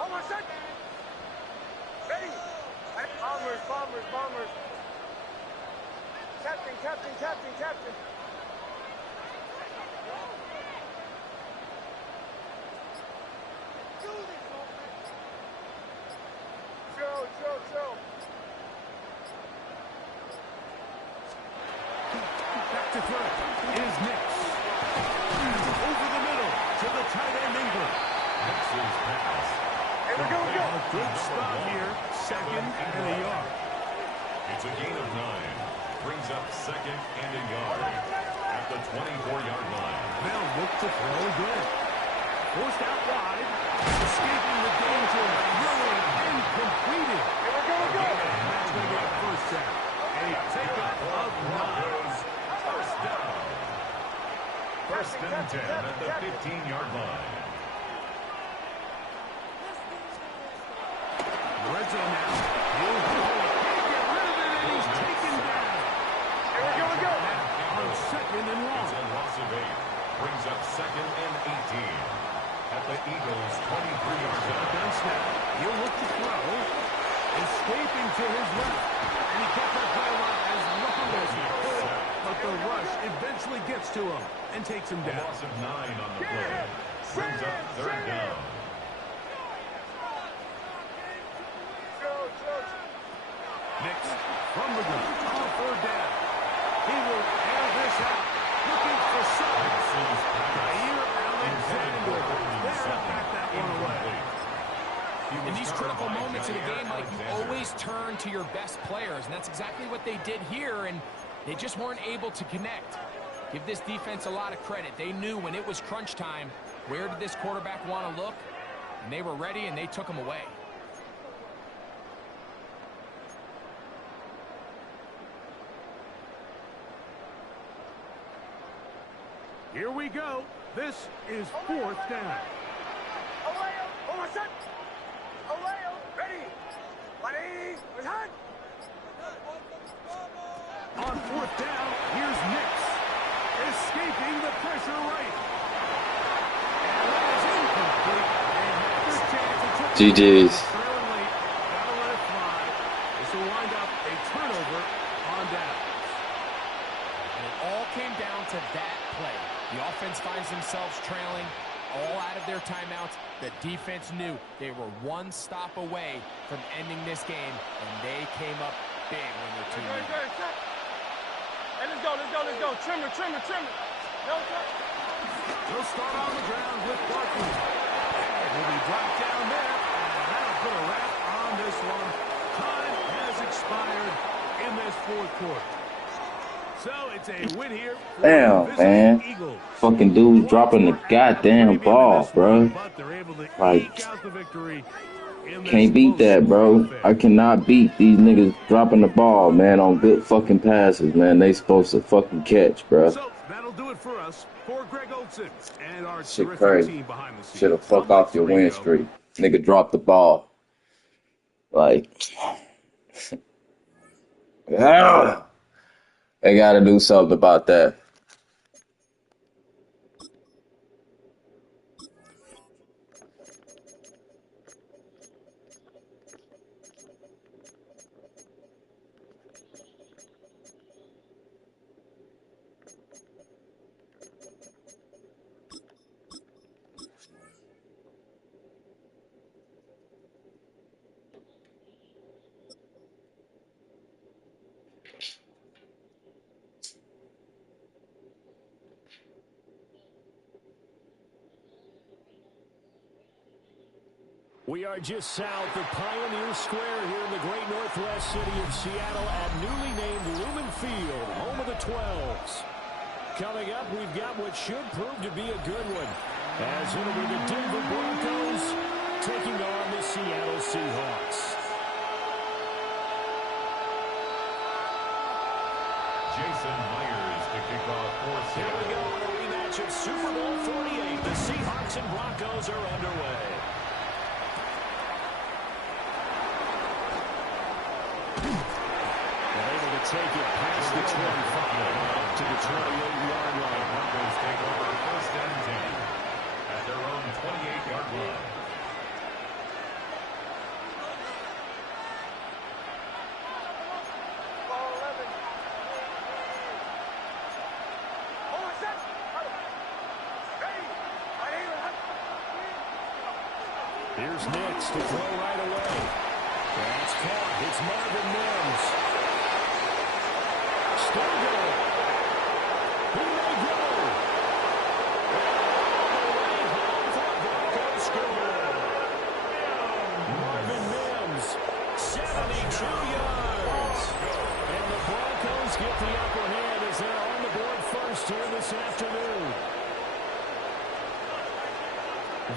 Over set. Ready. Bombers. Captain, captain, captain, captain. Joe. Back to throw is Nix. Over the middle to the tight end Ingram. Nix's pass. Here we go. A good stop here. Second and a yard. It's a gain of 9. Brings up second and a yard at the 24-yard line. They'll look to throw again. Forced out wide. Escaping the danger. Throwing and completed. Here we go. That's going to get a first down. A pickup of 9. First down. First and 10 at the 15-yard line. Red zone now. He'll can't get rid of it, and he's taken down. Here we go. On second and long. It's a loss of 8. Brings up second and 18 at the Eagles' 23-yard line. Down snap. He'll look to throw. Escaping to his left. And he kept that play alive as long as he could. But the rush eventually gets to him and takes him A down. loss of 9 on the play. Brings up third down. Next, from the gun, on third down. He will air this out. Looking for something. Jair Alexander. There to back that one away. In these critical moments in a game, Mike, you always turn to your best players, and that's exactly what they did here, and they just weren't able to connect. Give this defense a lot of credit. They knew when it was crunch time, where did this quarterback want to look, and they were ready, and they took him away. Here we go. This is fourth down. On fourth down, here's Nix. Escaping the pressure right. And that is incomplete. They had their chance and took it. GG's. Trailing late. Gotta let it fly. This will wind up a turnover on downs. And it all came down to that play. The offense finds themselves trailing, all out of their timeouts. The defense knew they were one stop away from ending this game, and they came up big when their team needed it. Hey, let's go. Trim it. No, They'll start on the ground with Barkley. And he'll be dropped down there. And that'll put a wrap on this one. Time has expired in this fourth quarter. So it's a win here for Damn, the man. visiting Eagles. Fucking dude dropping the goddamn ball, bro. But they're able to Like, eke out the victory in this can't beat that, bro. close I cannot beat these niggas dropping the ball, man, on good fucking passes, man. They supposed to fucking catch, bro. So that'll do it for us. For Greg Olson and our Shit terrific crazy. team behind the scenes. Should've fuck off your win streak. Nigga dropped the ball. Like, yeah. They gotta do something about that. We are just south of Pioneer Square here in the great northwest city of Seattle at newly named Lumen Field, home of the 12s. Coming up, we've got what should prove to be a good one, as it'll be the Denver Broncos taking on the Seattle Seahawks. Jason Myers to kick off for Here we Seattle. go in a rematch of Super Bowl 48. The Seahawks and Broncos are underway. Take it past the 25 to the 28-yard line. Broncos take over first and 10 at their own 28-yard line. Here's Nix to throw right away. That's caught. It's Marvin Mims. Still going. He may go. Broncos score. Marvin Mims, 72 yards. And the Broncos get the upper hand as they're on the board first here this afternoon.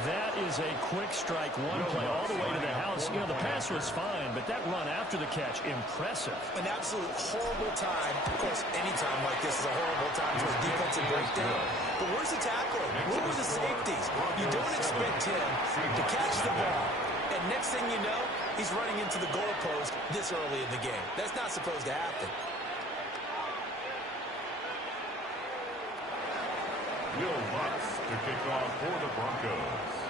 That is a quick strike, one play all the way to the house. You know, the pass was fine, but that run after the catch, impressive. An absolute horrible time. Of course, any time like this is a horrible time for a defensive breakdown. But where's the tackler? Where were the safeties? You don't expect him to catch the ball. And next thing you know, he's running into the goalpost this early in the game. That's not supposed to happen. Will Lutz to kick off for the Broncos.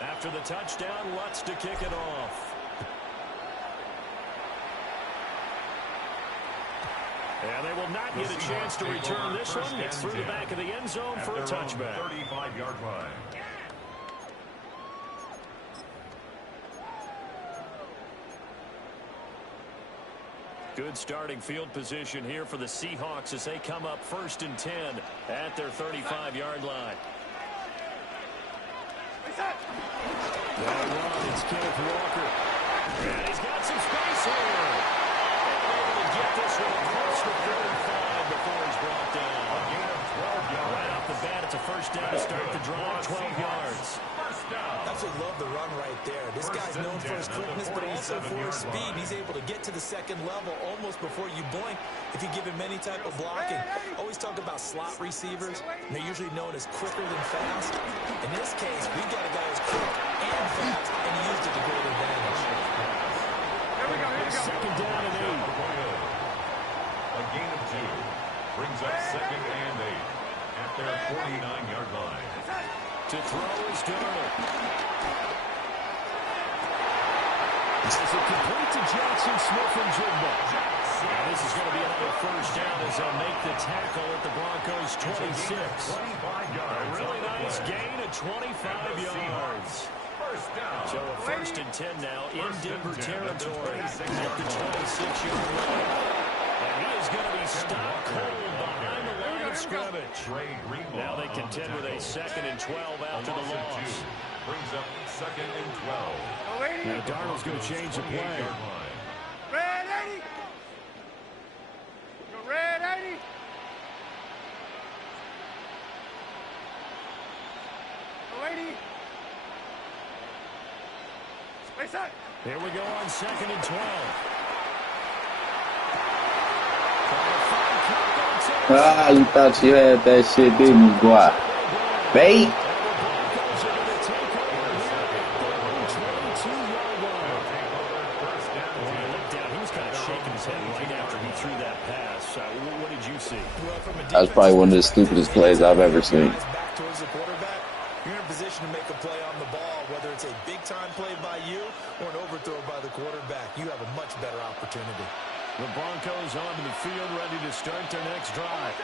After the touchdown, Lutz to kick it off. And they will not get a chance to return this one. It's through the back of the end zone for a touchback. 35-yard line. Good starting field position here for the Seahawks as they come up 1st and 10 at their 35-yard line. That run, it's Kenneth Walker. And he's got some space here. And able to get this one across the 35 before he's brought down. A gain of 12 yards. Right off the bat, it's a first down to start the drive, 12 yards. First down. Absolutely love the run right there. This guy's known for his quickness, but also for his speed. He's able to get to the second level almost before you blink if you give him any type of blocking. Always talk about slot receivers. They're usually known as quicker than fast. In this case, we've got a guy who's quick and fast, and he used it to great advantage. Here we go. Second down and 8. A gain of 2 brings up 2nd and 8 at their 49-yard line. To throw is Darnold. As it complete to Jackson Smith and Jigba. This is going to be another first down as they'll make the tackle at the Broncos 26. 25 yards. A really nice gain of 25 yards. First down. So a 1st and 10 now in Denver territory at the 26-yard line. And he is going to be stopped cold behind the line of scrimmage. Now they contend with a 2nd and 12 after the loss. Brings up 2nd and 12. Now Darnold's going to change the play. Red 80. Go red 80. Go 80. Space out. Here we go on 2nd and 12. Ah, you thought you had that shit, didn't you, boy? Bait. That's probably one of the stupidest plays I've ever seen. Back towards the quarterback, you're in a position to make a play on the ball, whether it's a big-time play by you or an overthrow by the quarterback. You have a much better opportunity. The Broncos onto the field, ready to start their next drive.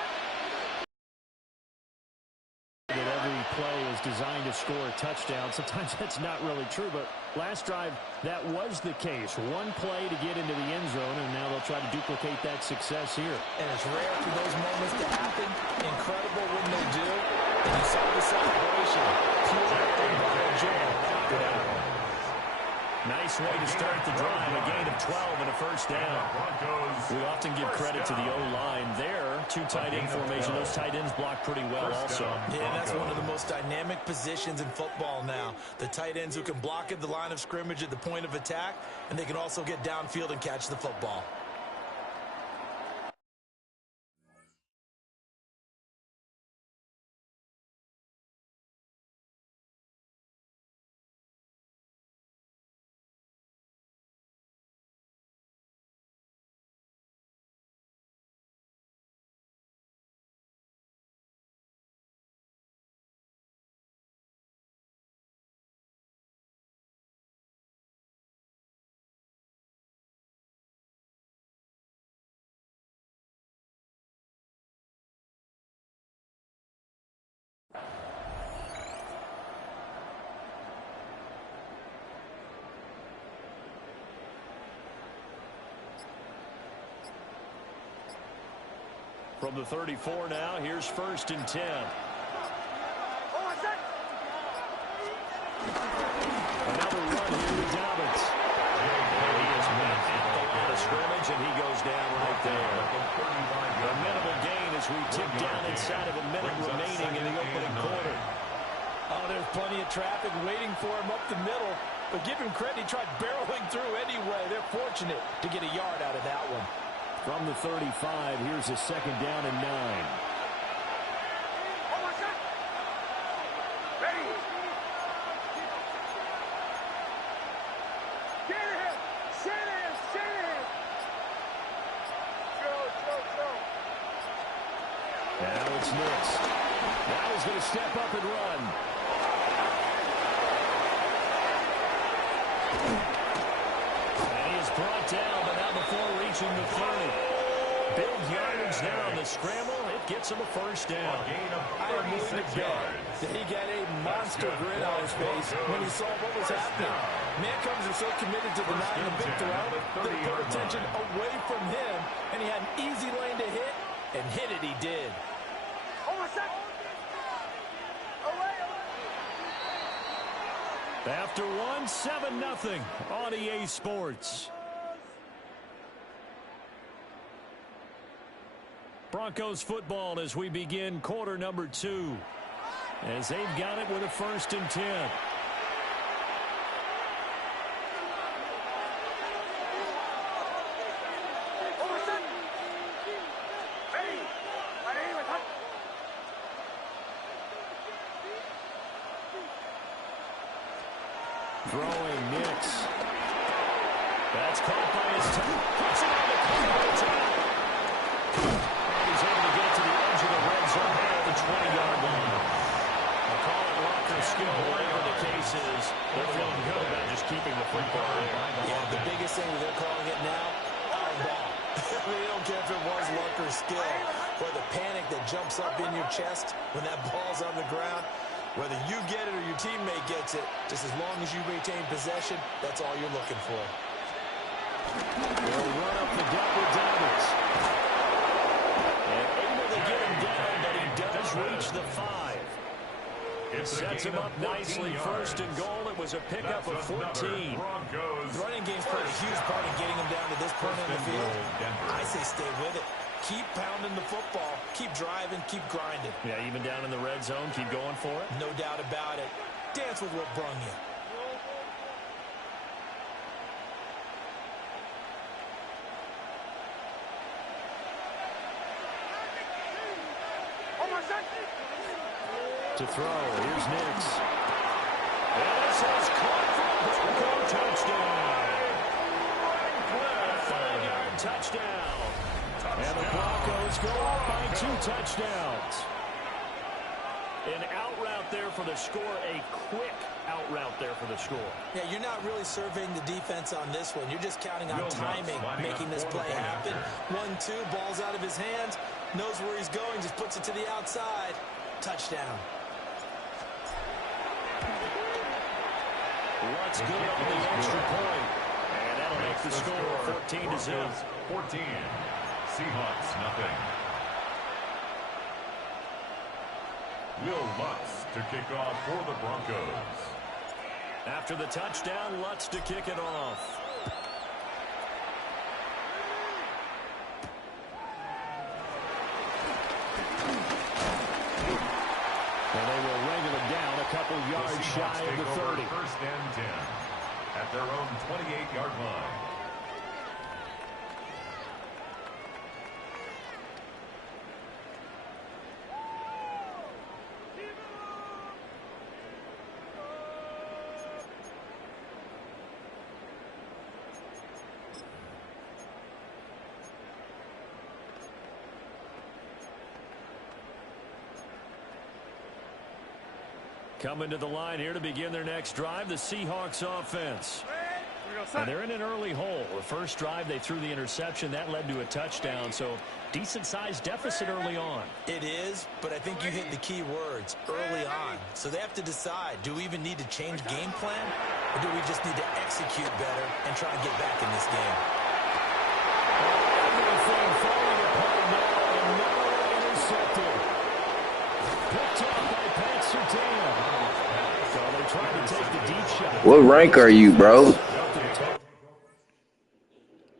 That every play is designed to score a touchdown. Sometimes that's not really true, but last drive, that was the case. One play to get into the end zone, and now they'll try to duplicate that success here. And it's rare for those moments to happen. Incredible when they do. And you saw the celebration. Pure and joy. Good out. Nice way to start the drive. A gain of 12 and a first down. We often give credit to the O-line there. Two tight end formation. Those tight ends block pretty well also. Yeah, that's one of the most dynamic positions in football now. The tight ends who can block at the line of scrimmage at the point of attack, and they can also get downfield and catch the football. From the 34 now, here's 1st and 10. Another run here to Dobbins. He is met at the line of scrimmage, and he goes down right there. A minimal gain as we tick down inside of a minute remaining in the opening quarter. Oh, there's plenty of traffic waiting for him up the middle. But give him credit, he tried barreling through anyway. They're fortunate to get a yard out of that one. From the 35, here's a 2nd down and 9. Now it's Nix. Now he's going to step up and run. And he is brought down, but not before reaching the 30. Big yardage there on the scramble. It gets him a 1st down. I am willing to bet that he got a monster grin on his face when he saw what was happening. Mancombs are so committed to denying the big throw, they put attention away from him, and he had an easy lane to hit, and hit it he did. After one, 7-0 on EA Sports. Broncos football as we begin quarter number 2. As they've got it with a 1st and 10. Throwing Nix. That's caught by his toe. Puts it on the cover. And he's able to get to the edge of the red zone at the 20-yard line. I'll call it locker skill. Whatever the case is, they're feeling good about just keeping the football there. Yeah, the biggest thing they're calling it now, our ball. They don't care if it was luck or skill, or the panic that jumps up in your chest when that ball's on the ground. Whether you get it or your teammate gets it, just as long as you retain possession, that's all you're looking for. They'll run up the gut with Dobbins. And able to get him down, but he does reach the 5. It sets him up nicely. 1st and goal. It was a pickup of 14. The running game's played a huge part in getting him down to this point in the field. I say stay with it. Keep pounding the football. Keep driving. Keep grinding. Yeah, even down in the red zone, keep going for it. No doubt about it. Dance with what brung you. To throw, here's Nix. This is caught for a Bronco touchdown. A 5-yard touchdown. And the Broncos go up by 2 touchdowns. An out route there for the score, a quick out route there for the score. Yeah, you're not really surveying the defense on this one. You're just counting on timing, making this play happen. 1-2, ball's out of his hands, knows where he's going, just puts it to the outside. Touchdown. What's good on the extra point? And that'll make the score 14-0. 14. Seahawks, nothing. Will Lutz to kick off for the Broncos. After the touchdown, Lutz to kick it off. And they will wrangle it down a couple yards shy of the 30. 1st and 10 at their own 28-yard line. Coming to the line here to begin their next drive, the Seahawks offense. And they're in an early hole. The first drive, they threw the interception. That led to a touchdown, so decent-sized deficit early on. It is, but I think you hit the key words, early on. So they have to decide, do we even need to change game plan, or do we just need to execute better and try and get back in this game? Everything falling apart now, and another trying to take the deep shot. What rank are you, bro?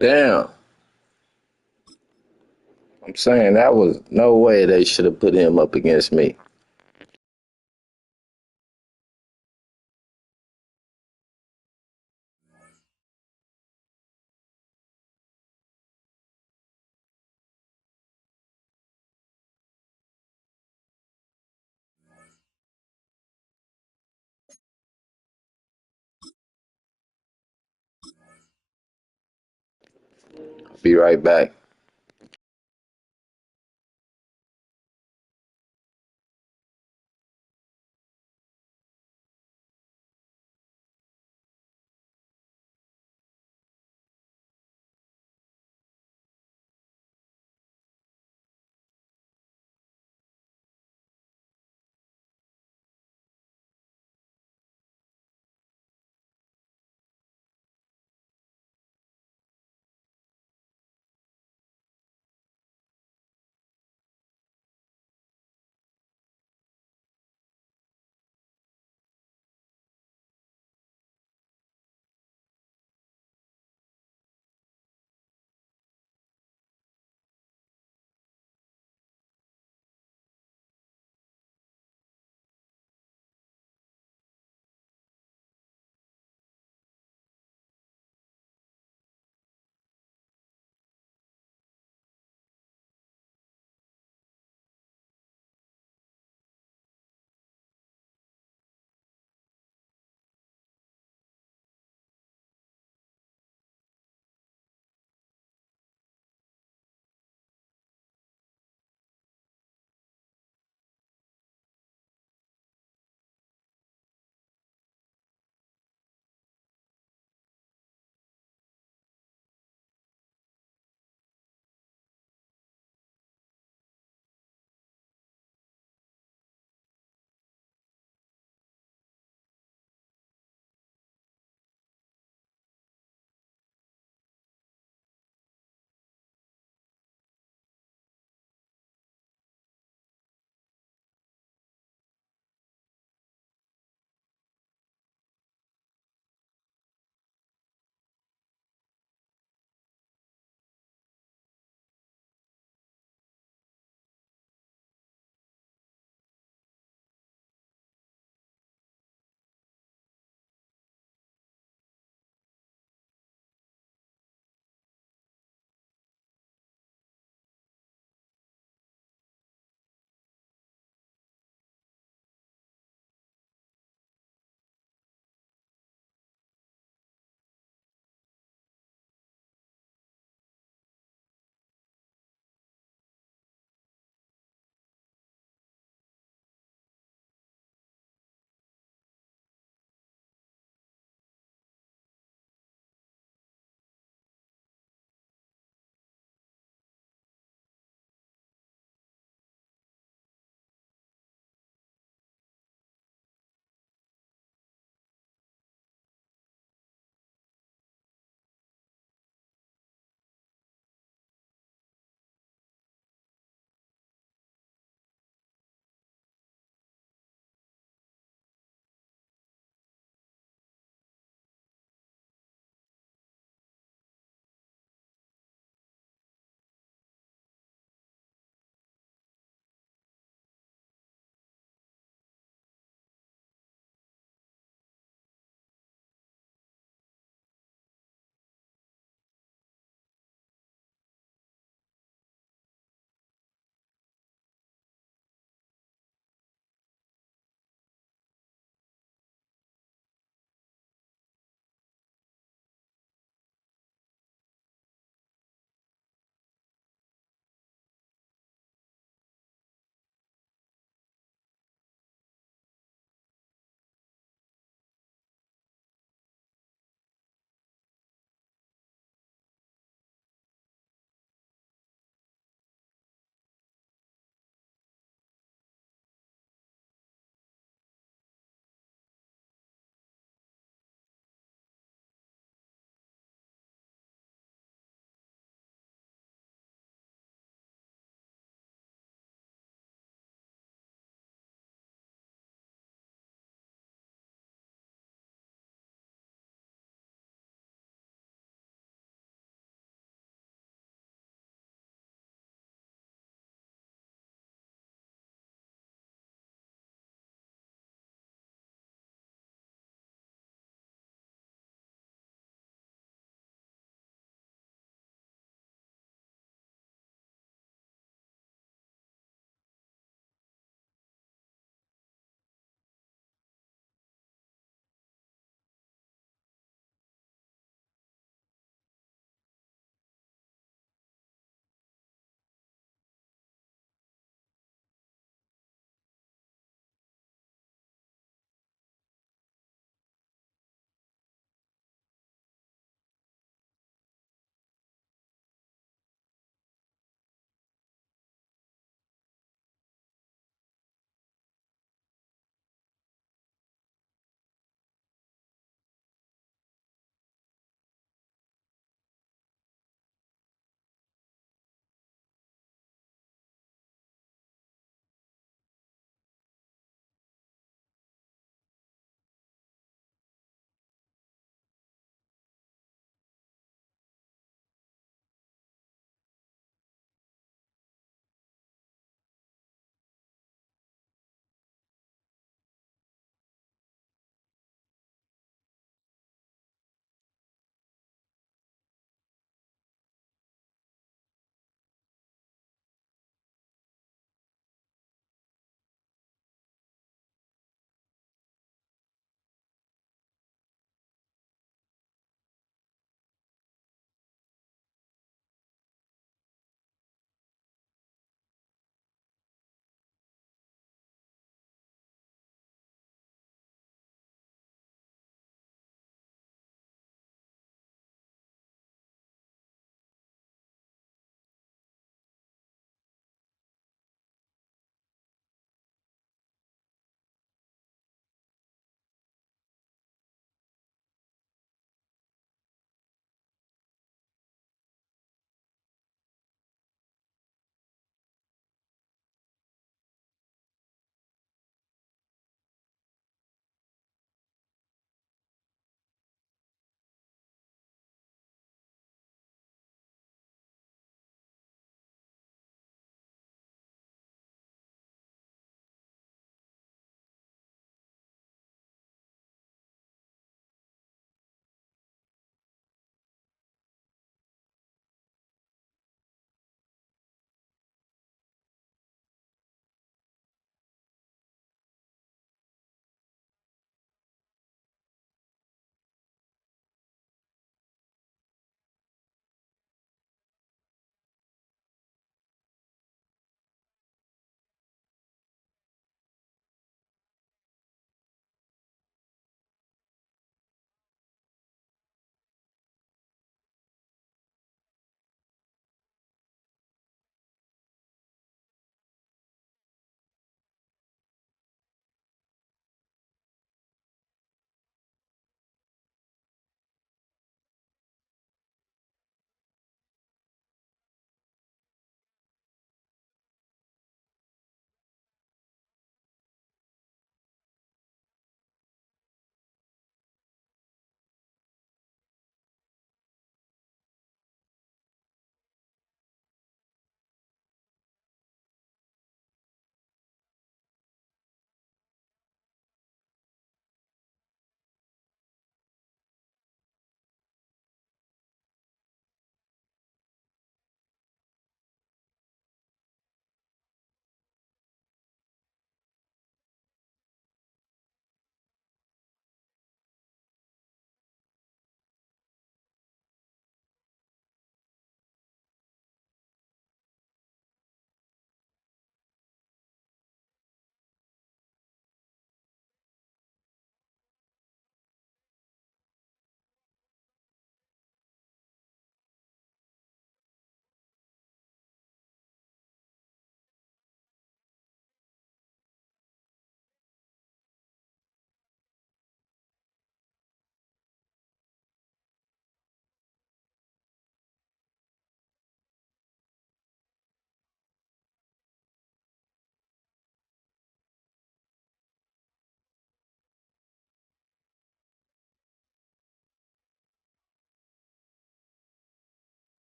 Damn. I'm saying that was no way they should have put him up against me. Be right back.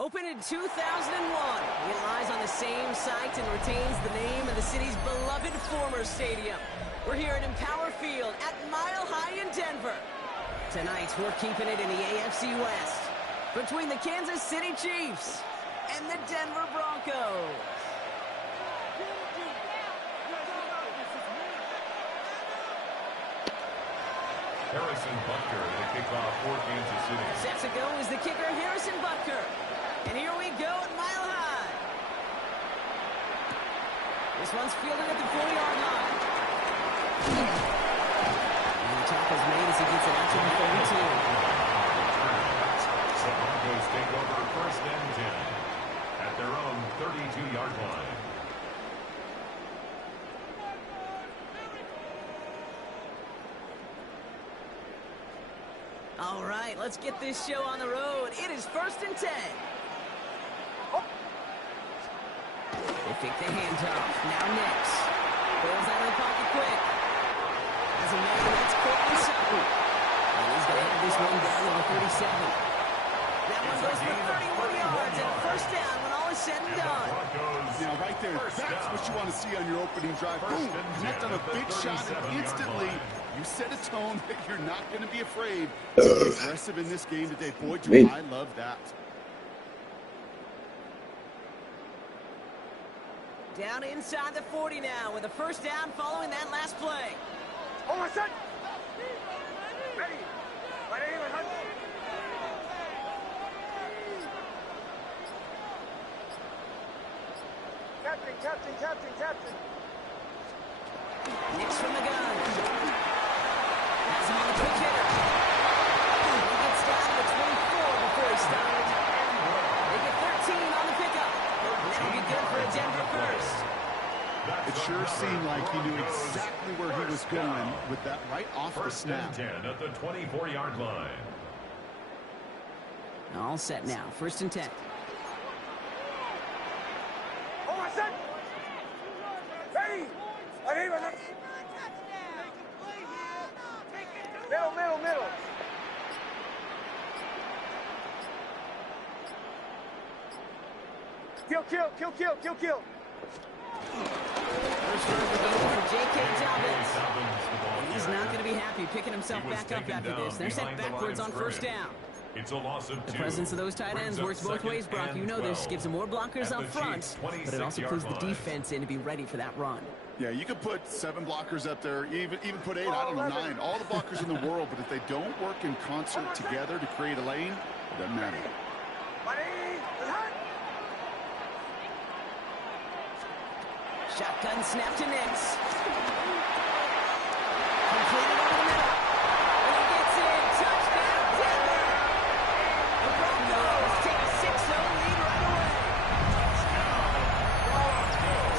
Opened in 2001, it lies on the same site and retains the name of the city's beloved former stadium. We're here at Empower Field at Mile High in Denver. Tonight, we're keeping it in the AFC West between the Kansas City Chiefs and the Denver Broncos. Harrison Butker, the kickoff for Kansas City. Set to go is the kicker, Harrison Butker. And here we go at Mile High. This one's fielded at the 40-yard line. And the tackle's made as he gets it out to the 32. The Broncos take over first and 10 at their own 32-yard line. All right, let's get this show on the road. It is first and 10. They fake the handoff. Now Nix. Goes out of the pocket quick. As a man, that's Courtney Sutton. And he's going to have this one down to the 37. That one goes for 31 yards and a first down when all is said and done. Now, right there, that's what you want to see on your opening drive. Boom, connect on a big shot, and instantly you set a tone that you're not going to be afraid to be aggressive in this game today. Boy, do I love that. Down inside the 40 now with a first down following that last play. Oh, my son! Ready! Ready, my son! Captain. Nix from the gun. Has him on the quick hitter. He gets down to 24 before he stopped. They get 13 on the pickup. That'll be good for a Denver first. It sure seemed like he knew exactly where he was going with that right off the snap. First and 10 at the 24-yard line. All set now. First and 10. Oh, my son! Ready! Ready, my son! Middle. Kill. First round for J.K. Dobbins. He's not going to be happy picking himself back up after this. They're set backwards on first down. It's a loss of 2. The presence of those tight ends works both ways, Brock. You know this. Gives them more blockers up front, but it also puts the defense in to be ready for that run. Yeah, you could put 7 blockers up there, even put 8, I don't know, 9. All the blockers in the world, but if they don't work in concert together to create a lane, it doesn't matter. Shotgun snap to Nix. Completed over the middle. And he gets in. Touchdown, Denver. The Broncos take a 6-0 lead right away.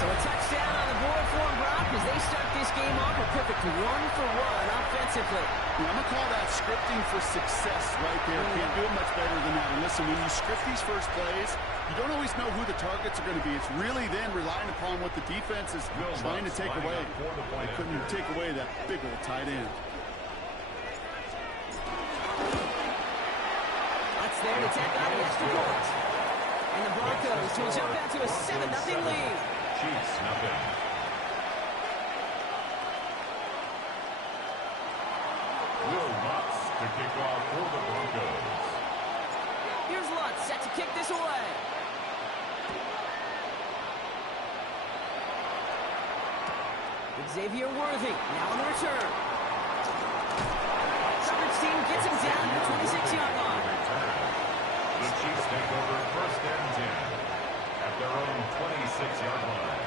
So a touchdown on the board for Brock as they start this game off a perfect 1-for-1 offensively. I'm going to call that scripting for success right there. Can't do it much better than that. And listen, when you script these first plays, you don't always know who the targets are going to be. It's really then relying upon what the defense is trying to take away. They couldn't take away that big old tight end. That's there to take on the extra point. And the Broncos will jump out to a 7-0 lead. Chiefs, nothing. Will Lutz to kick off for the Broncos. Here's Lutz set to kick this away. Xavier Worthy now on the return. Coverage team gets him down to the 26-yard line. The Chiefs take over first and 10 at their own 26-yard line.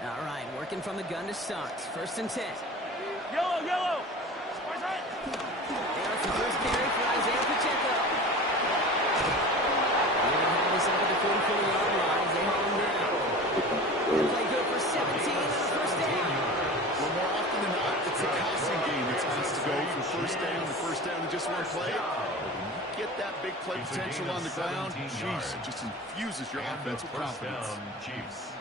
All right, working from the gun to start. First and 10. Yellow. There's the first carry for Isaiah Pacheco. They're going to have this up at the 44-yard line as they hold him down. They'll play good for 17 and a first down. Well, more often than not, it's a passing game. It has to go from first down to just one play. get that big play potential on the ground, jeez, it just infuses your offense with confidence. Chiefs.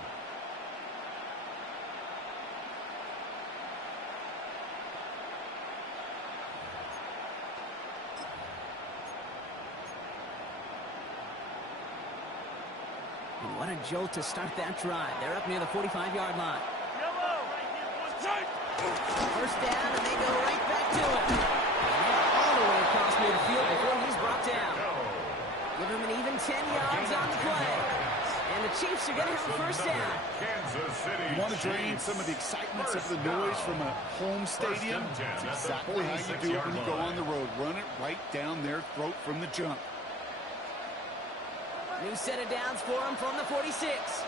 And what a jolt to start that drive. They're up near the 45-yard line. First down, and they go right back to it. All the way across midfield before he's brought down. Give him an even 10 yards on the play. And the Chiefs are going to have a first down. You want to drain some of the excitement, some of the noise from a home stadium? That's exactly how you do it when you go on the road. Run it right down their throat from the jump. New set of downs for him from the 46.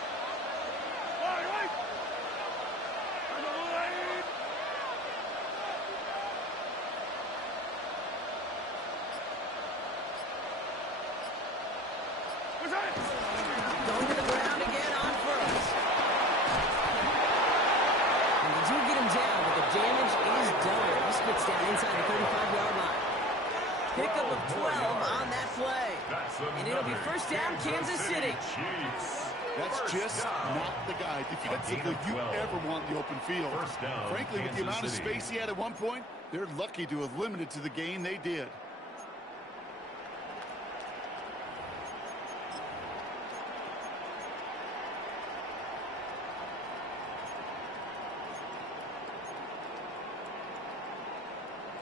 Going to the ground again on first. And they do get him down, but the damage is done. He gets down inside the 35-yard line. Pickup of 12 on that play. And it'll be first down, Kansas City. That's just not the guy defensively you ever want in the open field. Frankly, with the amount of space he had at one point, they're lucky to have limited to the gain they did.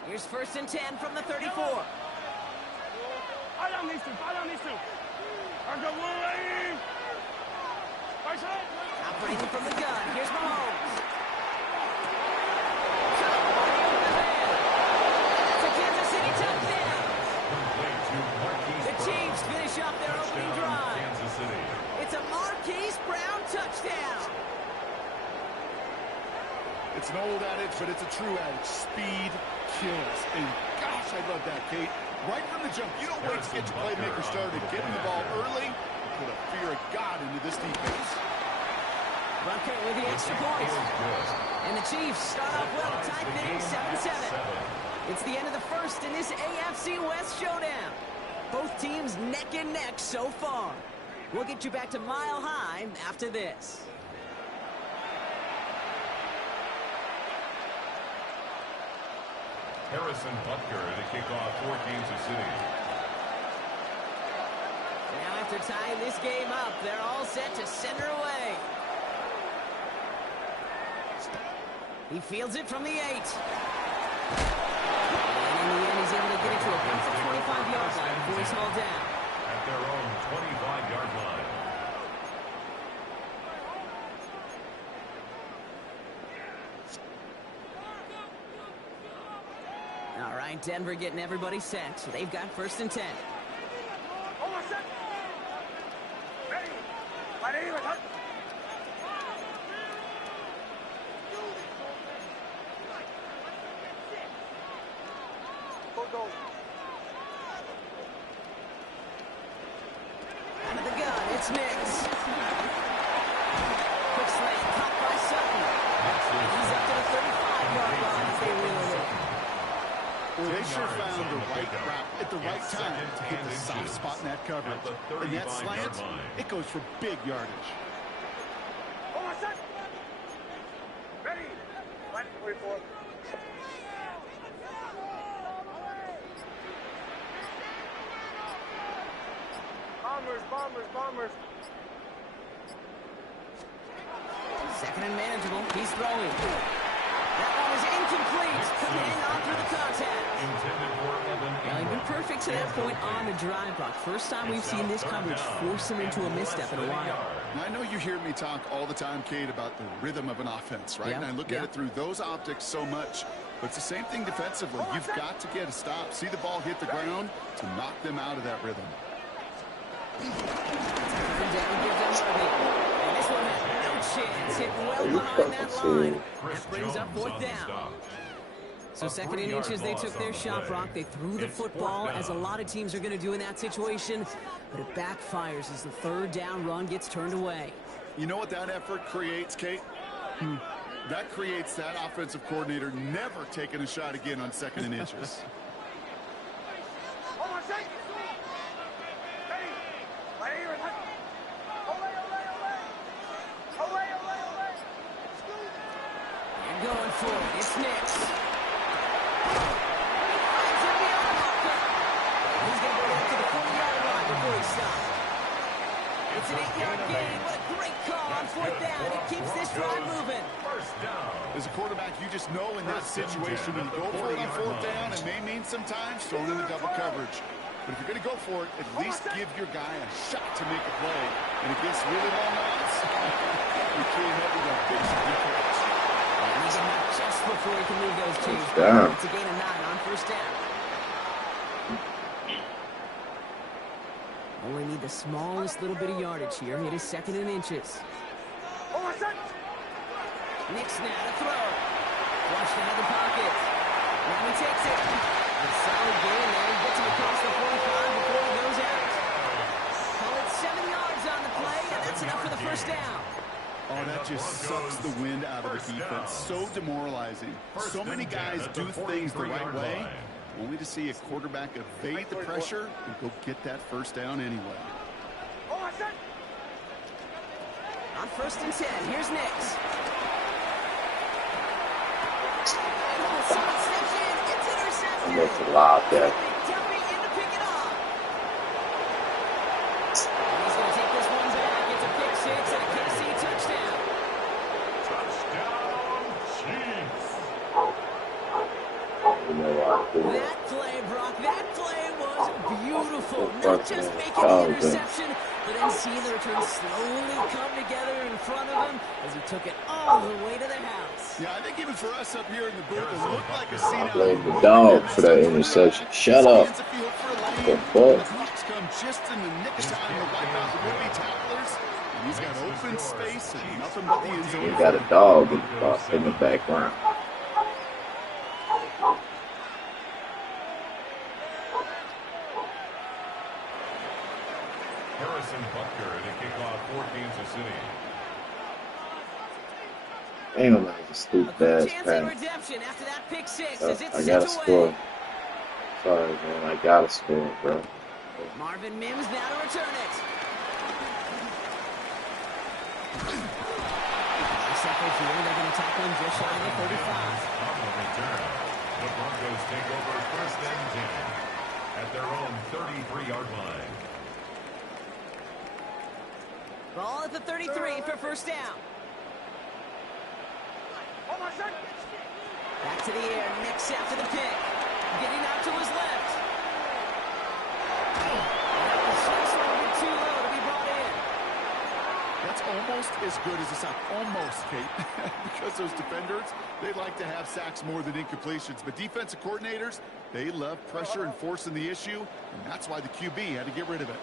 Here's first and 10 from the 34. Operating from the gun. Here's Mahomes. It's a Kansas City touchdown. The Chiefs finish up their opening drive. It's a Marquise Brown touchdown. It's an old adage, but it's a true adage. Speed kills. And gosh, I love that, Kate. Right from the jump, you don't wait to get your playmaker started. Get him the ball early. Put a fear of God into this defense. Rucker with the extra points. And the Chiefs start off well, tie fitting 7-7. It's the end of the first in this AFC West showdown. Both teams neck and neck so far. We'll get you back to Mile High after this. Harrison Butker to kick off for Kansas City. Now after tying this game up, they're all set to send her away. He fields it from the 8. And in the end, he's able to get it to about the 25-yard line before he's hauled down. At their own 25-yard line. All right, Denver getting everybody set. So they've got first and 10. Out of the gun, it's Nix. Quick slant, caught by Sutton. He's up to the 35-yard line as they reel it in. Well, they sure found the right route at the right time to hit the soft spot in that coverage. And that slant, it goes for big yardage. Bombers. Second and manageable. He's throwing. That one is incomplete. Couldn't hang on through the contact. Well, he'd been perfect to that point on the drive block. First time we've seen this coverage force him into a misstep in a while. Now, I know you hear me talk all the time, Kate, about the rhythm of an offense, right? Yeah. And I look at it through those optics so much. But it's the same thing defensively. You've got to get a stop, see the ball hit the ground to knock them out of that rhythm. And this one has no chance. Hit well behind that line. That brings up fourth down. So second and inches, they took their shot, Brock. They threw the football, as a lot of teams are going to do in that situation. But it backfires as the third down run gets turned away. You know what that effort creates, Kate? That creates that offensive coordinator never taking a shot again on second and inches. going for it. It's Nix. Finds him beyond the marker. He's going to go up to the 40-yard line before he stops. It's an 8-yard gain. What a great call on fourth down. It keeps this drive moving. As a quarterback, you just know in that situation when you go for it on fourth down, it may mean sometimes throwing in the double coverage. But if you're going to go for it, at least give your guy a shot to make a play. And against really long odds, you can't have it on basic defense. And he can knock just before he can move those two. It's a gain of 9 on first down. Only need the smallest little bit of yardage here. It is second and inches. Nix now to throw. Flushed out of the pocket. Now he takes it. A solid gain there. He gets him across the 45 before he goes out. Call it 7 yards on the play, and that's enough for the first down. Oh, that just sucks the wind out of the defense. So demoralizing. So many guys do things the right way, only to see a quarterback evade the pressure and go get that first down anyway. On first and 10, here's Nix. That's a lot there. That play, Brock, that play was beautiful. Not just making the interception, but then seeing the return slowly come together in front of him as he took it all the way to the house. Yeah, I think even for us up here in the booth, it looked like a scene. I blame the dog for that interception. Shut up. The fuck? Come just in the nick of time to wipe out the would-be tacklers. And he's got open space and nothing but the end zone. He got a dog in the background. Ain't no like a stupid ass pass. I gotta score. Sorry, man. I gotta score, bro. Marvin Mims now to return it. Second here, they're going to tackle him just shy of the 35. The Broncos take over first and 10 at their own 33-yard line. Ball at the 33 for first down. Back to the air, Nix after the pick. Getting out to his left. That was just a little bit too low to be brought in. That's almost as good as a sack. Almost, Kate. Because those defenders, they like to have sacks more than incompletions. But defensive coordinators, they love pressure and forcing the issue. And that's why the QB had to get rid of it.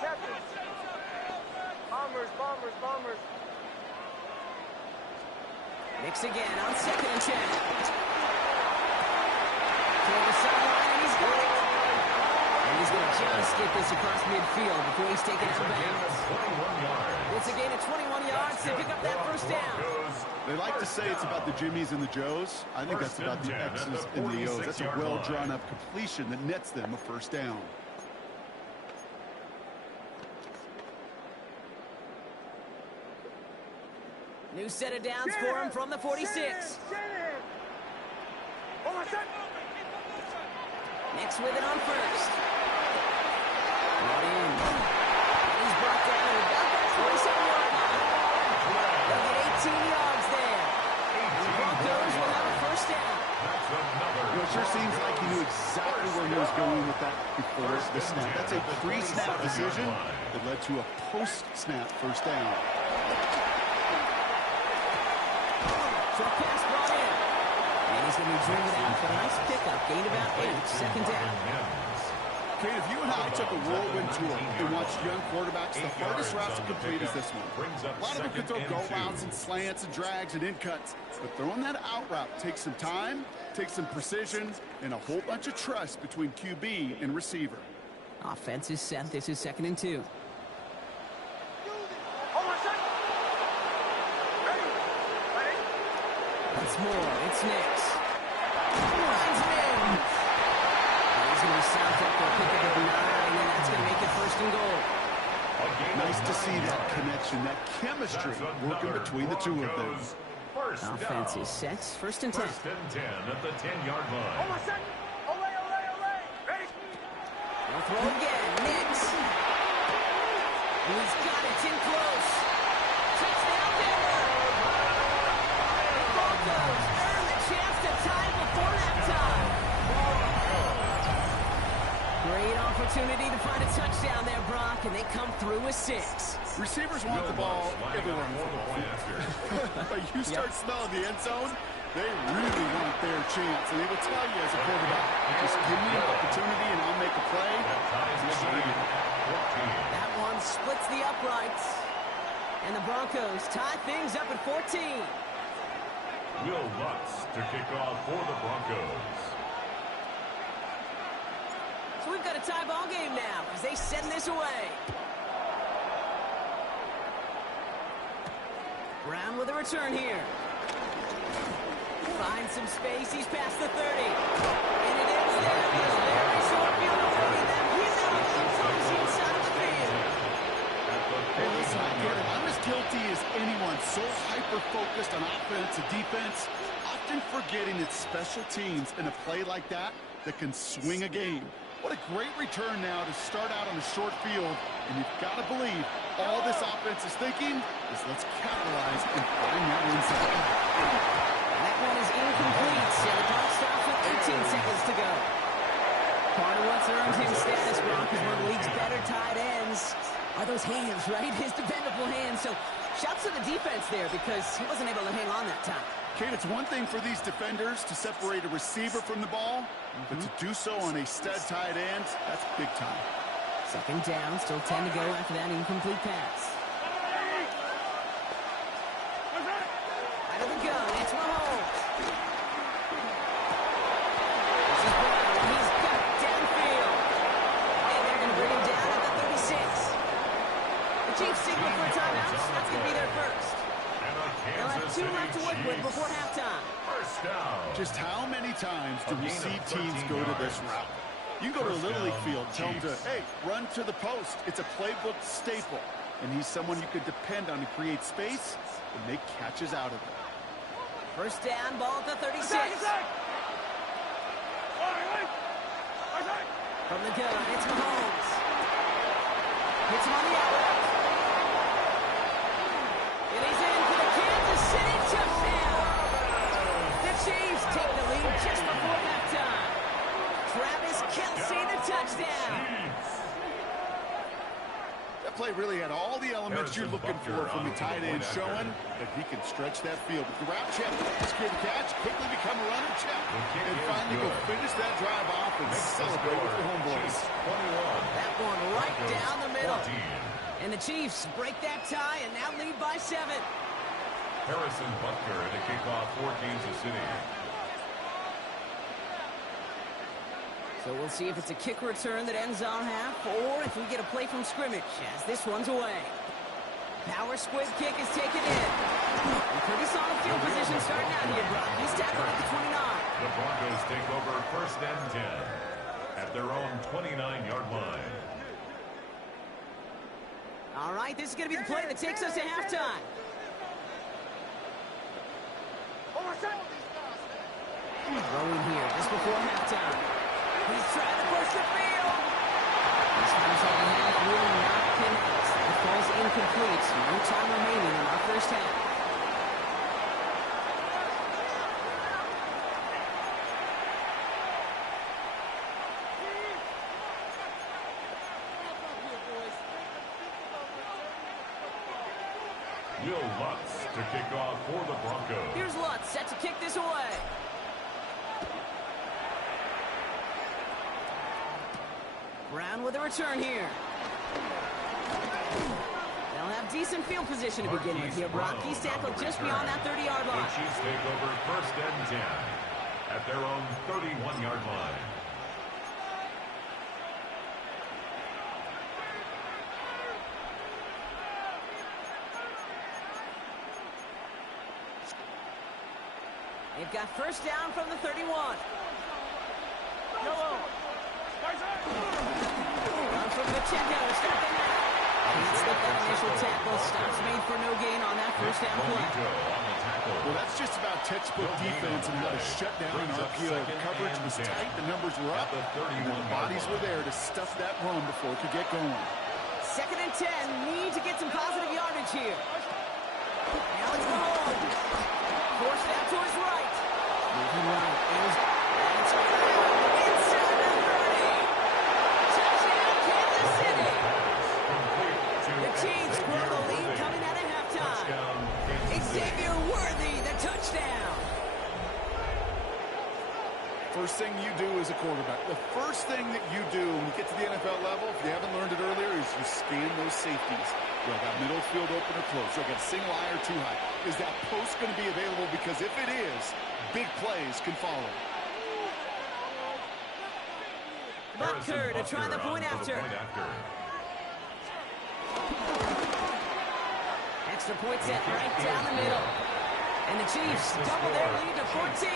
Captain. Bombers. Nix again on second and 10. Toward the sideline, and he's got it. And he's going to just get this across midfield before he's taken out of bounds. It's a gain of 21 yards to pick up that first down. They like to say it's about the Jimmies and the Joes. I think that's about the X's and the O's. That's a well-drawn-up completion that nets them a first down. New set of downs for him from the 46. Nix with it on first. Brought in. And he's brought down at about that 47-yard line. They get 18 yards there. The Broncos will have a first down. It sure seems like he knew exactly where he was going with that before the snap. That's a pre-snap decision that led to a post-snap first down. Short pass brought in. And he's going to be driven out, but a nice pickup. Gained about 8. Second down. Kate, if you and I took a whirlwind tour and watched young quarterbacks, the hardest routes to complete is this one. A lot of them can throw go routes and slants and drags and in cuts, but throwing that out route takes some time, takes some precision, and a whole bunch of trust between QB and receiver. Offense is set. This is second and 2. Once more, it's Nix. Finds Mims. He's going to be stopped up for a pickup of 9, and that's going to make it first and goal. Nice to see that connection, that chemistry working between the two of them. Offense is set. First and 10. First and 10 at the 10-yard line. Hold on a second. Ole. Ready? They'll throw again. Nix. He's got it. It's in close. Touchdown, Denver. The Broncos earn the chance to tie before halftime. Great opportunity to find a touchdown there, Brock, and they come through with 6. Receivers want the ball everywhere on the football. But you start smelling the end zone, they really want their chance. And they will tell you as a quarterback, just give me an opportunity and I'll make a play. That one splits the uprights. And the Broncos tie things up at 14. Will Lutz to kick off for the Broncos. So we've got a tie ball game now as they send this away. Brown with a return here. Finds some space. He's past the 30. And it ends there. This very short field awaiting them. He's out on the opposing side of the field. Hey, listen, I get it. I'm as guilty as anyone. So hyper-focused on offense and defense, often forgetting it's special teams in a play like that can swing a game. What a great return now to start out on a short field. And you've got to believe all this offense is thinking is let's capitalize and find that inside. That one is incomplete. So the clock stops with 18 seconds to go. Part of what's earned him status, Brock, is one of the league's better tight ends. Are those hands, right? His dependable hands. So shouts to the defense there because he wasn't able to hang on that time. Kate, it's one thing for these defenders to separate a receiver from the ball, but to do so on a stud tight end, that's big time. Second down, still 10 to go after that incomplete pass. Out of the gun, it's Mahomes. This is Brown, he's got it downfield. And they're going to bring him down at the 36. The Chiefs signal for a timeout, so that's going to be their first. They'll have 2 left to work with before halftime. First down. Just how many times do we see teams go to this route? You go to a Little League field, tell them to, hey, run to the post. It's a playbook staple. And he's someone you could depend on to create space and make catches out of it. First down, ball at the 36. From the gun, it's Mahomes. Hits him on the outlet. And he's in for the Kansas City touchdown. The Chiefs take the lead just before halftime. Travis Kelce, the touchdown. That play really had all the elements you're looking for from the tight end, showing that he can stretch that field. With the route check, secure the catch, quickly become a runner check, and finally go finish that drive off and celebrate with the homeboys. That one right down the middle. And the Chiefs break that tie and now lead by 7. Harrison Butker to kick off for Kansas City. So we'll see if it's a kick return that ends on half or if we get a play from scrimmage as this one's away. Power squib kick is taken in. And pretty solid field position starting out here, Brock. He's tackled at the 29. The Broncos take over first and 10 at their own 29-yard line. All right, this is going to be the play that takes us to halftime. Throwing here just before halftime. He's trying to push the field. This one's on the half, will not connect. That falls incomplete. No time remaining in our first half. Will Lutz to kick off for the Broncos. Here's Lutz set to kick this away. Brown with a return here. They'll have decent field position to begin with here, Brock. He's tackled just beyond that 30-yard line. The Chiefs take over first and 10 at their own 31-yard line. They've got first down from the 31. Run from Pacheco to start the half. Can't slip that initial tackle. Stops made for no gain on that first down play. Well, that's just about textbook defense and how to shut down an RPO. The coverage was tight, the numbers were up, and the bodies were there to stuff that run before it could get going. 2nd and 10. Need to get some positive yardage here. Now it's Mahomes. Forced out to his right. Moving right. It's inside the 30. Touchdown, Kansas City. The Chiefs grow the lead coming out of halftime. Xavier Worthy, the touchdown. First thing you do as a quarterback, the first thing that you do when you get to the NFL level, if you haven't learned it earlier, is you scan those safeties. Do I got middle field open or close? Do I got a single eye or too high? Is that post going to be available? Because if it is, big plays can follow. Butker to try the point after. Extra point set right down the middle. And the Chiefs double their lead to 14.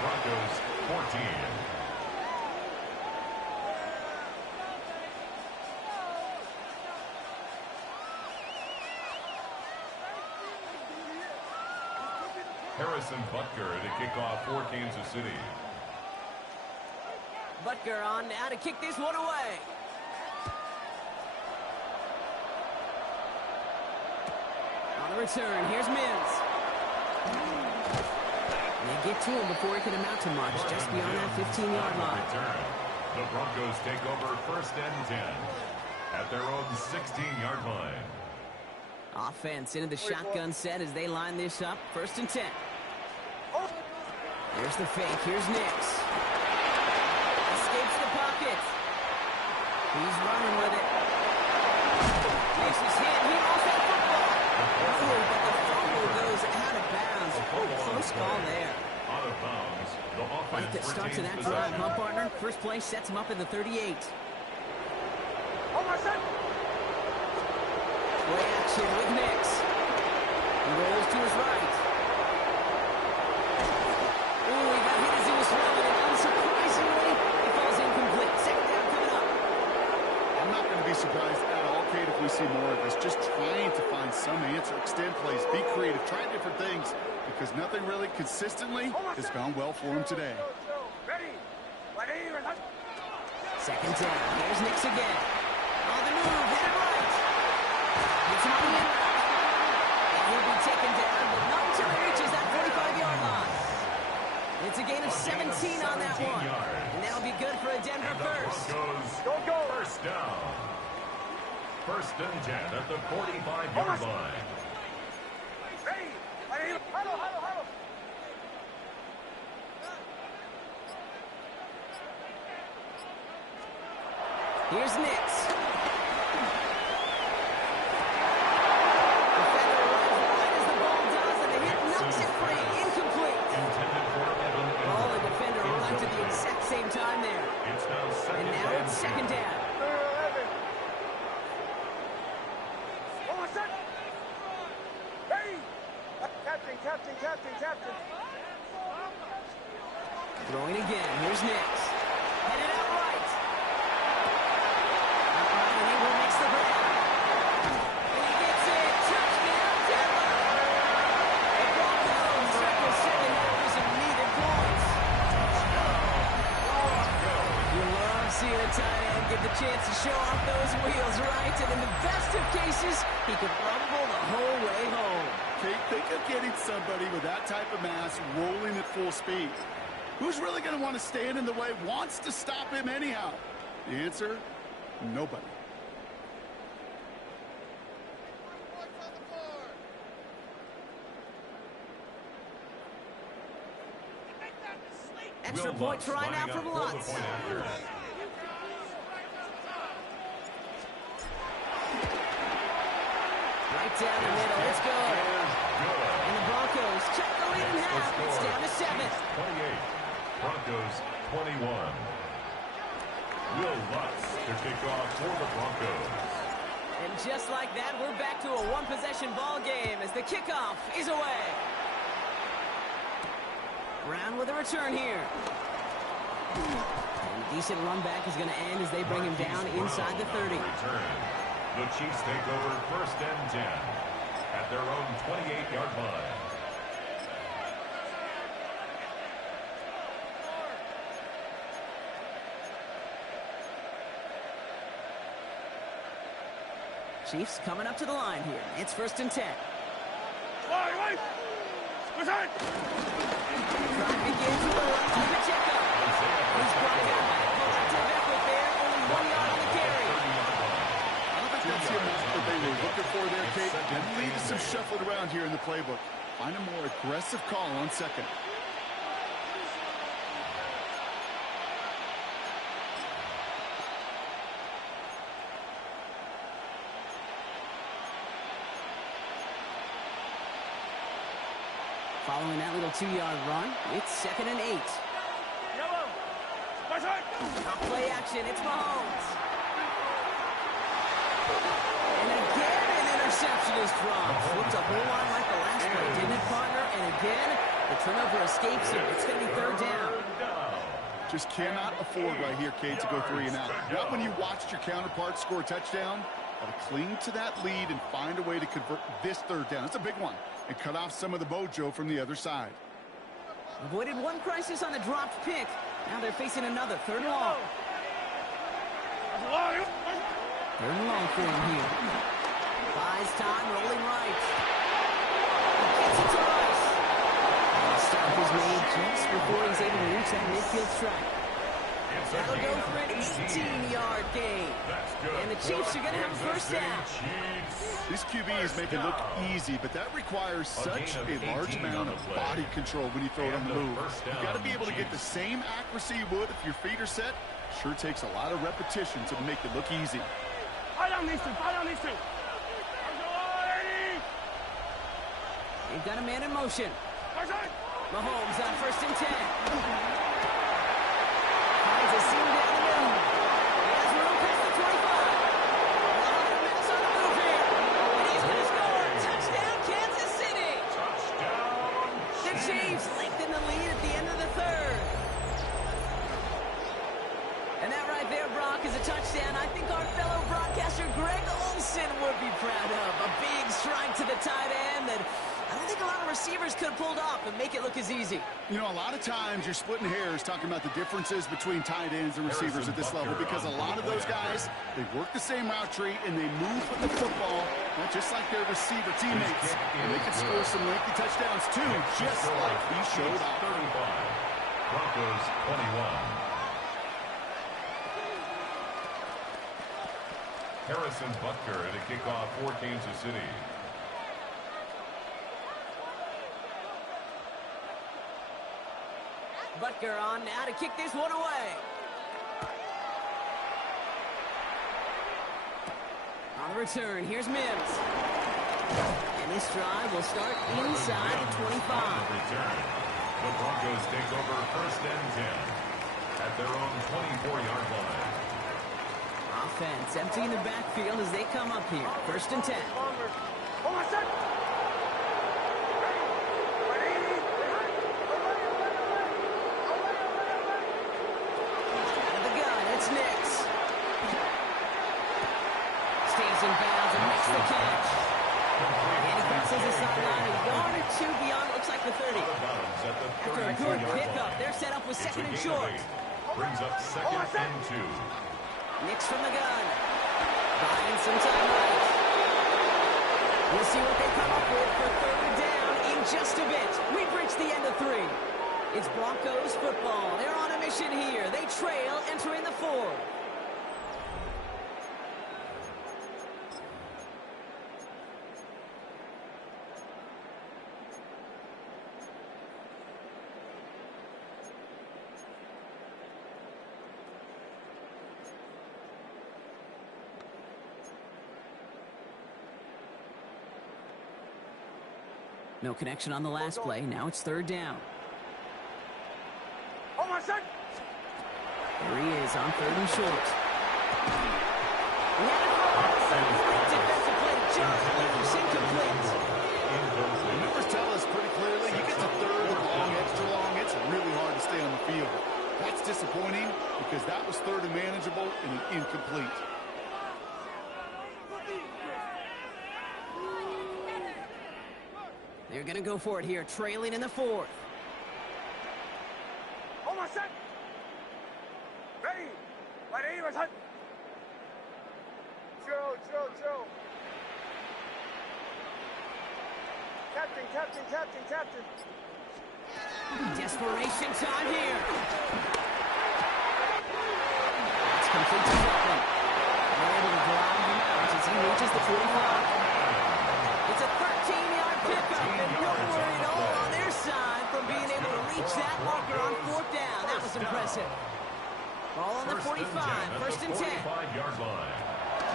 Broncos 14. Harrison Butker to kick off for Kansas City. Butker on now to kick this one away. On the return, here's Mims. They get to him before he can amount to much, just beyond that 15-yard line. The Broncos take over 1st and 10 at their own 16-yard line. Offense into the shotgun set as they line this up. 1st and 10. Here's the fake. Here's Nix. Escapes the pocket. He's running with it. Takes his hand. He lost that football. Oh, but the fumble goes out of bounds. Oh, close call there. Out of bounds. The offense Fight that starts in that drive, huh, partner? First play sets him up in the 38. Play action with Nix. He rolls to his right. Ooh, he got hit as he was throwing it. Unsurprisingly, it falls incomplete. 2nd down coming up. I'm not going to be surprised at all, Kate, if we see more of this. Just trying to find some answer, extend plays, be creative, try different things, because nothing really consistently has gone well for him today. 2nd down. There's Nix again. On the move, hit it right. It's him on the end. And he'll be taken down, but not until he reaches that 45-yard line. It's a gain of 17 on that one. And that'll be good for a Denver first. Go. First down. 1st and 10 at the 45-yard line. Here's Nix. Same time there. It's now and now it's 2nd down. Throwing again. Here's Nix. Headed out right. And he will mix the ground. And he gets it. Touchdown, Denver. The Broncos circle 7 hours of needed points. You love seeing a tight end get the chance to show off those wheels, right? And in the best of cases, he could rumble the whole way home. Kate, think of getting somebody with that type of mass rolling at full speed. Who's really going to want to stand in the way, wants to stop him anyhow? The answer, nobody. Extra point try now from Lutz. Right down the middle, it's good. And the Broncos check the lead in half. It's down to 7. 28. Broncos 21. Will Lutz to kick off for the Broncos. And just like that, we're back to a one-possession ball game as the kickoff is away. Brown with a return here. And decent run back is going to end as they bring him down inside the 30. The Chiefs take over 1st and 10 at their own 28-yard line. Chiefs coming up to the line here. It's 1st and 10. Drive begins with a run to Pacheco. He's brought down by a collective effort there. Only 1 yard on the carry. I don't think that's the amount that they were looking for there, Kate. And lead to some shuffling around here in the playbook. Find a more aggressive call on 2nd. Following that little 2-yard run, it's 2nd and 8. Play action, it's Mahomes. And again, an interception is dropped. Looked a whole lot like the last play, didn't it, partner? And again, the turnover escapes him. It's going to be 3rd down. Just cannot afford right here, Kate, to go 3 and out. Not when you watched your counterpart score a touchdown. Got to cling to that lead and find a way to convert this 3rd down. It's a big one. And cut off some of the mojo from the other side. Avoided one crisis on the dropped pick. Now they're facing another 3rd and long. 3rd and long for him here. Buys time, rolling right. He gets it to Rice. The stop is made just before he's able to reach that midfield strike. That'll go for an 18-yard gain. And the Chiefs are going to have a 1st down. These QBs make it look easy, but that requires such a large amount of body control when you throw it on the move. You've got to be able to get the same accuracy you would if your feet are set. Sure takes a lot of repetition to make it look easy. They've got a man in motion. Mahomes on 1st and 10. Finds a seam down the middle. He has room past the 25. Another minutes on the move here. And he's going to score. Touchdown, Kansas City. The Chiefs lengthen the lead at the end of the 3rd. And that right there, Brock, is a touchdown I think our fellow broadcaster Greg Olsen would be proud of. A big strike to the tight end that I don't think a lot of receivers could have pulled off and make it look as easy. You know, a lot of times you're splitting hairs talking about the differences between tight ends and receivers at this level because a lot of those guys, they work the same route tree and they move with the football, just like their receiver teammates. And they can score some lengthy touchdowns too, just like he showed off. 35. Broncos 21. Harrison Butker at a kickoff for Kansas City. Butker on now to kick this one away. On the return, here's Mims. And this drive will start inside at 25. The Broncos take over 1st and 10 at their own 24-yard line. Offense emptying the backfield as they come up here. 1st and 10. In bounds and makes the catch. And he crosses the sideline a yard or 2 beyond, looks like the 30. After a good pickup, they're set up with 2nd and short. Brings up 2nd and 2. Nix from the gun. Buying some time right. We'll see what they come up with for 3rd down in just a bit. We've reached the end of 3. It's Broncos football. They're on a mission here. They trail entering the 4th. No connection on the last play. Now it's 3rd down. There he is on 3rd and short. Defensive play just leaves incomplete. The numbers tell us pretty clearly you get to 3rd and long, extra long, it's really hard to stay on the field. That's disappointing because that was 3rd and manageable and an incomplete. They're going to go for it here, trailing in the fourth. Hold on, set. Ready. Ready, ready. Joe. Captain. Desperation time here. It's complete to Brooklyn. They're able to drive him out as he reaches the 45. It's a 13-yard pickup, and no worry at all on their side from being able to reach that marker on fourth down. That was impressive. Ball on the 45, first and 10.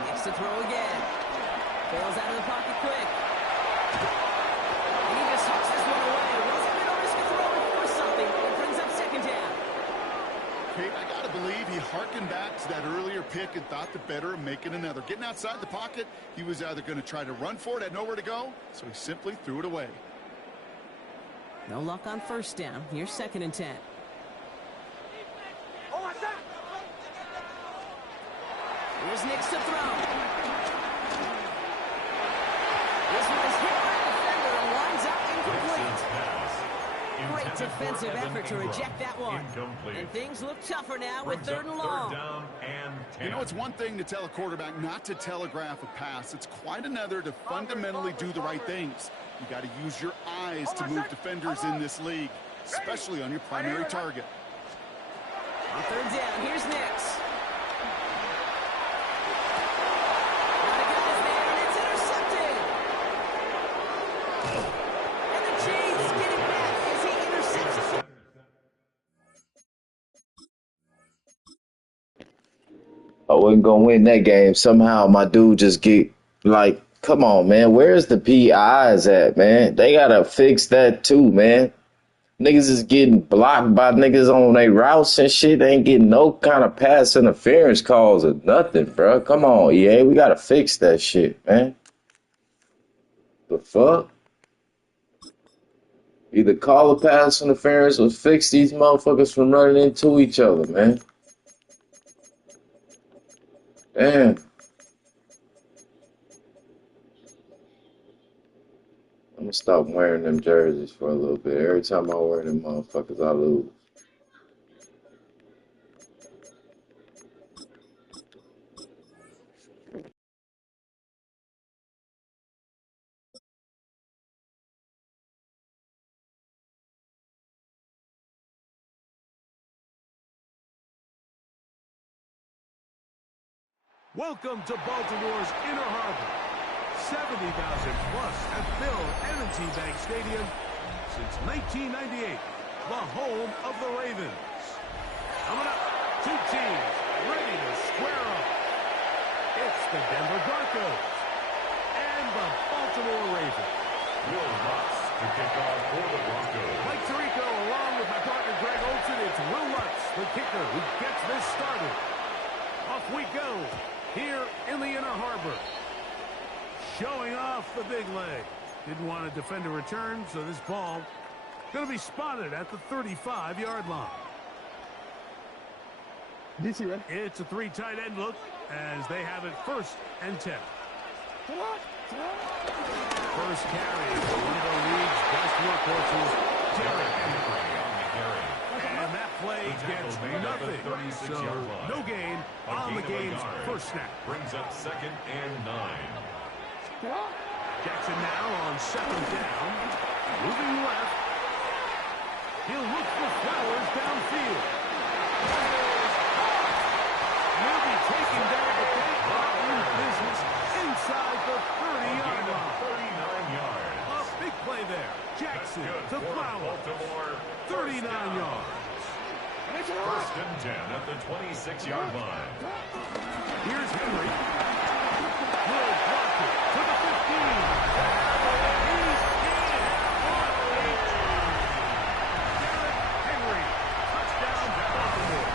Makes the throw again. Fails out of the pocket quick. And he just hooks this one away. Wasn't going to risk a throw and force something. It brings up second down. Okay, I got to believe he harkened back to that earlier pick and thought the better of making another. Getting outside the pocket, he was either going to try to run for it, had nowhere to go, so he simply threw it away. No luck on first down. Here's second and 10. Here's Nix to throw. This one is hit by a defender and winds up incomplete. Great defensive effort to reject that one. And things look tougher now with third and long. You know, it's one thing to tell a quarterback not to telegraph a pass. It's quite another to fundamentally do the right things. You got to use your eyes to move defenders in this league, especially on your primary target. On third down, here's Nix. I wasn't gonna win that game. Somehow my dude just get like, come on, man. Where's the PIs at, man? They gotta fix that too, man. Niggas is getting blocked by niggas on their routes and shit. They ain't getting no kind of pass interference calls or nothing, bro. Come on, EA. We gotta fix that shit, man. The fuck? Either call a pass interference or fix these motherfuckers from running into each other, man. Damn. I'm gonna stop wearing them jerseys for a little bit. Every time I wear them motherfuckers, I lose. Welcome to Baltimore's Inner Harbor. 70,000 plus have filled M&T Bank Stadium since 1998, the home of the Ravens. Coming up, two teams ready to square up. It's the Denver Broncos and the Baltimore Ravens. Will Lutz to kick off for the Broncos. Mike Tirico along with my partner Greg Olsen. It's Will Lutz, the kicker, who gets this started. Off we go here in the Inner Harbor. Showing off the big leg. Didn't want to defend a return, so this ball going to be spotted at the 35-yard line. It's a three tight end look as they have it first and 10. First carry for one of the league's best workhorses, Derrick Henry. And that play gets nothing, so no gain on the game's first snap. Brings up second and 9. Jackson now on second down, moving left. He'll look for Flowers downfield. He'll be taken down, but they are in business inside the 30-yard line. 39 yards. A big play there. Jackson to Flowers. 39 yards. First and 10 at the 26-yard line. Here's Henry. Will block it to the 15. He's in. Derrick Henry. Touchdown, Baltimore.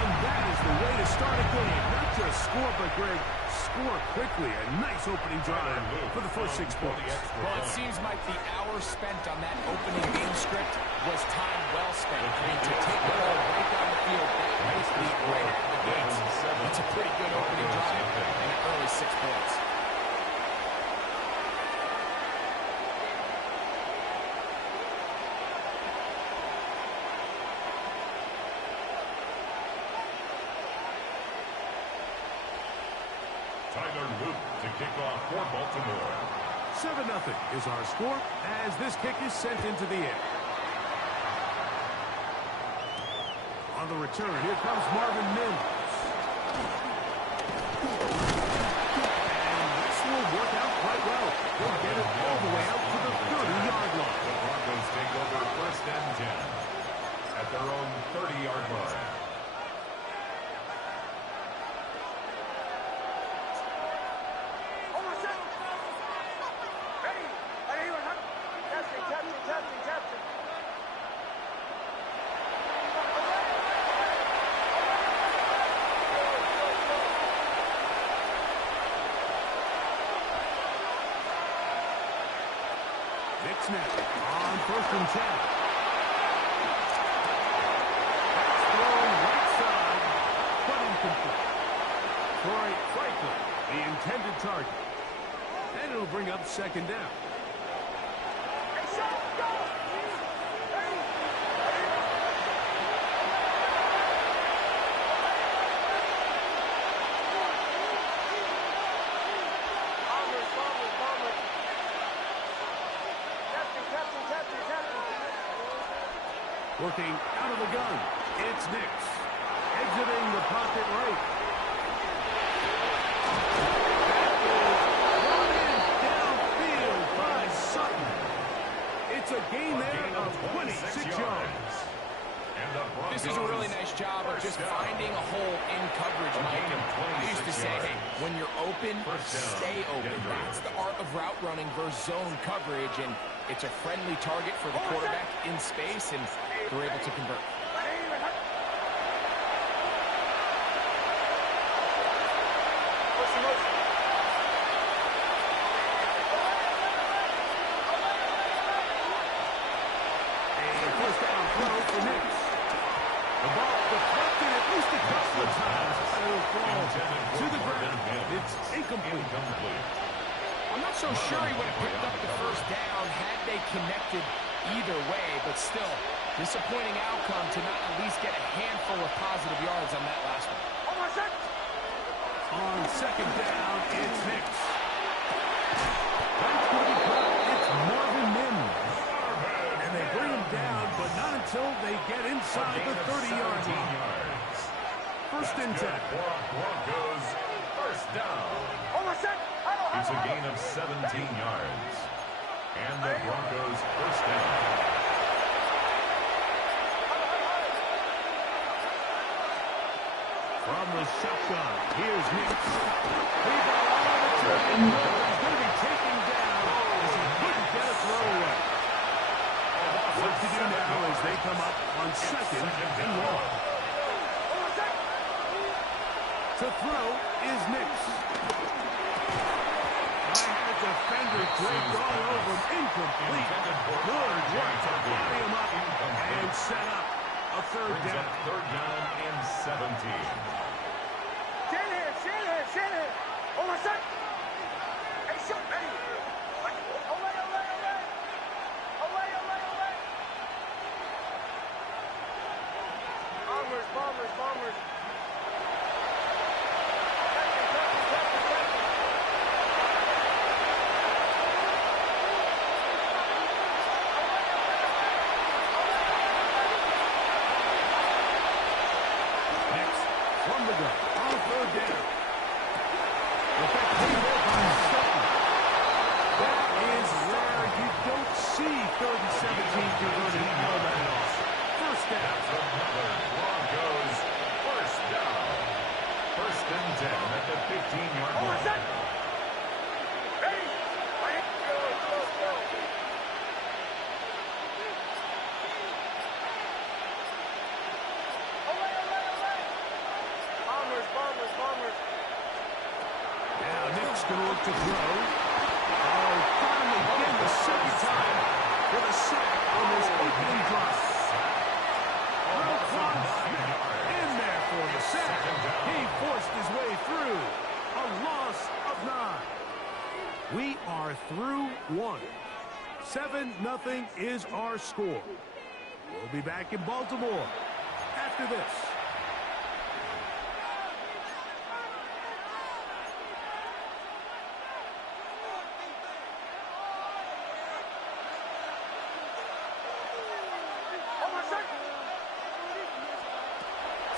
And that is the way to start a game. Not just score, but Greg, score quickly. A nice opening drive for the first 6 points. Well, it seems like the hour spent on that opening game script was time well spent. I mean, to take the ball right down the field that quickly right out of the gates, it's a pretty good opening drive and an early 6 points. Tyler Luke to kick off for Baltimore. 7-0 is our score as this kick is sent into the air. On the return, here comes Marvin Mims. And this will work out quite well. He'll get it all the way out to the 30-yard line. The Broncos take over 1st and 10 at their own 30-yard line. Snap on 1st and 10. That's thrown right side, but incomplete. Troy Franklin, the intended target. And it'll bring up 2nd down. Working out of the gun, it's Nix. Exiting the pocket right. That is run in downfield by Sutton. It's a gain there of 26 yards. This is a really nice job of just finding a hole in coverage, Mike. I used to say, hey, when you're open, stay open. That's the art of route running versus zone coverage, and it's a friendly target for the quarterback in space, and they're able to convert. I'm not so sure he would have picked up the 1st down had they connected either way, but still, disappointing outcome to not at least get a handful of positive yards on that last one. On 2nd down, it's Nix. That's going to be caught. It's Marvin Mims. And they bring him down, but not until they get inside the 30-yard line. 1st and 10. Broncos, 1st down. It's a gain of 17 yards. And the Broncos 1st down. From the shotgun, here's Nix. He's going to be taken down as he couldn't get a throw away. What to do now as they come up on 2nd and 1. To throw is Nix. Defender draped all over him. Incomplete. Good work to body him up and set up a 3rd down. 3rd down and 17. Shanahan. Oh, my son. Hey, shoot, ready. Bombers. going to look to throw. Oh, finally again the 2nd time with a sack on this opening drive. Roquan Smith in there for the sack. He forced his way through. A loss of 9. We are through 1. 7-0 is our score. We'll be back in Baltimore after this.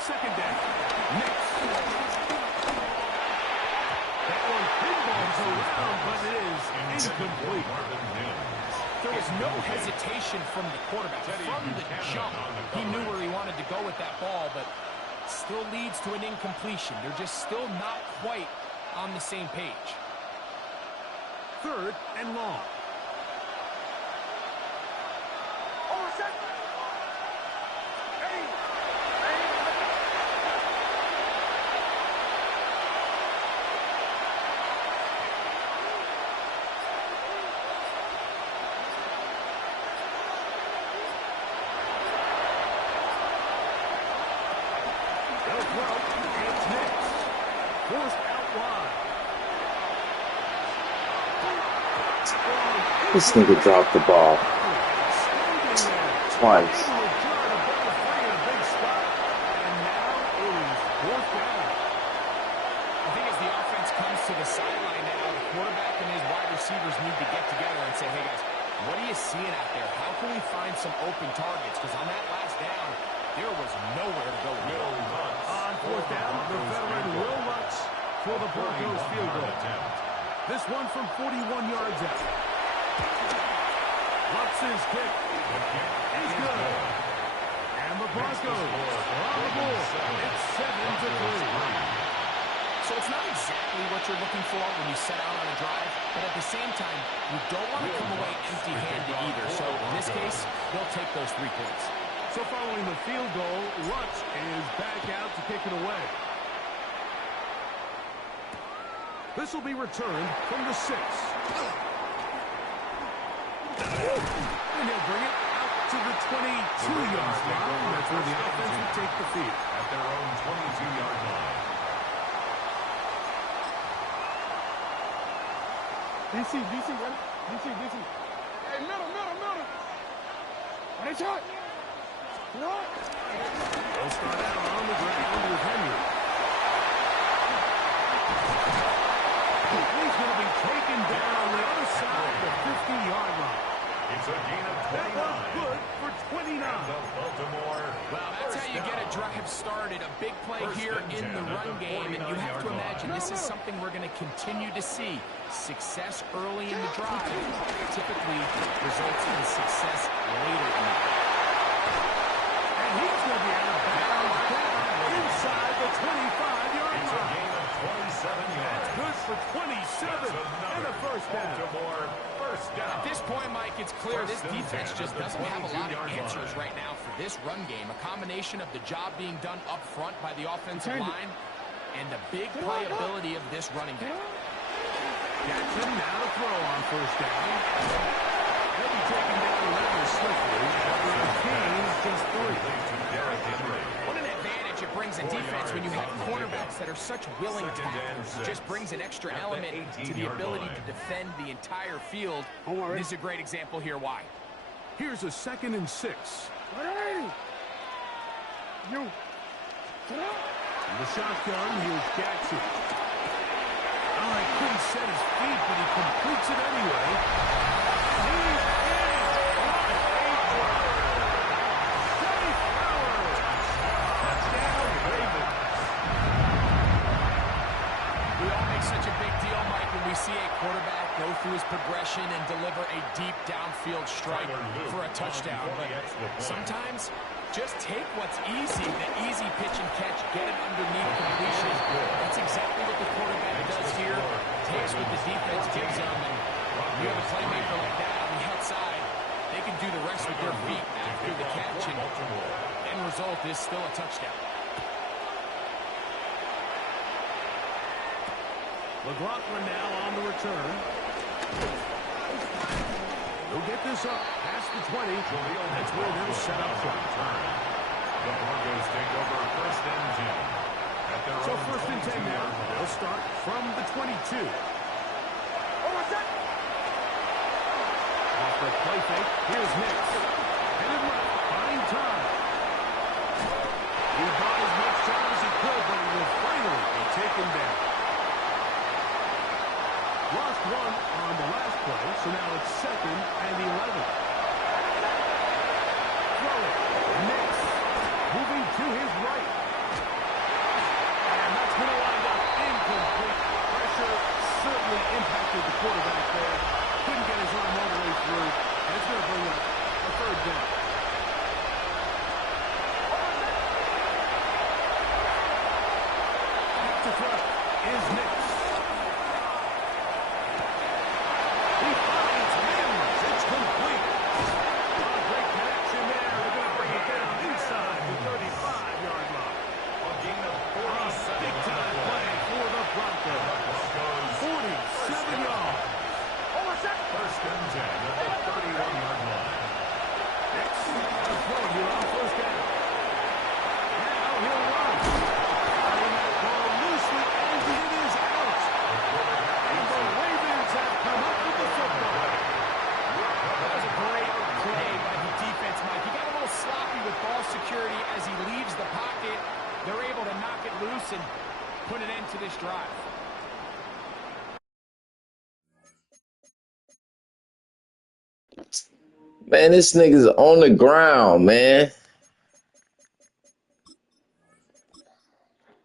Second down. Next. That one pinballs around, but it is incomplete. There was no hesitation from the quarterback. From the jump, he knew where he wanted to go with that ball, but still leads to an incompletion. They're just still not quite on the same page. Third and long. It's next. Forced out wide. This nigga dropped the ball twice. To the sideline now, the quarterback and his wide receivers need to get together and say, hey guys, what are you seeing out there? How can we find some open targets? Because on that last down, there was nowhere to go. On fourth down, the veteran Will Lutz for the Broncos field goal. This one from 41 yards out. Lutz's kick is good. And the Broncos are on the board. It's 7-3. So it's not exactly what you're looking for when you set out on a drive, but at the same time, you don't want to come away empty-handed either. So in this case, they'll take those 3 points. So following the field goal, Lutz is back out to kick it away. This will be returned from the 6. And he'll bring it out to the 22-yard line. That's where the offense will take the field. At their own 22-yard line. DC, ready? DC. Hey, middle. Ready, shot. They'll start out on the ground with Henry. He's going to be taken down on the other side of the 50-yard line. It's a gain of 29. That was good for 29. Baltimore. Well, that's how you get a drive started. A big play here in the run game, and you have to imagine this is something we're going to continue to see. Success early in the drive typically results in success later in the drive. And he's going to be out of bounds down inside the 25-yard line. It's a gain of 27 yards. That's good for 27 and a first down. Baltimore first down. At this point, Mike, it's clear this defense just doesn't have a lot of answers right now for this run game. A combination of the job being done up front by the offensive line and the big playability of this running game. Jackson now to throw on first down. He'll be taken down rather swiftly after a gain of just 3. What an advantage it brings a defense when you have cornerbacks that are such willing tacklers. It just brings an extra element to the ability to defend the entire field. This is a great example here why. Here's a 2nd and 6. You. In the shotgun, here's Jackson. Oh, he couldn't set his feet, but he completes it anyway. He's in. Safe Howard. Touchdown, Ravens. We all make such a big deal, Mike, when we see a quarterback go through his progression and deliver a deep downfield strike for a touchdown. But sometimes just take what's easy, the easy pitch and catch, get it underneath completion. That's exactly what the quarterback does here. Takes what the defense gives them, and you have a playmaker like that on the outside, they can do the rest with their feet after the catch, and end result is still a touchdown. McLaughlin now on the return. He'll get this up past the 20. That's where they'll set up for The Broncos take over first and 10. So first and 10 now. They'll start from the 22. Off the play fake. Here's Nix. Headed left. Buying time. He bought as much time as he could, but he will finally be taken down. Lost one on the last play, so now it's 2nd and 11. Throw it. Nix. Moving to his right. Man, this nigga's on the ground, man.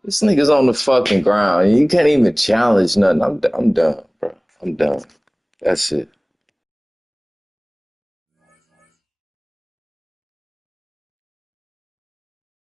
This nigga's on the fucking ground. You can't even challenge nothing. I'm done, bro. I'm done. That's it.